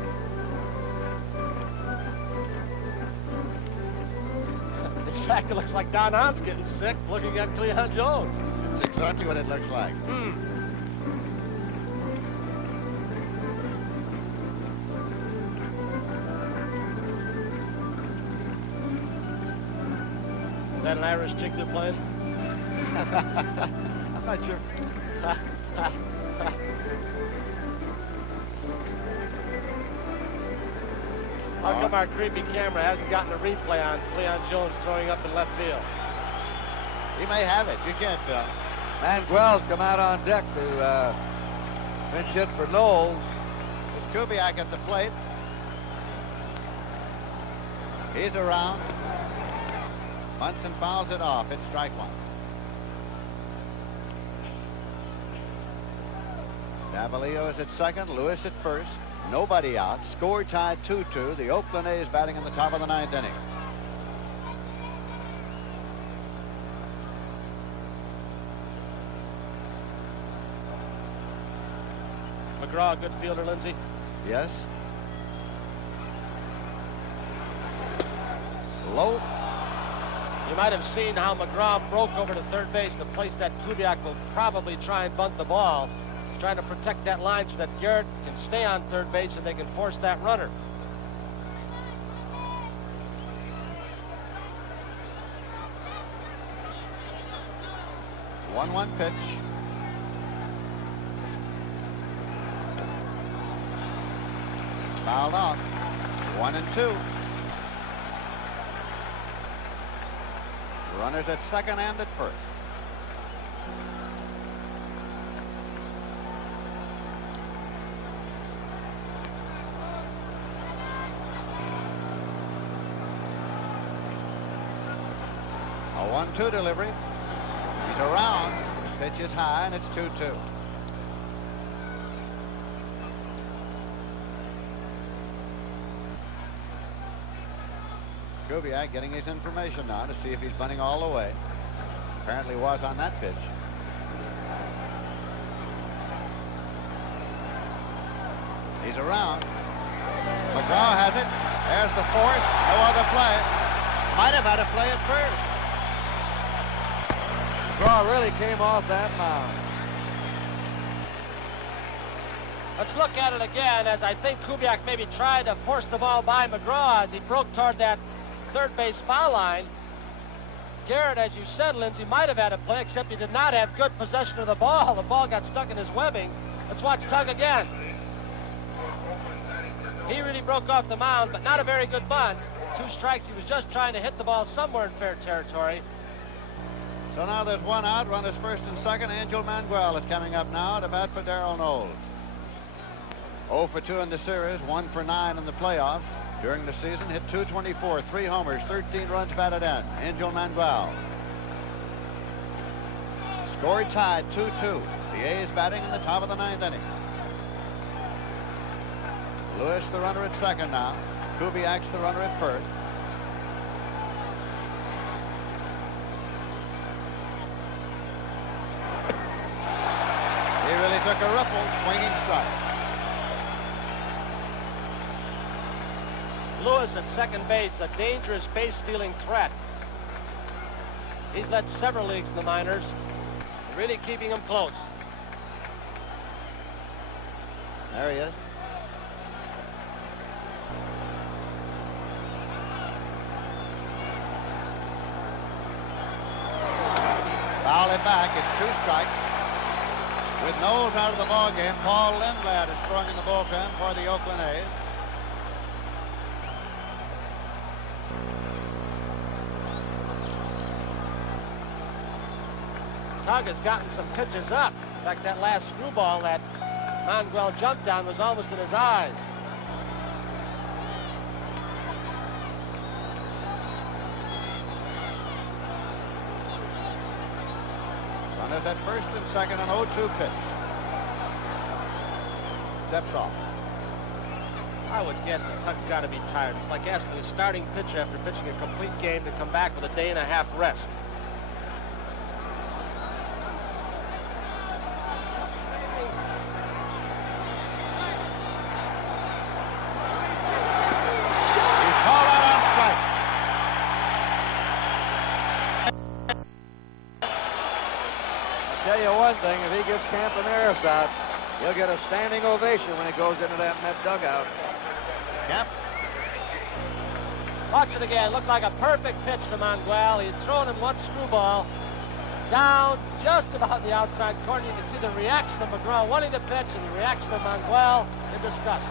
In fact, it looks like Don Hahn's getting sick looking at Cleon Jones. That's exactly what it looks like. Is that an Irish jig they're playing? I'm not sure. How come our creepy camera hasn't gotten a replay on Cleon Jones throwing up in left field? He may have it. You can't tell. Manuel's come out on deck to pinch hit for Knowles. It's Kubiak at the plate. He's around. Munson fouls it off. It's strike one. Davalillo is at second. Lewis at first. Nobody out. Score tied 2-2. The Oakland A's batting in the top of the 9th inning. McGraw, good fielder, Lindsay. Yes. Low. You might have seen how McGraw broke over to third base, the place that Kubiak will probably try and bunt the ball. He's trying to protect that line so that Garrett can stay on third base and they can force that runner. One pitch. Fouled off. 1-2. Runners at second and at first. A 1-2 delivery. He's around. Pitch is high, and it's 2-2. Kubiak getting his information now to see if he's bunting all the way. Apparently was on that pitch. He's around. McGraw has it. There's the force. No other play. Might have had a play at first. McGraw really came off that mound. Let's look at it again as I think Kubiak maybe tried to force the ball by McGraw as he broke toward that third base foul line. Garrett, as you said, Lindsay, might have had a play, except he did not have good possession of the ball. The ball got stuck in his webbing. Let's watch Tug again. He really broke off the mound, but not a very good bunt. 2 strikes. He was just trying to hit the ball somewhere in fair territory. So now there's one out. Runners first and second. Angel Manuel is coming up now to bat for Darrell Knowles. 0 for 2 in the series, 1 for 9 in the playoffs. During the season, hit .224, 3 homers, 13 runs batted in. Angel Manuel. Score tied 2-2. The A's batting in the top of the 9th inning. Lewis, the runner at second now. Kubiak's the runner at first. He really took a ripple, swinging strike. Lewis at second base, a dangerous base-stealing threat. He's led several leagues in the minors, really keeping him close. There he is. Foul it back. It's 2 strikes. With Knowles out of the ballgame, Paul Lindblad is throwing in the bullpen for the Oakland A's. Tug has gotten some pitches up. In fact, that last screwball that Manguel jumped on was almost in his eyes. Runners at first and second, an 0-2 pitch. Steps off. I would guess that Tug's got to be tired. It's like asking the starting pitcher after pitching a complete game to come back with a day and a half rest. Tell you one thing, if he gets Campaneris out, he'll get a standing ovation when he goes into that Met dugout. Camp. Watch it again. Looked like a perfect pitch to Manguel. He had thrown him one screwball down just about the outside corner. You can see the reaction of McGraw wanting to pitch and the reaction of Manguel in disgust.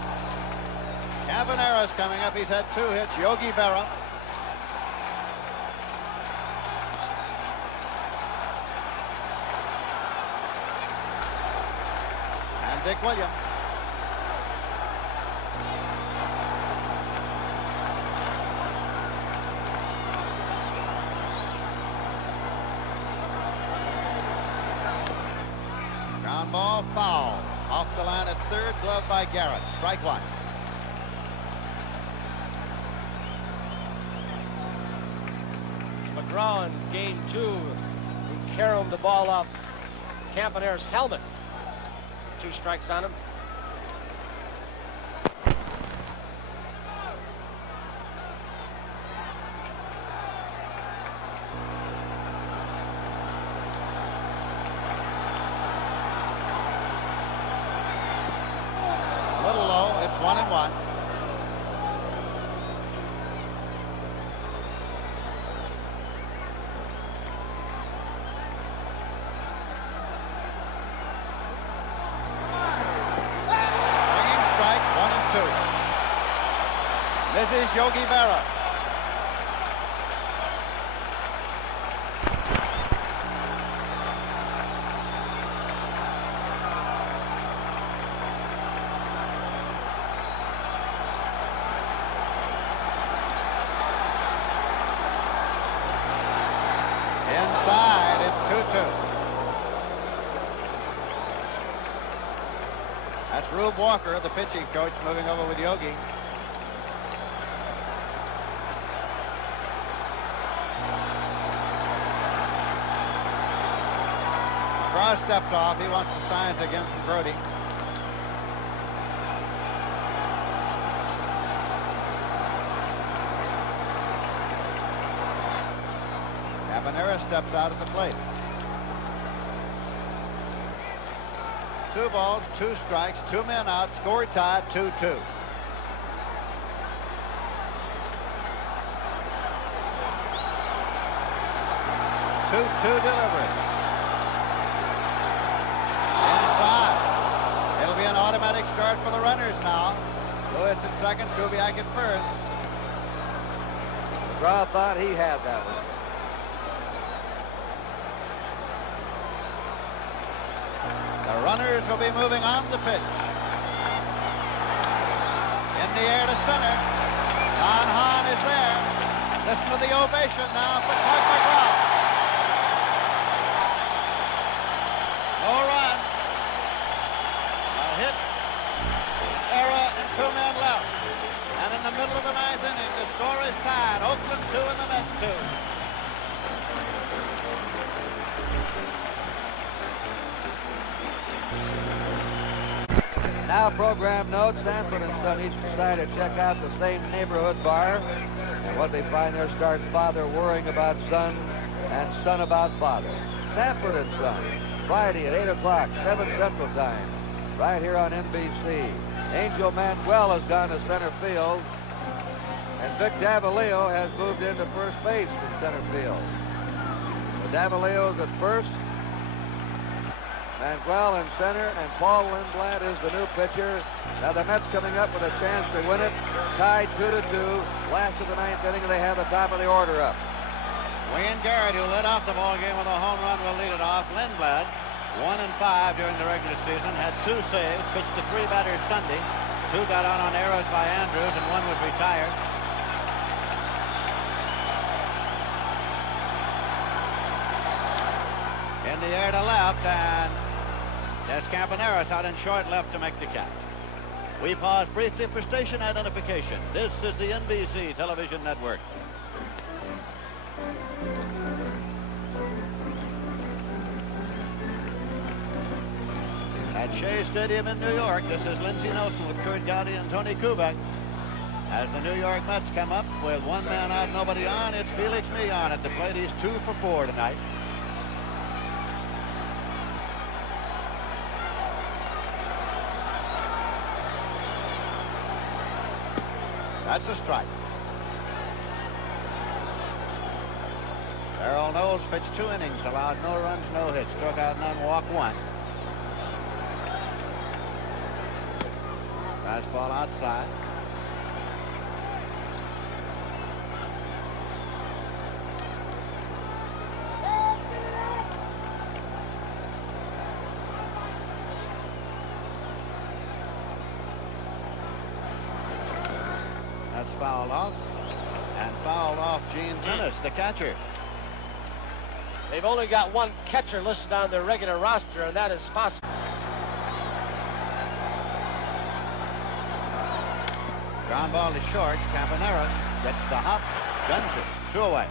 Campaneris coming up. He's had 2 hits. Yogi Berra. Dick Williams. Ground ball, foul. Off the line at third, glove by Garrett. Strike 1. McGraw in game 2, he caromed the ball off Campaneris' helmet. 2 strikes on him. A little low. It's 1-1. This is Yogi Berra. Inside, it's 2-2. That's Rube Walker, the pitching coach, moving over with Yogi. McGraw stepped off. He wants the signs again from Brody. Campaneris steps out at the plate. 2 balls, 2 strikes, 2 men out, score tied, 2-2. 2-2 delivery. Inside. It'll be an automatic start for the runners now. Lewis at second, Kubiak at first. McGraw thought he had that one. The runners will be moving on the pitch. In the air to center. Don Hahn is there. Listen to the ovation now for Tug McGraw. No run. A hit. An error and 2 men left. And in the middle of the Now program note, Sanford and Son each decided to check out the same neighborhood bar. And what they find there starts father worrying about son and son about father. Sanford and Son, Friday at 8 o'clock, 7 Central Time, right here on NBC. Angel Manuel has gone to center field, and Vic Davalillo has moved into first base from center field. So Davalillo's at first, Manuel in center, and Paul Lindblad is the new pitcher. Now the Mets coming up with a chance to win it, tied 2-2. Last of the ninth inning, they have the top of the order up. Wayne Garrett, who led off the ball game with a home run, will lead it off. Lindblad, 1-5 during the regular season, had 2 saves, pitched to 3 batters Sunday. 2 got out on errors by Andrews, and 1 was retired. In the air to left, and there's Campaneris out in short left to make the catch. We pause briefly for station identification. This is the NBC television network. At Shea Stadium in New York, this is Lindsey Nelson with Kurt Gowdy and Tony Kubek. As the New York Mets come up with 1 man out, nobody on, it's Felix Millan at the plate. He's 2 for 4 tonight. That's a strike. Errol Knowles pitched 2 innings, allowed no runs, no hits, struck out none, walked 1. Fastball outside. That's fouled off. And fouled off Gene Tennis, the catcher. They've only got 1 catcher listed on their regular roster, and that is Foss. Ground ball is short. Campaneris gets the hop, guns it, 2 away.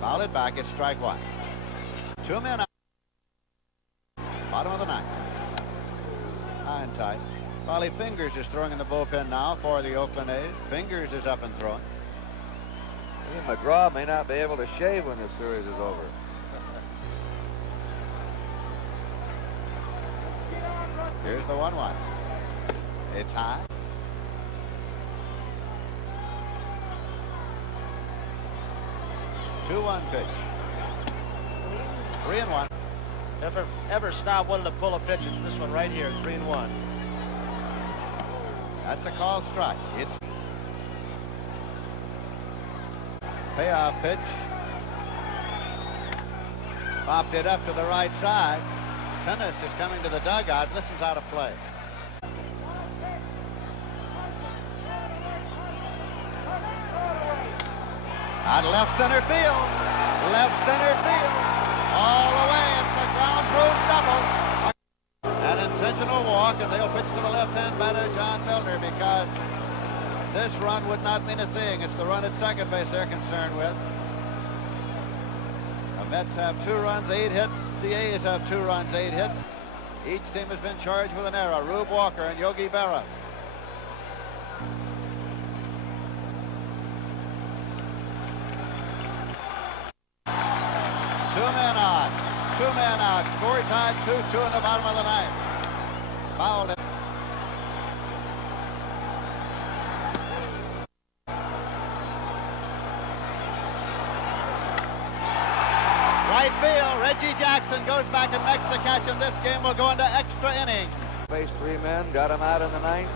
Foul it back. It's strike 1. 2 men out. Bottom of the 9th. High and tight. Wally Fingers is throwing in the bullpen now for the Oakland A's. Fingers is up and throwing. McGraw may not be able to shave when this series is over. Here's the 1-1. It's high. Two-one pitch. 3-1. If ever Staub wanted to pull a pitch, it's this one right here, 3-1. That's a called strike. It's payoff pitch. Popped it up to the right side. Tennis is coming to the dugout. Listens out of play. Out left center field. Left center field. All the way. It's a ground through double. An intentional walk, and they'll pitch to the left-hand batter, John Milner, because this run would not mean a thing. It's the run at second base they're concerned with. The Mets have 2 runs, 8 hits. The A's have 2 runs, 8 hits. Each team has been charged with an error. Rube Walker and Yogi Berra. Two men out. Score tied 2-2 in the bottom of the 9th. Fouled it. Right field. Reggie Jackson goes back and makes the catch, and this game will go into extra innings. Faced 3 men, got him out in the 9th.